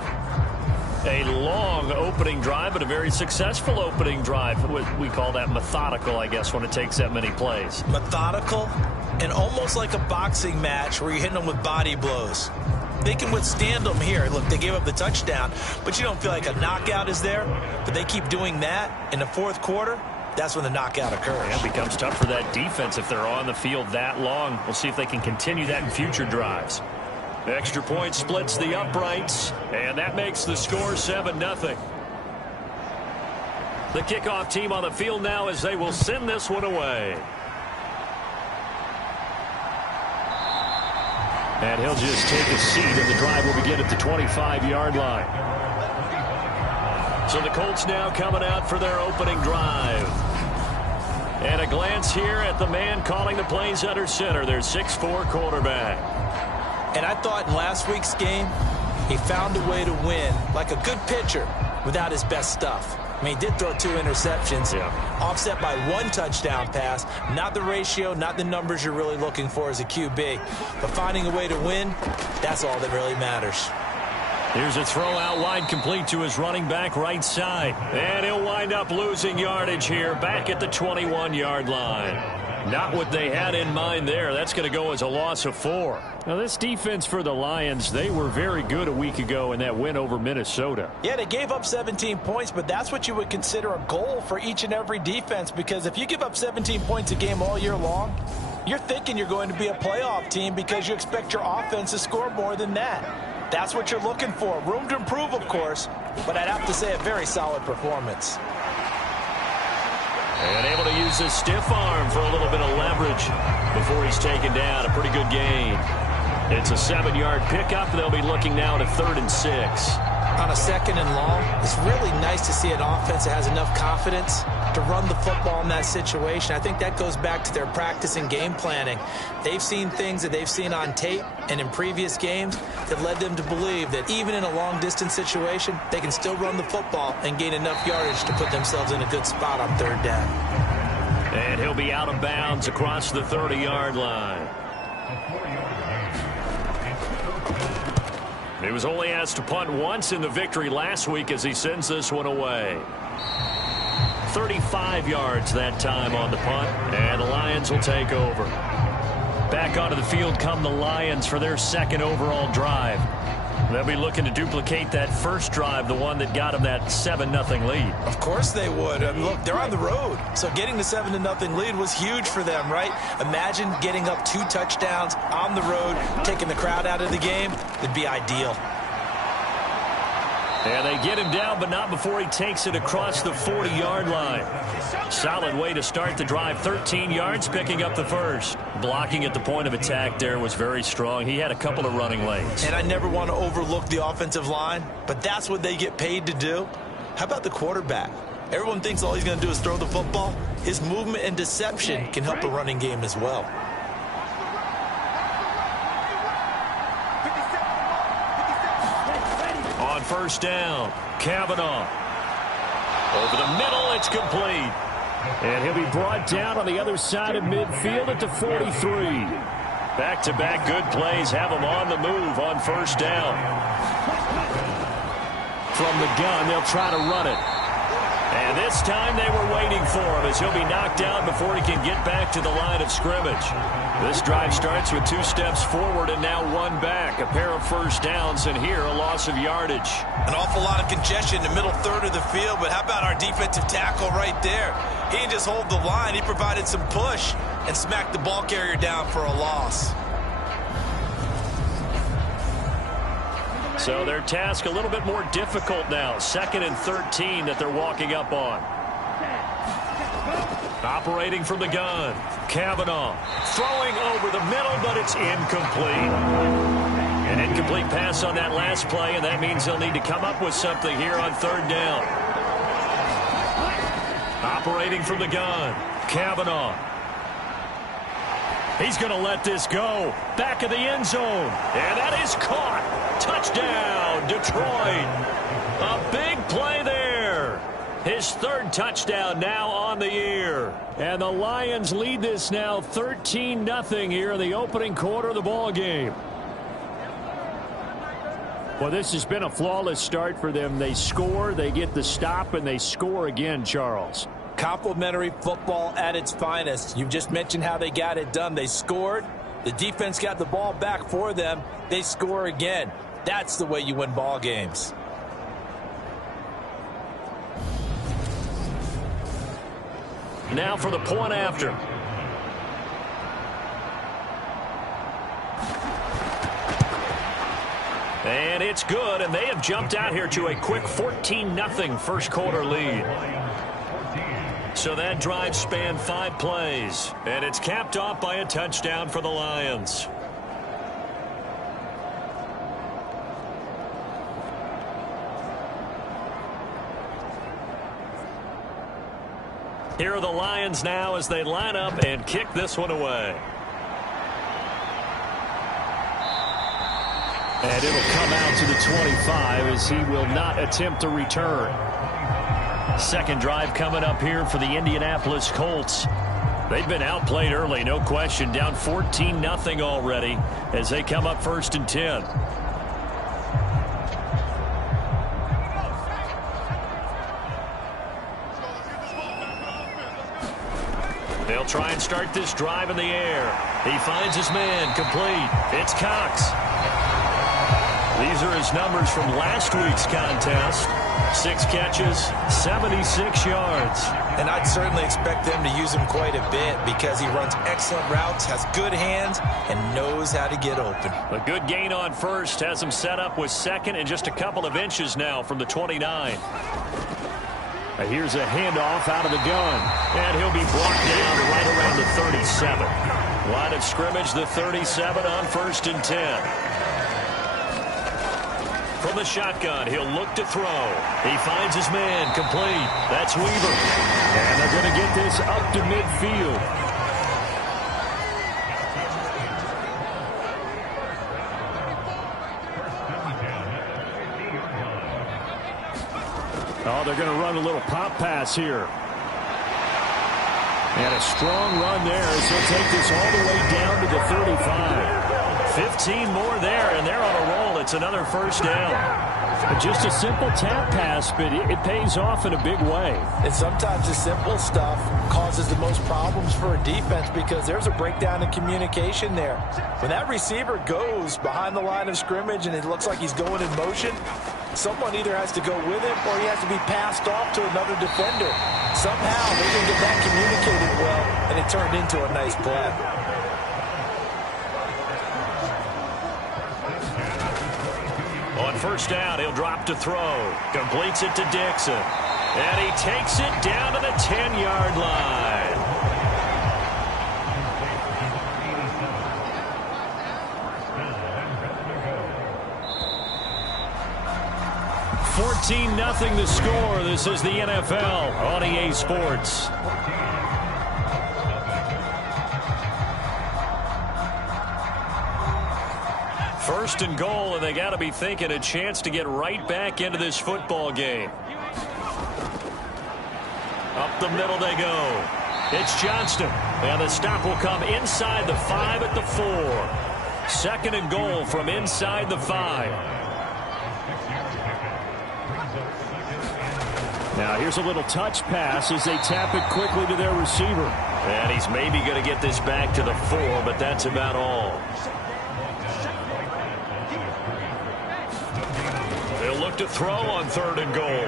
A long opening drive, but a very successful opening drive. We call that methodical, I guess, when it takes that many plays. Methodical and almost like a boxing match where you're hitting them with body blows. They can withstand them here. Look, they gave up the touchdown, but you don't feel like a knockout is there. But they keep doing that in the 4th quarter. That's when the knockout occurs. Yeah, it becomes tough for that defense if they're on the field that long. We'll see if they can continue that in future drives. The extra point splits the uprights, and that makes the score 7-0. The kickoff team on the field now as they will send this one away. And he'll just take a seat, and the drive will begin at the 25-yard line. So the Colts now coming out for their opening drive. And a glance here at the man calling the plays under center, their 6'4" quarterback. And I thought in last week's game, he found a way to win like a good pitcher without his best stuff. I mean, he did throw 2 interceptions, offset by 1 touchdown pass. Not the ratio, not the numbers you're really looking for as a QB. But finding a way to win, that's all that really matters. Here's a throw out wide, complete to his running back right side. And he'll wind up losing yardage here back at the 21-yard line. Not what they had in mind there. That's going to go as a loss of 4. Now, this defense for the Lions, they were very good a week ago in that win over Minnesota. Yeah, they gave up 17 points, but that's what you would consider a goal for each and every defense, because if you give up 17 points a game all year long, you're thinking you're going to be a playoff team because you expect your offense to score more than that. That's what you're looking for. Room to improve, of course, but I'd have to say a very solid performance. And able to use his stiff arm for a little bit of leverage before he's taken down. A pretty good gain. It's a 7-yard pickup. They'll be looking now to 3rd and 6. On a 2nd and long, it's really nice to see an offense that has enough confidence to run the football in that situation. I think that goes back to their practice and game planning. They've seen things that they've seen on tape and in previous games that led them to believe that even in a long-distance situation, they can still run the football and gain enough yardage to put themselves in a good spot on 3rd down. And he'll be out of bounds across the 30-yard line. He was only asked to punt once in the victory last week as he sends this one away. 35 yards that time on the punt, and the Lions will take over. Back onto the field come the Lions for their 2nd overall drive. They'll be looking to duplicate that first drive, the one that got them that 7-0 lead. Of course they would. I mean, look, they're on the road, so getting the 7-0 lead was huge for them, right? Imagine getting up 2 touchdowns on the road, taking the crowd out of the game. It'd be ideal. And they get him down, but not before he takes it across the 40-yard line. Solid way to start the drive. 13 yards, picking up the first. Blocking at the point of attack there was very strong. He had a couple of running lanes. And I never want to overlook the offensive line, but that's what they get paid to do. How about the quarterback? Everyone thinks all he's going to do is throw the football. His movement and deception can help a running game as well. On 1st down, Kavanaugh. Over the middle, it's complete. And he'll be brought down on the other side of midfield at the 43. Back-to-back good plays have him on the move on 1st down. From the gun, they'll try to run it. And this time they were waiting for him as he'll be knocked down before he can get back to the line of scrimmage. This drive starts with 2 steps forward and now 1 back. A pair of 1st downs, and here a loss of yardage. An awful lot of congestion in the middle 3rd of the field, but how about our defensive tackle right there? He didn't just hold the line, he provided some push and smacked the ball carrier down for a loss. So their task a little bit more difficult now. 2nd and 13 that they're walking up on. Operating from the gun, Kavanaugh. Throwing over the middle, but it's incomplete. An incomplete pass on that last play, and that means they'll need to come up with something here on third down. Operating from the gun, Kavanaugh. He's going to let this go. Back of the end zone. And that is caught. Touchdown, Detroit. A big play there. His third touchdown now on the year. And the Lions lead this now 13-0 here in the opening quarter of the ball game. Well, this has been a flawless start for them. They score, they get the stop, and they score again, Charles. Complimentary football at its finest. You just mentioned how they got it done. They scored. The defense got the ball back for them. They score again. That's the way you win ball games. Now for the point after. And it's good, and they have jumped out here to a quick 14-0 first quarter lead. So that drive spanned 5 plays, and it's capped off by a touchdown for the Lions. Here are the Lions now as they line up and kick this one away. And it'll come out to the 25 as he will not attempt to return. Second drive coming up here for the Indianapolis Colts. They've been outplayed early, no question. Down 14-0 already as they come up 1st and 10. They'll try and start this drive in the air. He finds his man, complete. It's Cox. These are his numbers from last week's contest. 6 catches, 76 yards. And I'd certainly expect them to use him quite a bit because he runs excellent routes, has good hands, and knows how to get open. A good gain on first has him set up with second and just a couple of inches now from the 29. Here's a handoff out of the gun. And he'll be brought down right around the 37. Line of scrimmage, the 37 on 1st and 10. From the shotgun, he'll look to throw. He finds his man, complete. That's Weaver. And they're going to get this up to midfield. Oh, they're going to run a little pop pass here. And a strong run there as he'll take this all the way down to the 35. 15 more there, and they're on a roll. It's another first down. Just a simple tap pass, but it pays off in a big way. And sometimes the simple stuff causes the most problems for a defense because there's a breakdown in communication there. When that receiver goes behind the line of scrimmage and it looks like he's going in motion, someone either has to go with him or he has to be passed off to another defender. Somehow they didn't get that communicated well, and it turned into a nice play. On first down, he'll drop to throw. Completes it to Dixon. And he takes it down to the 10-yard line. 14-0 the score. This is the NFL on EA Sports. First and goal, and they got to be thinking a chance to get right back into this football game. Up the middle they go. It's Johnston. And the stop will come inside the 5 at the 4. Second and goal from inside the 5. Now here's a little touch pass as they tap it quickly to their receiver. And he's maybe going to get this back to the 4, but that's about all. They'll look to throw on third and goal.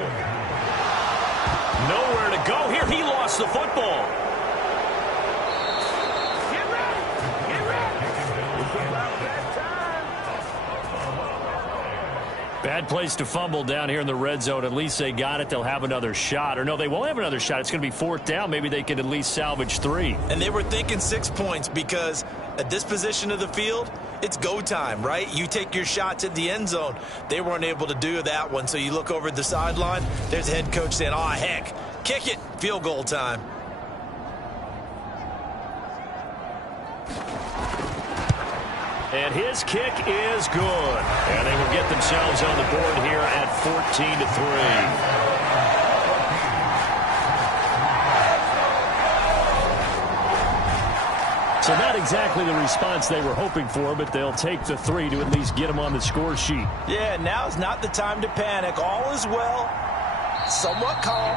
Nowhere to go here. He lost the football. Bad place to fumble down here in the red zone. At least they got it. They'll have another shot. Or no, they won't have another shot. It's going to be 4th down. Maybe they can at least salvage 3. And they were thinking 6 points because at this position of the field, it's go time, right? You take your shots at the end zone. They weren't able to do that one. So you look over at the sideline. There's the head coach saying, "Oh, heck, kick it. Field goal time." And his kick is good. And they will get themselves on the board here at 14-3. So not exactly the response they were hoping for, but they'll take the 3 to at least get them on the score sheet. Yeah, now is not the time to panic. All is well. Somewhat calm.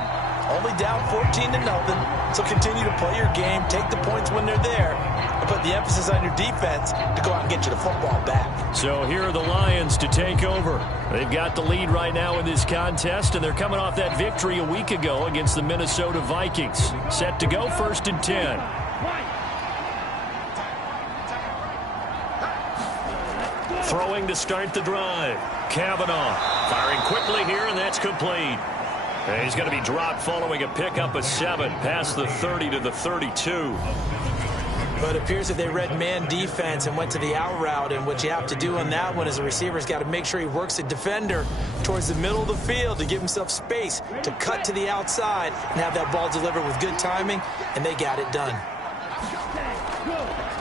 Only down 14-0. So continue to play your game. Take the points when they're there. And put the emphasis on your defense to go out and get you the football back. So here are the Lions to take over. They've got the lead right now in this contest, and they're coming off that victory a week ago against the Minnesota Vikings. Set to go 1st and 10. Throwing to start the drive. Kavanaugh firing quickly here, and that's complete. And he's going to be dropped following a pickup of 7 past the 30 to the 32. But it appears that they read man defense and went to the out route, and what you have to do on that one is a receiver's got to make sure he works the defender towards the middle of the field to give himself space to cut to the outside and have that ball delivered with good timing, and they got it done.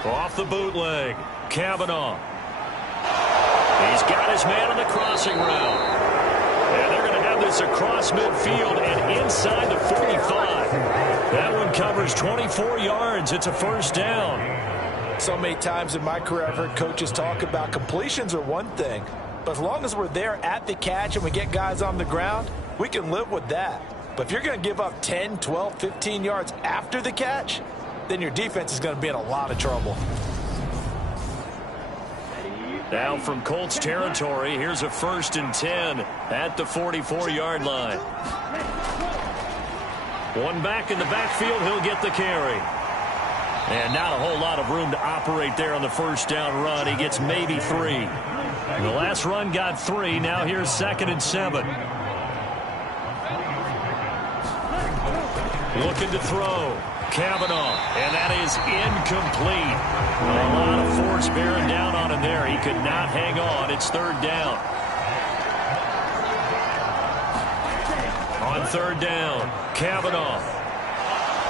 Off the bootleg, Kavanaugh. He's got his man on the crossing route. And they're going to have this across midfield and inside the 45. That one covers 24 yards. It's a 1st down. So many times in my career I've heard coaches talk about completions are one thing, but as long as we're there at the catch and we get guys on the ground, we can live with that. But if you're going to give up 10, 12, 15 yards after the catch, then your defense is going to be in a lot of trouble. Now from Colts territory, here's a 1st and 10 at the 44-yard line. One back in the backfield, he'll get the carry. And not a whole lot of room to operate there on the 1st down run. He gets maybe 3. The last run got 3. Now here's 2nd and 7. Looking to throw. Kavanaugh, and that is incomplete. A lot of force bearing down on him there. He could not hang on. It's 3rd down. On 3rd down, Kavanaugh.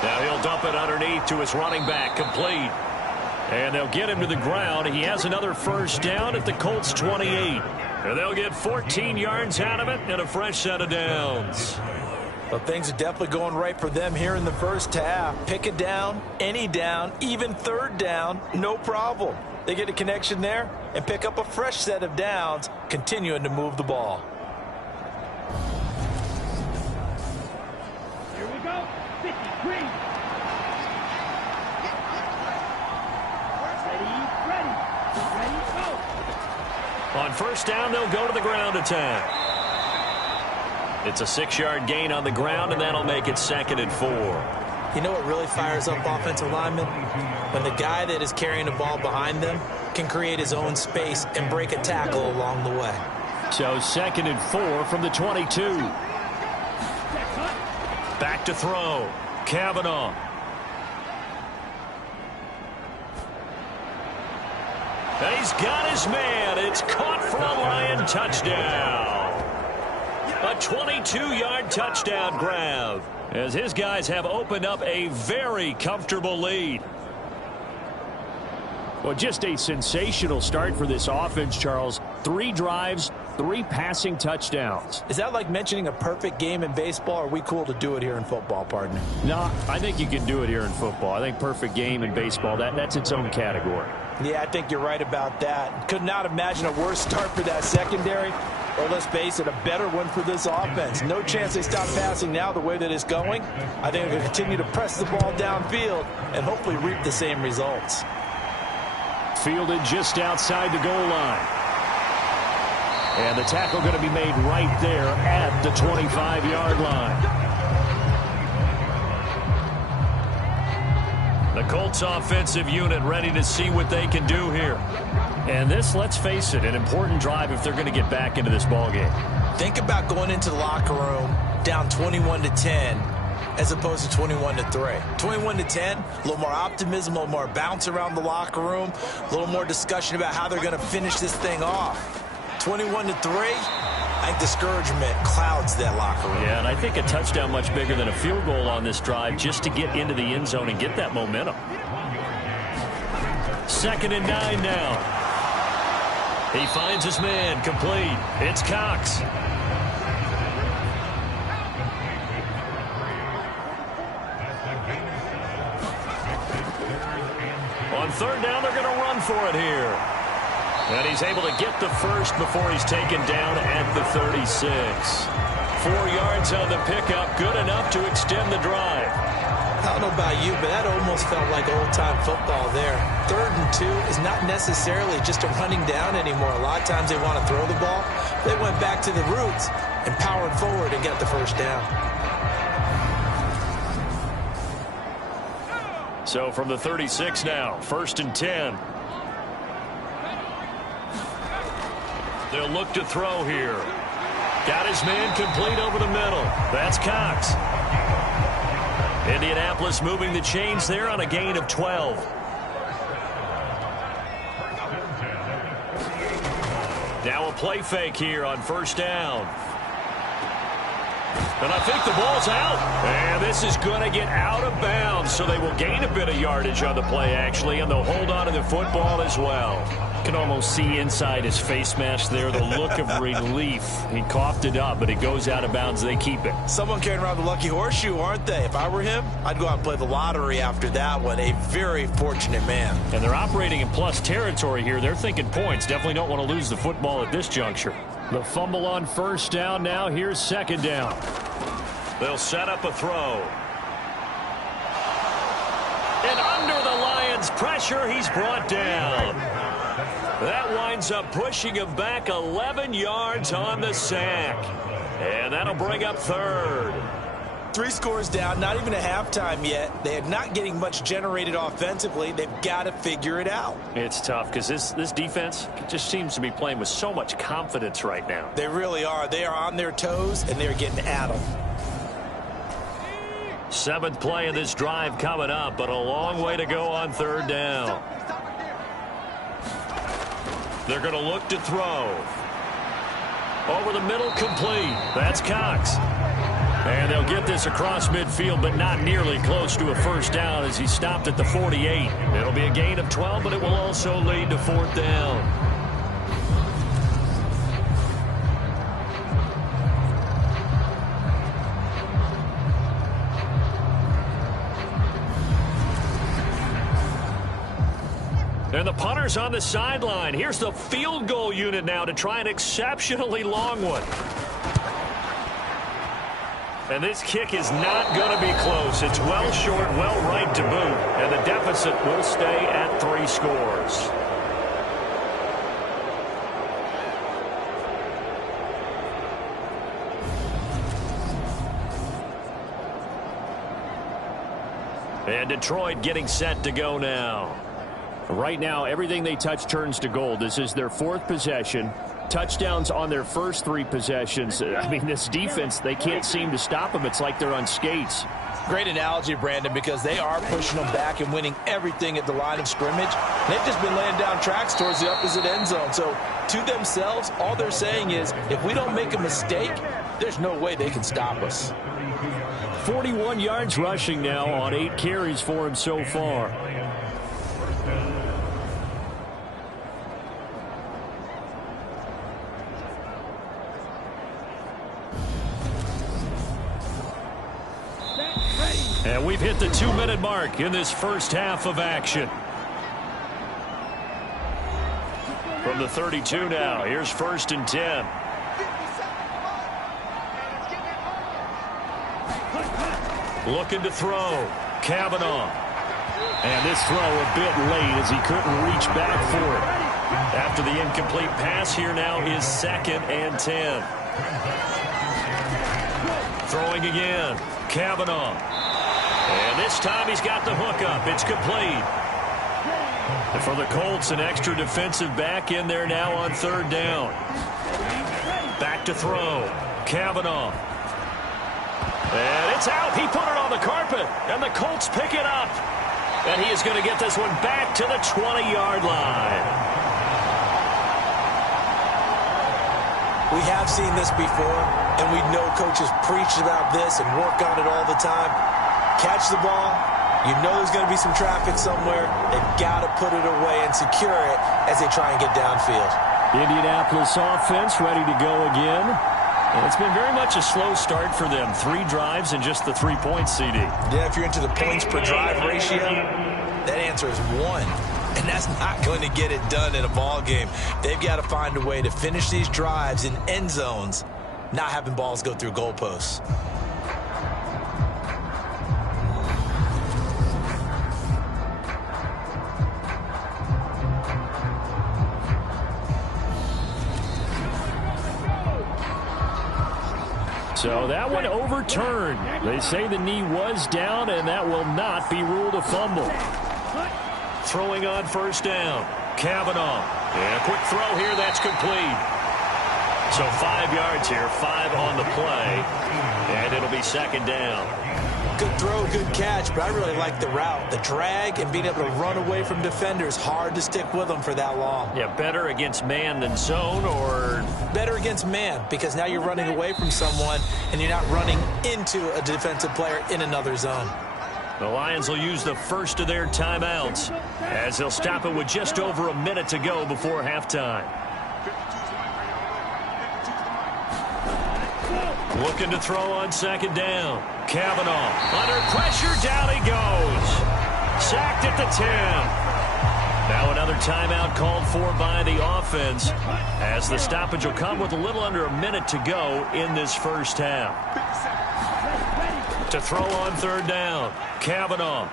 Now he'll dump it underneath to his running back, complete. And they'll get him to the ground. He has another 1st down at the Colts 28. And they'll get 14 yards out of it and a fresh set of downs. Well, things are definitely going right for them here in the 1st half. Pick a down, any down, even 3rd down, no problem. They get a connection there and pick up a fresh set of downs, continuing to move the ball. Here we go. 53. Ready, go. On 1st down, they'll go to the ground attack. It's a 6-yard gain on the ground, and that'll make it 2nd and 4. You know what really fires up offensive linemen? When the guy that is carrying the ball behind them can create his own space and break a tackle along the way. So 2nd and 4 from the 22. Back to throw. Kavanaugh. And he's got his man. It's caught for a Lion touchdown. A 22-yard touchdown grab as his guys have opened up a very comfortable lead. Well, just a sensational start for this offense, Charles. 3 drives, 3 passing touchdowns. Is that like mentioning a perfect game in baseball, or are we cool to do it here in football, partner? No, I think you can do it here in football. I think perfect game in baseball, that's its own category. Yeah, I think you're right about that. Could not imagine a worse start for that secondary. Or let's face it, a better one for this offense. No chance they stop passing now the way that it's going. I think they're going to continue to press the ball downfield and hopefully reap the same results. Fielded just outside the goal line. And the tackle going to be made right there at the 25-yard line. The Colts offensive unit ready to see what they can do here. And this, let's face it, an important drive if they're going to get back into this ballgame. Think about going into the locker room down 21-10 as opposed to 21-3. 21-10, a little more optimism, a little more bounce around the locker room, a little more discussion about how they're going to finish this thing off. 21-3, I think discouragement clouds that locker room. Yeah, and I think a touchdown much bigger than a field goal on this drive just to get into the end zone and get that momentum. 2nd and 9 now. He finds his man, complete. It's Cox. On 3rd down, they're going to run for it here. And he's able to get the first before he's taken down at the 36. 4 yards on the pickup, good enough to extend the drive. I don't know about you, but that almost felt like old-time football there. 3rd and 2 is not necessarily just a running down anymore. A lot of times they want to throw the ball. They went back to the roots and powered forward and got the first down. So from the 36 now, 1st and 10. They'll look to throw here. Got his man complete over the middle. That's Cox. Indianapolis moving the chains there on a gain of 12. Now a play fake here on 1st down. And I think the ball's out. And this is going to get out of bounds, so they will gain a bit of yardage on the play, actually, and they'll hold on to the football as well. Can almost see inside his face mask there the look of relief. He coughed it up, but it goes out of bounds. They keep it. Someone carrying around the lucky horseshoe, aren't they? If I were him, I'd go out and play the lottery after that one. A very fortunate man. And they're operating in plus territory here. They're thinking points. Definitely don't want to lose the football at this juncture. The fumble on 1st down now. Here's 2nd down. They'll set up a throw. And under the Lions' pressure, he's brought down. That winds up pushing him back 11 yards on the sack. And that'll bring up 3rd. 3 scores down, not even a halftime yet. They are not getting much generated offensively. They've got to figure it out. It's tough because this defense just seems to be playing with so much confidence right now. They really are. They are on their toes, and they're getting at them. 7th play of this drive coming up, but a long way to go on 3rd down. They're going to look to throw. Over the middle, complete. That's Cox. And they'll get this across midfield, but not nearly close to a 1st down as he stopped at the 48. It'll be a gain of 12, but it will also lead to 4th down. And the punter's on the sideline. Here's the field goal unit now to try an exceptionally long one. And this kick is not going to be close. It's well short, well right to boot. And the deficit will stay at 3 scores. And Detroit getting set to go now. Right now, everything they touch turns to gold. This is their 4th possession. Touchdowns on their first 3 possessions. I mean, this defense, they can't seem to stop them. It's like they're on skates. Great analogy, Brandon, because they are pushing them back and winning everything at the line of scrimmage. They've just been laying down tracks towards the opposite end zone. So, to themselves, all they're saying is, if we don't make a mistake, there's no way they can stop us. 41 yards rushing now on 8 carries for him so far. And we've hit the 2-minute mark in this first half of action. From the 32 now, here's 1st and 10. Looking to throw. Kavanaugh. And this throw a bit late as he couldn't reach back for it. After the incomplete pass, here now is 2nd and 10. Throwing again. Kavanaugh. And this time he's got the hook up. It's complete. And for the Colts, an extra defensive back in there now on third down. Back to throw. Kavanaugh. And it's out. He put it on the carpet. And the Colts pick it up. And he is going to get this one back to the 20-yard line. We have seen this before, and we know coaches preach about this and work on it all the time. Catch the ball. You know there's going to be some traffic somewhere. They've got to put it away and secure it as they try and get downfield. Indianapolis offense ready to go again. And it's been very much a slow start for them. 3 drives and just the 3 points, CD. Yeah, if you're into the points per drive ratio, that answer is 1. And that's not going to get it done in a ball game. They've got to find a way to finish these drives in end zones, not having balls go through goalposts. So that one overturned. They say the knee was down, and that will not be ruled a fumble. Throwing on first down. Kavanaugh. And a quick throw here. That's complete. So 5 yards here. 5 on the play. And it'll be second down. Good throw, good catch, but I really like the route. The drag and being able to run away from defenders. Hard to stick with them for that long. Yeah, better against man than zone, or? Better against man, because now you're running away from someone and you're not running into a defensive player in another zone. The Lions will use the first of their timeouts as they'll stop it with just over a minute to go before halftime. Looking to throw on second down. Kavanaugh under pressure. Down he goes. Sacked at the 10. Now another timeout called for by the offense as the stoppage will come with a little under a minute to go in this first half. To throw on third down. Kavanaugh.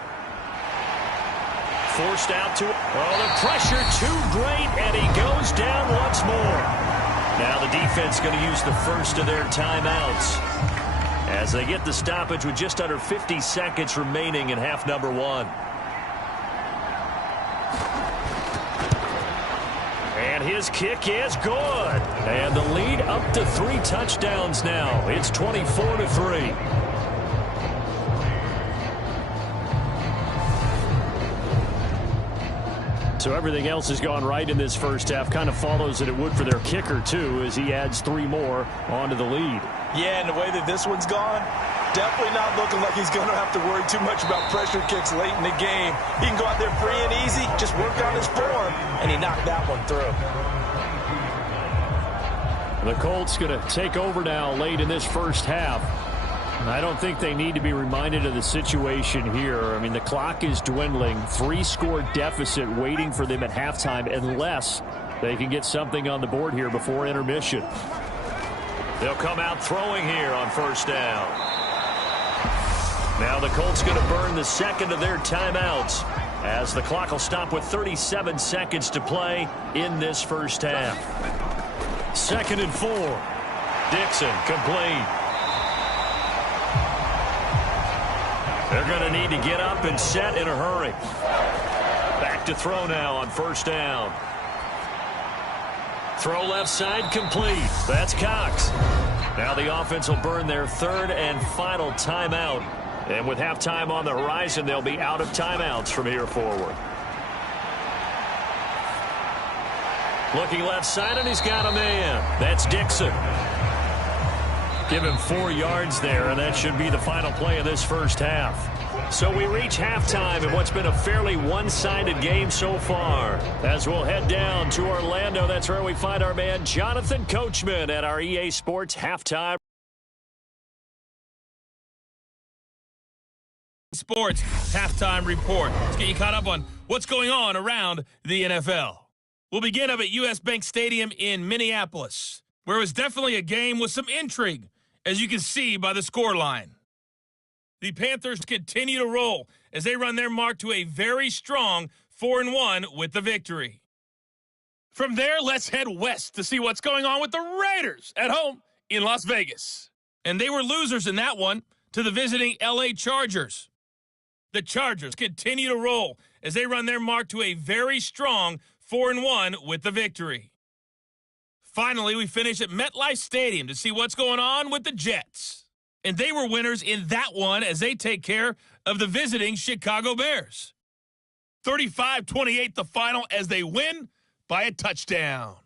Forced out to... Oh, the pressure too great, and he goes down once more. Now the defense going to use the first of their timeouts as they get the stoppage with just under 50 seconds remaining in half number 1. And his kick is good. And the lead up to 3 touchdowns now. It's 24-3. So everything else has gone right in this first half. Kind of follows that it would for their kicker, too, as he adds 3 more onto the lead. Yeah, and the way that this one's gone, definitely not looking like he's going to have to worry too much about pressure kicks late in the game. He can go out there free and easy, just work on his form, and he knocked that one through. The Colts going to take over now late in this first half. I don't think they need to be reminded of the situation here. I mean, the clock is dwindling. 3-score deficit waiting for them at halftime unless they can get something on the board here before intermission. They'll come out throwing here on first down. Now the Colts going to burn the second of their timeouts as the clock will stop with 37 seconds to play in this first half. 2nd and 4. Dixon complete. They're going to need to get up and set in a hurry. Back to throw now on first down. Throw left side complete. That's Cox. Now the offense will burn their 3rd and final timeout. And with halftime on the horizon, they'll be out of timeouts from here forward. Looking left side, and he's got a man. That's Dixon. Give him 4 yards there, and that should be the final play of this first half. So we reach halftime in what's been a fairly one-sided game so far. As we'll head down to Orlando, that's where we find our man Jonathan Coachman at our EA Sports Halftime. Sports Halftime Report. Let's get you caught up on what's going on around the NFL. We'll begin up at U.S. Bank Stadium in Minneapolis, where it was definitely a game with some intrigue, as you can see by the scoreline. The Panthers continue to roll as they run their mark to a very strong 4-1 with the victory. From there, let's head west to see what's going on with the Raiders at home in Las Vegas. And they were losers in that one to the visiting L.A. Chargers. The Chargers continue to roll as they run their mark to a very strong 4-1 with the victory. Finally, we finish at MetLife Stadium to see what's going on with the Jets. And they were winners in that one as they take care of the visiting Chicago Bears. 35-28 the final as they win by a touchdown.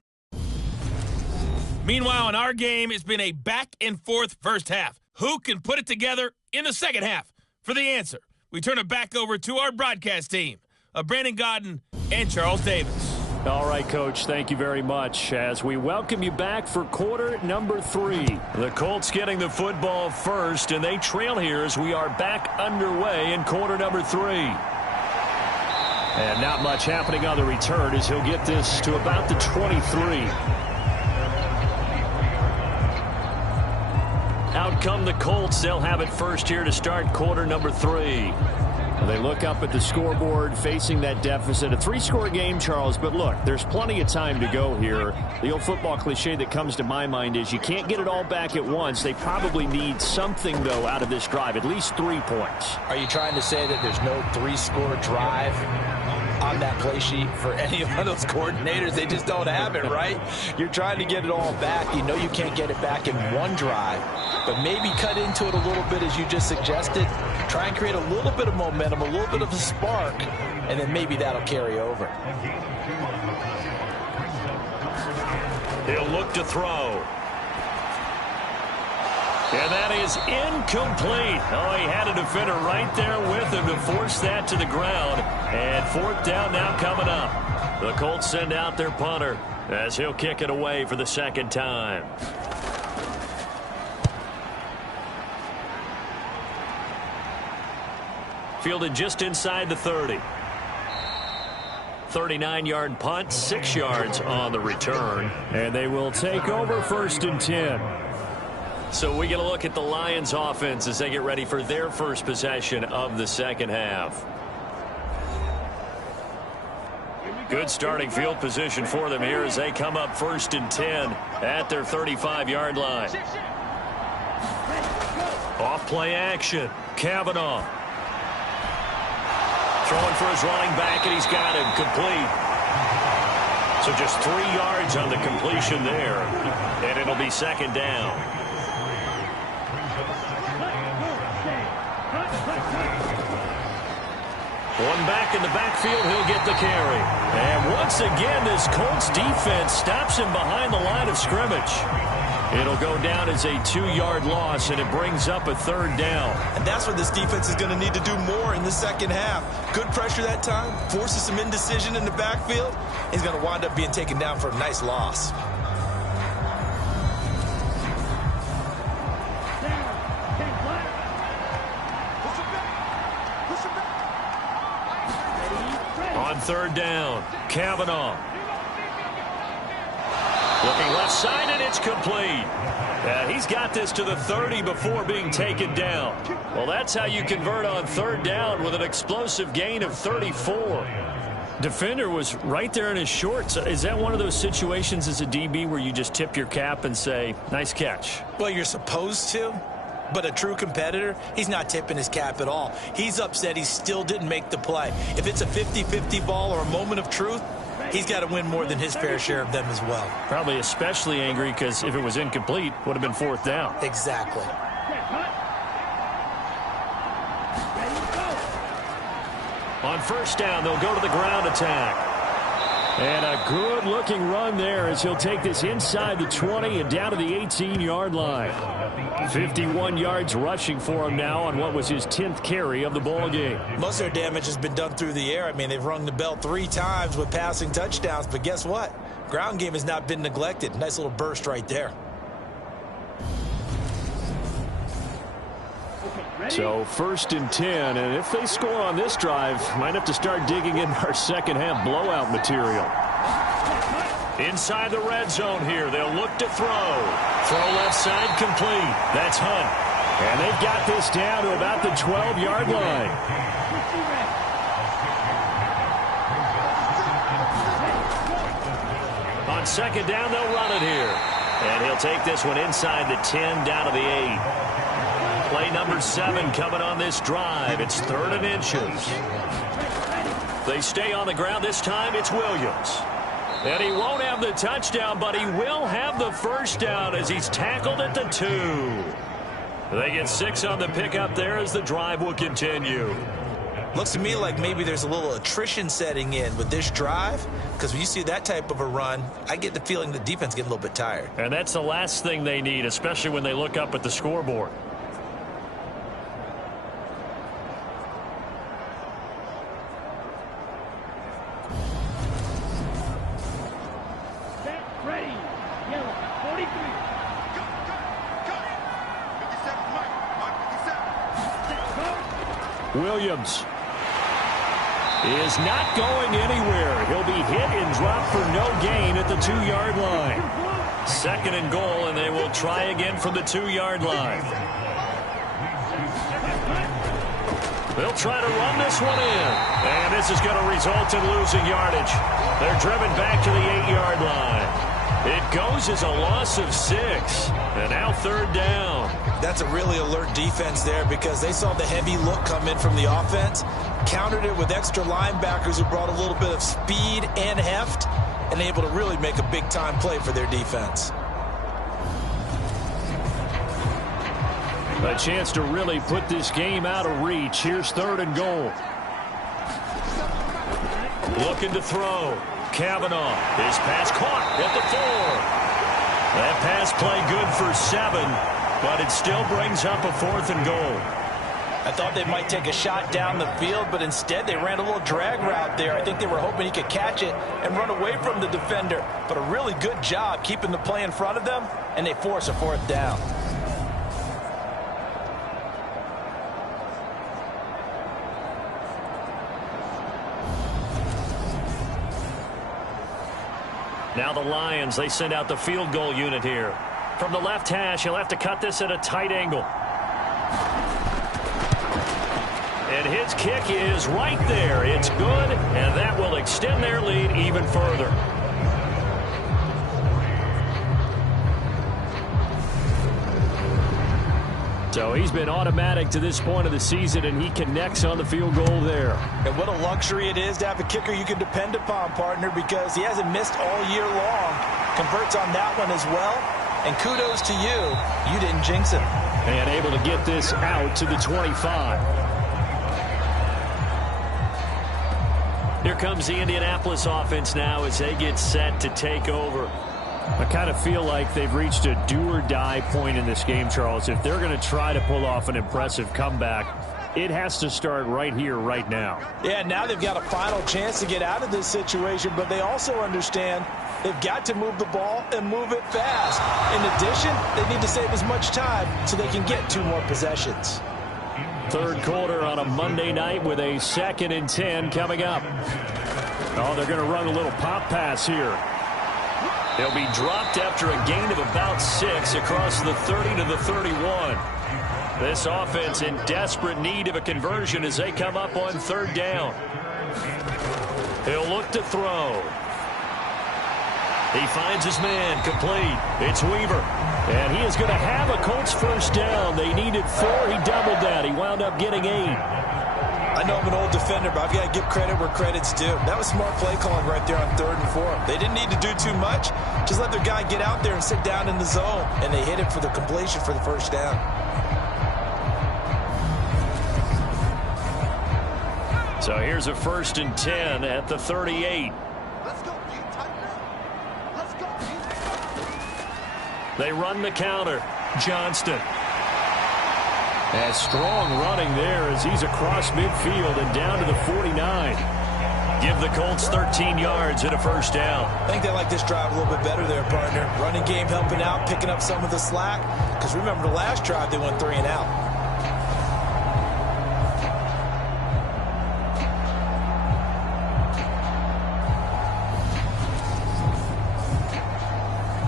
Meanwhile, in our game, it's been a back-and-forth first half. Who can put it together in the second half? For the answer, we turn it back over to our broadcast team of Brandon Godden and Charles Davis. All right, Coach, thank you very much as we welcome you back for quarter number 3. The Colts getting the football first, and they trail here as we are back underway in quarter number 3. And not much happening on the return as he'll get this to about the 23. Out come the Colts. They'll have it first here to start quarter number 3. They look up at the scoreboard facing that deficit. A 3-score game, Charles, but look, there's plenty of time to go here. The old football cliche that comes to my mind is you can't get it all back at once. They probably need something, though, out of this drive, at least 3 points. Are you trying to say that there's no 3-score drive on that play sheet for any of those coordinators? They just don't have it, right? You're trying to get it all back. You know you can't get it back in one drive, but maybe cut into it a little bit as you just suggested. Try and create a little bit of momentum, a little bit of a spark, and then maybe that'll carry over. He'll look to throw. And that is incomplete. Oh, he had a defender right there with him to force that to the ground. And 4th down now coming up. The Colts send out their punter as he'll kick it away for the second time. Fielded just inside the 30. 39-yard punt, 6 yards on the return. And they will take over 1st and 10. So we get a look at the Lions offense as they get ready for their first possession of the second half. Good starting field position for them here as they come up 1st and 10 at their 35-yard line. Off play action. Kavanaugh. Throwing for his running back, and he's got him complete. So just 3 yards on the completion there, and it'll be 2nd down. One back in the backfield, he'll get the carry. And once again, this Colts defense stops him behind the line of scrimmage. It'll go down as a 2-yard loss, and it brings up a 3rd down. And that's what this defense is going to need to do more in the second half. Good pressure that time, forces some indecision in the backfield. He's going to wind up being taken down for a nice loss. On 3rd down, Kavanaugh. Looking left side, and it's complete. He's got this to the 30 before being taken down. Well, that's how you convert on 3rd down with an explosive gain of 34. Defender was right there in his shorts. Is that one of those situations as a DB where you just tip your cap and say, nice catch? Well, you're supposed to. But a true competitor, he's not tipping his cap at all. He's upset he still didn't make the play. If it's a 50-50 ball or a moment of truth, he's got to win more than his fair share of them as well. Probably especially angry because if it was incomplete, would have been 4th down. Exactly. On 1st down, they'll go to the ground attack. And a good-looking run there as he'll take this inside the 20 and down to the 18-yard line. 51 yards rushing for him now on what was his 10th carry of the ball game. Most of their damage has been done through the air. I mean, they've rung the bell 3 times with passing touchdowns, but guess what? Ground game has not been neglected. Nice little burst right there. So 1st and 10, and if they score on this drive, might have to start digging in our second half blowout material. Inside the red zone here, they'll look to throw. Throw left side complete. That's Hunt. And they've got this down to about the 12-yard line. On 2nd down, they'll run it here. And he'll take this one inside the 10 down to the 8. Play number 7 coming on this drive. It's 3rd and inches. They stay on the ground. This time it's Williams. And he won't have the touchdown, but he will have the first down as he's tackled at the 2. They get 6 on the pickup there as the drive will continue. Looks to me like maybe there's a little attrition setting in with this drive, because when you see that type of a run, I get the feeling the defense getting a little bit tired. And that's the last thing they need, especially when they look up at the scoreboard. Williams is not going anywhere. He'll be hit and dropped for no gain at the 2-yard line. 2nd and goal, and they will try again from the 2-yard line. They'll try to run this one in. And this is going to result in losing yardage. They're driven back to the 8-yard line. It goes as a loss of 6. And now 3rd down. That's a really alert defense there because they saw the heavy look come in from the offense, countered it with extra linebackers who brought a little bit of speed and heft, and able to really make a big-time play for their defense. A chance to really put this game out of reach. Here's 3rd and goal. Looking to throw. Kavanaugh. His pass caught at the 4. That pass play good for 7, but it still brings up a 4th and goal. I thought they might take a shot down the field, but instead they ran a little drag route there. I think they were hoping he could catch it and run away from the defender. But a really good job keeping the play in front of them, and they force a 4th down. Now the Lions, they send out the field goal unit here. From the left hash, he'll have to cut this at a tight angle. And his kick is right there. It's good, and that will extend their lead even further. So he's been automatic to this point of the season, and he connects on the field goal there. And what a luxury it is to have a kicker you can depend upon, partner, because he hasn't missed all year long. Converts on that one as well. And kudos to you. You didn't jinx him. And able to get this out to the 25. Here comes the Indianapolis offense now as they get set to take over. I kind of feel like they've reached a do-or-die point in this game, Charles. If they're going to try to pull off an impressive comeback, it has to start right here, right now. Yeah, now they've got a final chance to get out of this situation, but they also understand they've got to move the ball and move it fast. In addition, they need to save as much time so they can get 2 more possessions. 3rd quarter on a Monday night with a 2nd and 10 coming up. Oh, they're going to run a little pop pass here. He'll be dropped after a gain of about 6 across the 30 to the 31. This offense in desperate need of a conversion as they come up on 3rd down. He'll look to throw. He finds his man complete. It's Weaver. And he is going to have a Colts first down. They needed 4. He doubled that. He wound up getting 8. I know I'm an old defender, but I've got to give credit where credit's due. That was smart play calling right there on 3rd and 4. They didn't need to do too much. Just let their guy get out there and sit down in the zone. And they hit him for the completion for the first down. So here's a 1st and 10 at the 38. They run the counter. Johnston. And strong running there as he's across midfield and down to the 49. Give the Colts 13 yards and a first down. I think they like this drive a little bit better there, partner. Running game helping out, picking up some of the slack. Because remember the last drive, they went 3 and out.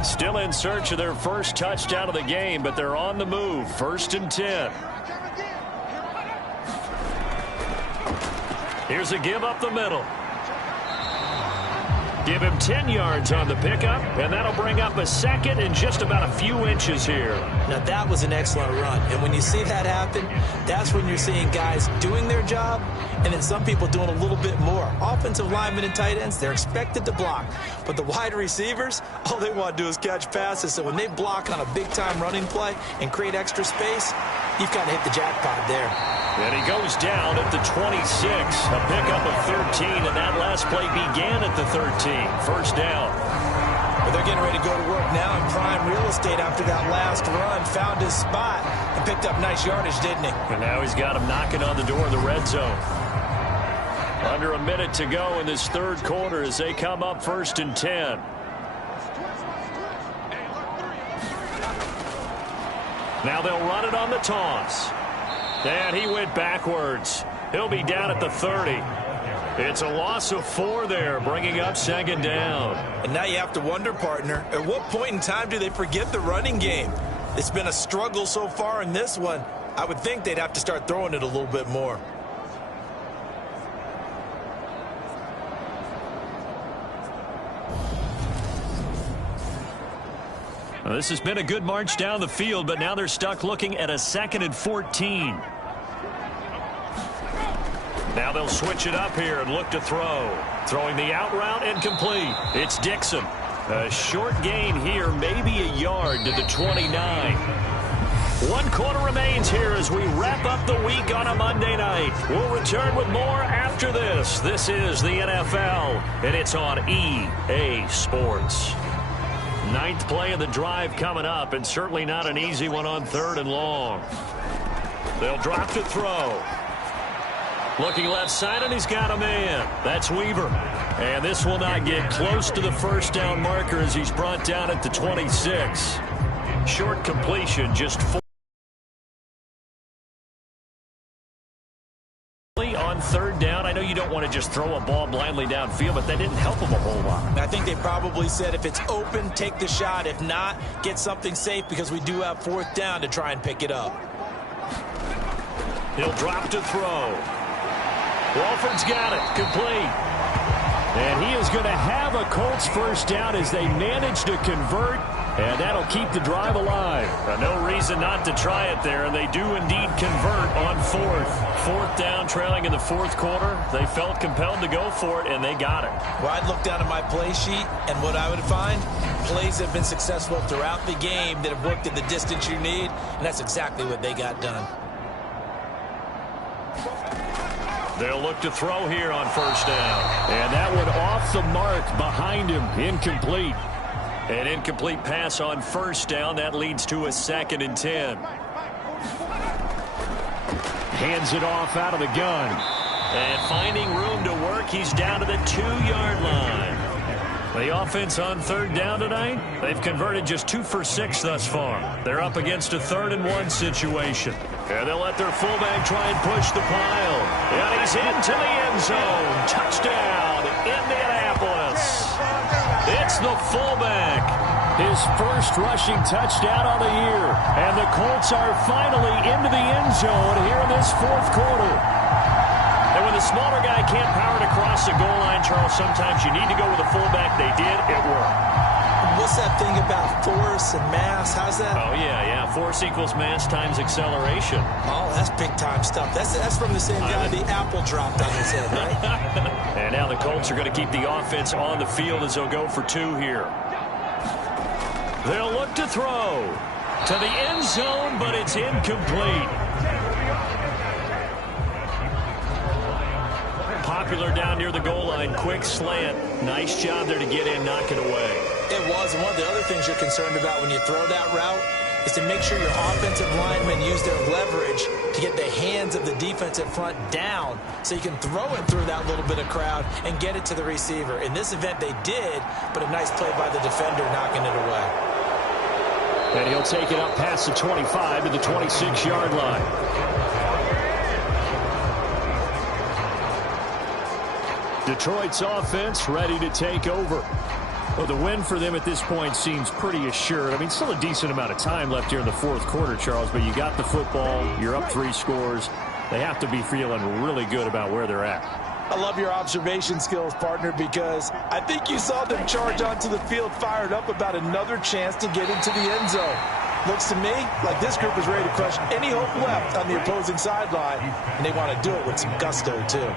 Still in search of their first touchdown of the game, but they're on the move. 1st and 10. Here's a give up the middle. Give him 10 yards on the pickup, and that'll bring up a 2nd and just about a few inches here. Now, that was an excellent run. And when you see that happen, that's when you're seeing guys doing their job and then some people doing a little bit more. Offensive linemen and tight ends, they're expected to block. But the wide receivers, all they want to do is catch passes. So when they block on a big-time running play and create extra space, you've got to hit the jackpot there. And he goes down at the 26. A pickup of 13, and that last play began at the 13. First down. Well, they're getting ready to go to work now in prime real estate after that last run. Found his spot and picked up nice yardage, didn't he? And now he's got him knocking on the door of the red zone. Under a minute to go in this third quarter as they come up 1st and 10. Now they'll run it on the toss. And he went backwards. He'll be down at the 30. It's a loss of 4 there, bringing up 2nd down. And now you have to wonder, partner, at what point in time do they forget the running game? It's been a struggle so far in this one. I would think they'd have to start throwing it a little bit more. Well, this has been a good march down the field, but now they're stuck looking at a 2nd and 14. Now they'll switch it up here and look to throw. Throwing the out route, incomplete. It's Dixon. A short gain here, maybe a yard to the 29. 1 quarter remains here as we wrap up the week on a Monday night. We'll return with more after this. This is the NFL, and it's on EA Sports. 9th play of the drive coming up, and certainly not an easy one on 3rd and long. They'll drop to throw. Looking left side, and he's got a man. That's Weaver. And this will not get close to the first down marker as he's brought down at the 26. Short completion, just 4. On 3rd down, I know you don't want to just throw a ball blindly downfield, but that didn't help him a whole lot. I think they probably said if it's open, take the shot. If not, get something safe because we do have 4th down to try and pick it up. He'll drop to throw. Walford's got it. Complete. And he is going to have a Colts first down as they manage to convert, and that'll keep the drive alive. No reason not to try it there, and they do indeed convert on 4th. 4th down, trailing in the 4th quarter. They felt compelled to go for it, and they got it. Well, I'd look down at my play sheet, and what I would find, plays have been successful throughout the game that have worked at the distance you need, and that's exactly what they got done. They'll look to throw here on 1st down. And that one off the mark behind him. Incomplete. An incomplete pass on 1st down. That leads to a 2nd and 10. Hands it off out of the gun. And finding room to work, he's down to the 2-yard line. The offense on 3rd down tonight, they've converted just 2 for 6 thus far. They're up against a 3rd and 1 situation. And they'll let their fullback try and push the pile. And he's into the end zone. Touchdown, Indianapolis. It's the fullback. His first rushing touchdown on the year. And the Colts are finally into the end zone here in this 4th quarter. And when the smaller guy can't power it across the goal line, Charles, sometimes you need to go with a fullback. They did. It worked. What's that thing about force and mass? How's that? Oh, yeah. Force equals mass times acceleration. Oh, that's big-time stuff. That's from the same guy the apple dropped on his head, right? And now the Colts are going to keep the offense on the field as they'll go for 2 here. They'll look to throw to the end zone, but it's incomplete. Popular down near the goal line. Quick slant. Nice job there to get in, knock it away. It was, and one of the other things you're concerned about when you throw that route is to make sure your offensive linemen use their leverage to get the hands of the defensive front down so you can throw it through that little bit of crowd and get it to the receiver. In this event, they did, but a nice play by the defender knocking it away. And he'll take it up past the 25 to the 26-yard line. Detroit's offense ready to take over. Well, the win for them at this point seems pretty assured. I mean, still a decent amount of time left here in the 4th quarter, Charles, but you got the football. You're up 3 scores. They have to be feeling really good about where they're at. I love your observation skills, partner, because I think you saw them charge onto the field fired up about another chance to get into the end zone. Looks to me like this group is ready to crush any hope left on the opposing sideline, and they want to do it with some gusto, too.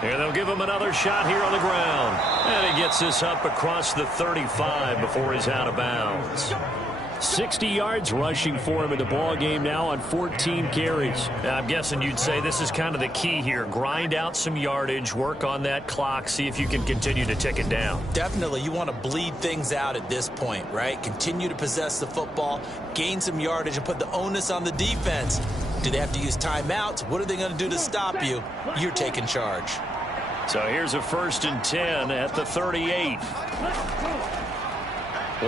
Here they'll give him another shot here on the ground. And he gets this up across the 35 before he's out of bounds. 60 yards rushing for him in the ball game now on 14 carries. I'm guessing you'd say this is kind of the key here. Grind out some yardage, work on that clock, see if you can continue to tick it down. Definitely, you want to bleed things out at this point, right? Continue to possess the football, gain some yardage, and put the onus on the defense. Do they have to use timeouts? What are they going to do to stop you? You're taking charge. So here's a 1st and 10 at the 38.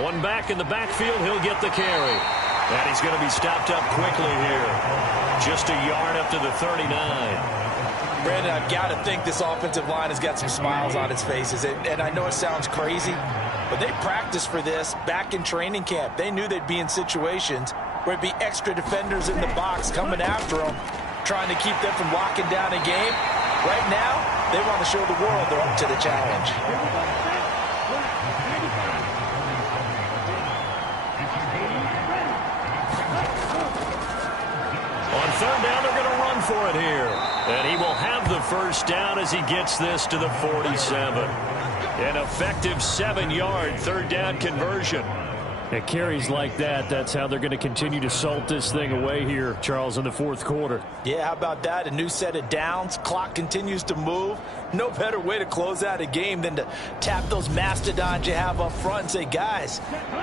One back in the backfield, he'll get the carry. And he's going to be stopped up quickly here. Just a yard up to the 39. Brandon, I've got to think this offensive line has got some smiles on its faces. And I know it sounds crazy, but they practiced for this back in training camp. They knew they'd be in situations where it'd be extra defenders in the box coming after them, trying to keep them from locking down a game. Right now, they want to show the world they're up to the challenge. On 3rd down, they're going to run for it here. And he will have the 1st down as he gets this to the 47. An effective 7-yard 3rd down conversion. It carries like that. That's how they're going to continue to salt this thing away here, Charles, in the 4th quarter. Yeah, how about that? A new set of downs. Clock continues to move. No better way to close out a game than to tap those mastodons you have up front and say, guys,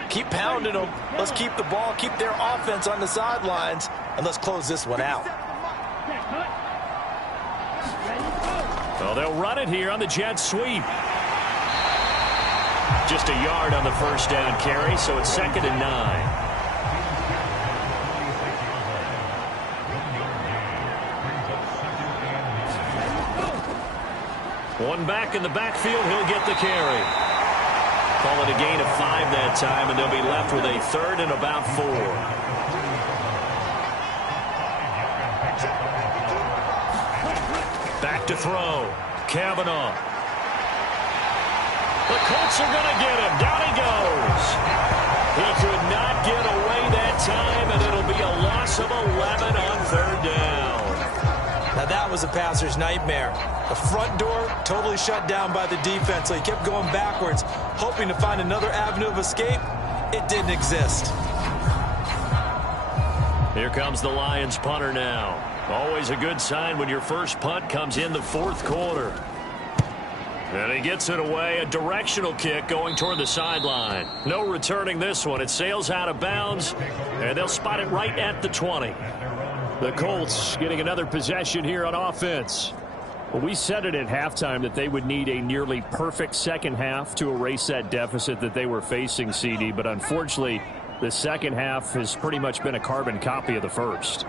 keep pounding them. Let's keep the ball, keep their offense on the sidelines, and let's close this one out. Well, they'll run it here on the jet sweep. Just a yard on the 1st down carry, so it's 2nd and 9. One back in the backfield, he'll get the carry. Call it a gain of 5 that time, and they'll be left with a 3rd and about 4. Back to throw. Kavanaugh. The Colts are going to get him. Down he goes. He could not get away that time, and it'll be a loss of 11 on 3rd down. Now that was a passer's nightmare. The front door totally shut down by the defense, so he kept going backwards, hoping to find another avenue of escape. It didn't exist. Here comes the Lions punter now. Always a good sign when your first punt comes in the 4th quarter. And he gets it away, a directional kick going toward the sideline. No returning this one. It sails out of bounds, and they'll spot it right at the 20. The Colts getting another possession here on offense. Well, we said it at halftime that they would need a nearly perfect second half to erase that deficit that they were facing, CD. But unfortunately, the second half has pretty much been a carbon copy of the first.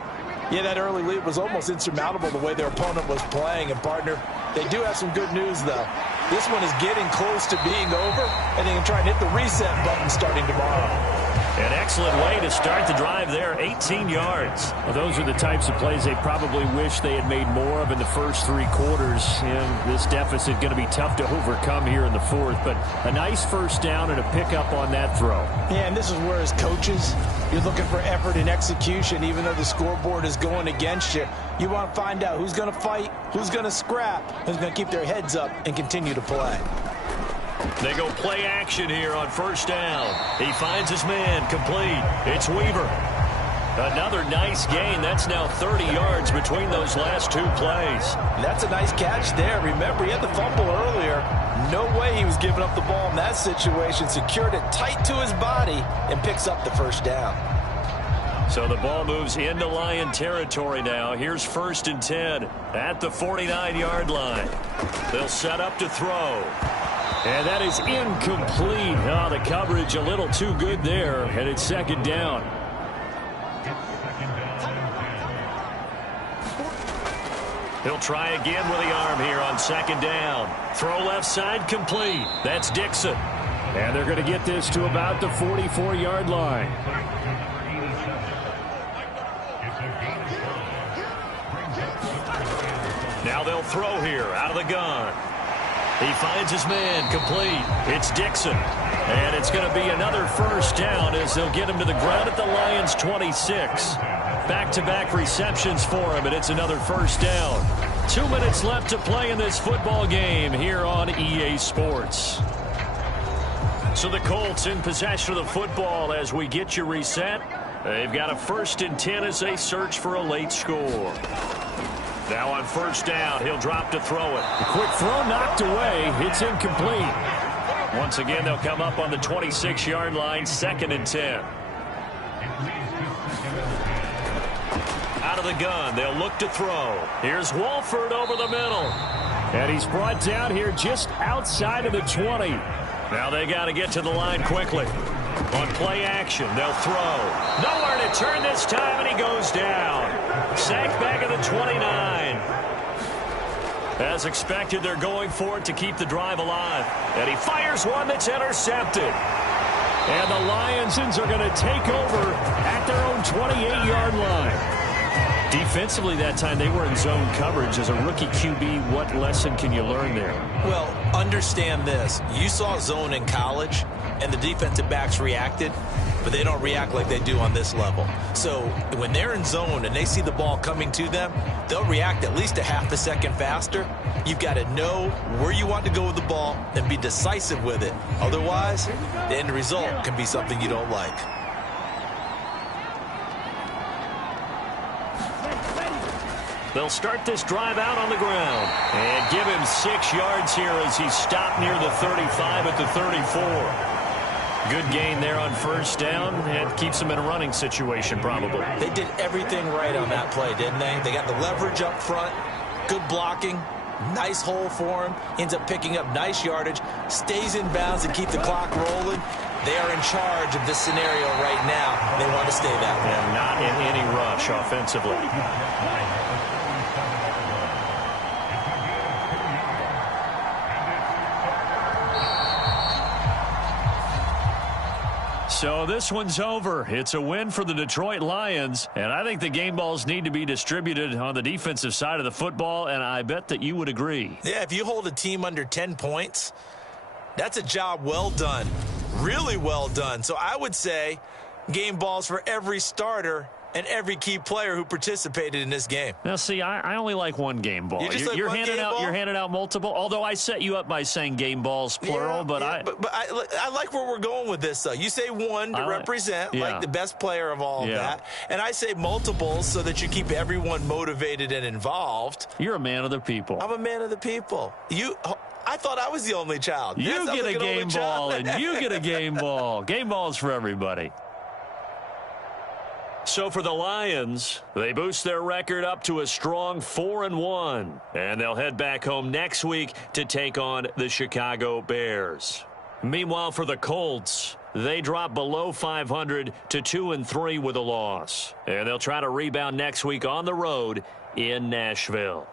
Yeah, that early lead was almost insurmountable the way their opponent was playing. And, partner, they do have some good news, though. This one is getting close to being over, and they can try and hit the reset button starting tomorrow. An excellent way to start the drive there, 18 yards. Well, those are the types of plays they probably wish they had made more of in the first 3 quarters. And this deficit going to be tough to overcome here in the 4th. But a nice 1st down and a pickup on that throw. Yeah, and this is where, as coaches, you're looking for effort and execution, even though the scoreboard is going against you. You want to find out who's going to fight, who's going to scrap, who's going to keep their heads up and continue to play. They go play action here on 1st down. He finds his man, complete. It's Weaver. Another nice gain. That's now 30 yards between those last 2 plays. That's a nice catch there. Remember, he had the fumble earlier. No way he was giving up the ball in that situation. Secured it tight to his body and picks up the 1st down. So the ball moves into Lion territory now. Here's 1st and 10 at the 49-yard line. They'll set up to throw. And that is incomplete. Oh, the coverage a little too good there, and it's 2nd down. He'll try again with the arm here on 2nd down. Throw left side, complete. That's Dixon. And they're going to get this to about the 44-yard line. Now they'll throw here out of the gun. He finds his man, complete. It's Dixon. And it's going to be another first down as they'll get him to the ground at the Lions' 26. Back-to-back receptions for him, and it's another first down. 2 minutes left to play in this football game here on EA Sports. So the Colts in possession of the football as we get you reset. They've got a 1st and 10 as they search for a late score. Now on first down, he'll drop to throw it. A quick throw knocked away. It's incomplete. Once again, they'll come up on the 26-yard line, 2nd and 10. Out of the gun, they'll look to throw. Here's Wolford over the middle. And he's brought down here just outside of the 20. Now they got to get to the line quickly. On play action, they'll throw. Nowhere to turn this time, and he goes down. Sacked back at the 29. As expected, they're going for it to keep the drive alive. And he fires one that's intercepted. And the Lions are going to take over at their own 28-yard line. Defensively that time, they were in zone coverage. As a rookie QB, what lesson can you learn there? Well, understand this. You saw zone in college, and the defensive backs reacted, but they don't react like they do on this level. So when they're in zone and they see the ball coming to them, they'll react at least a half a second faster. You've got to know where you want to go with the ball and be decisive with it. Otherwise, the end result can be something you don't like. They'll start this drive out on the ground and give him 6 yards here as he stopped near the 35 at the 34. Good gain there on first down, and keeps him in a running situation probably. They did everything right on that play, didn't they? They got the leverage up front, good blocking, nice hole for him, ends up picking up nice yardage, stays in bounds and keep the clock rolling. They are in charge of this scenario right now. They want to stay that way. And not in any rush offensively. So this one's over. It's a win for the Detroit Lions, and I think the game balls need to be distributed on the defensive side of the football, and I bet that you would agree. Yeah, if you hold a team under 10 points, that's a job well done. Really well done. So I would say game balls for every starter and every key player who participated in this game. Now, see, I only like one game ball. You're handing out multiple. Although I set you up by saying game balls plural, but I like where we're going with this. Though you say one to represent like the best player of all of that, and I say multiples so that you keep everyone motivated and involved. You're a man of the people. I'm a man of the people. I thought I was the only child. You get a game ball, and you get a game ball. Game balls for everybody. So for the Lions, they boost their record up to a strong 4-1, and they'll head back home next week to take on the Chicago Bears. Meanwhile, for the Colts, they drop below 500 to 2-3 with a loss, and they'll try to rebound next week on the road in Nashville.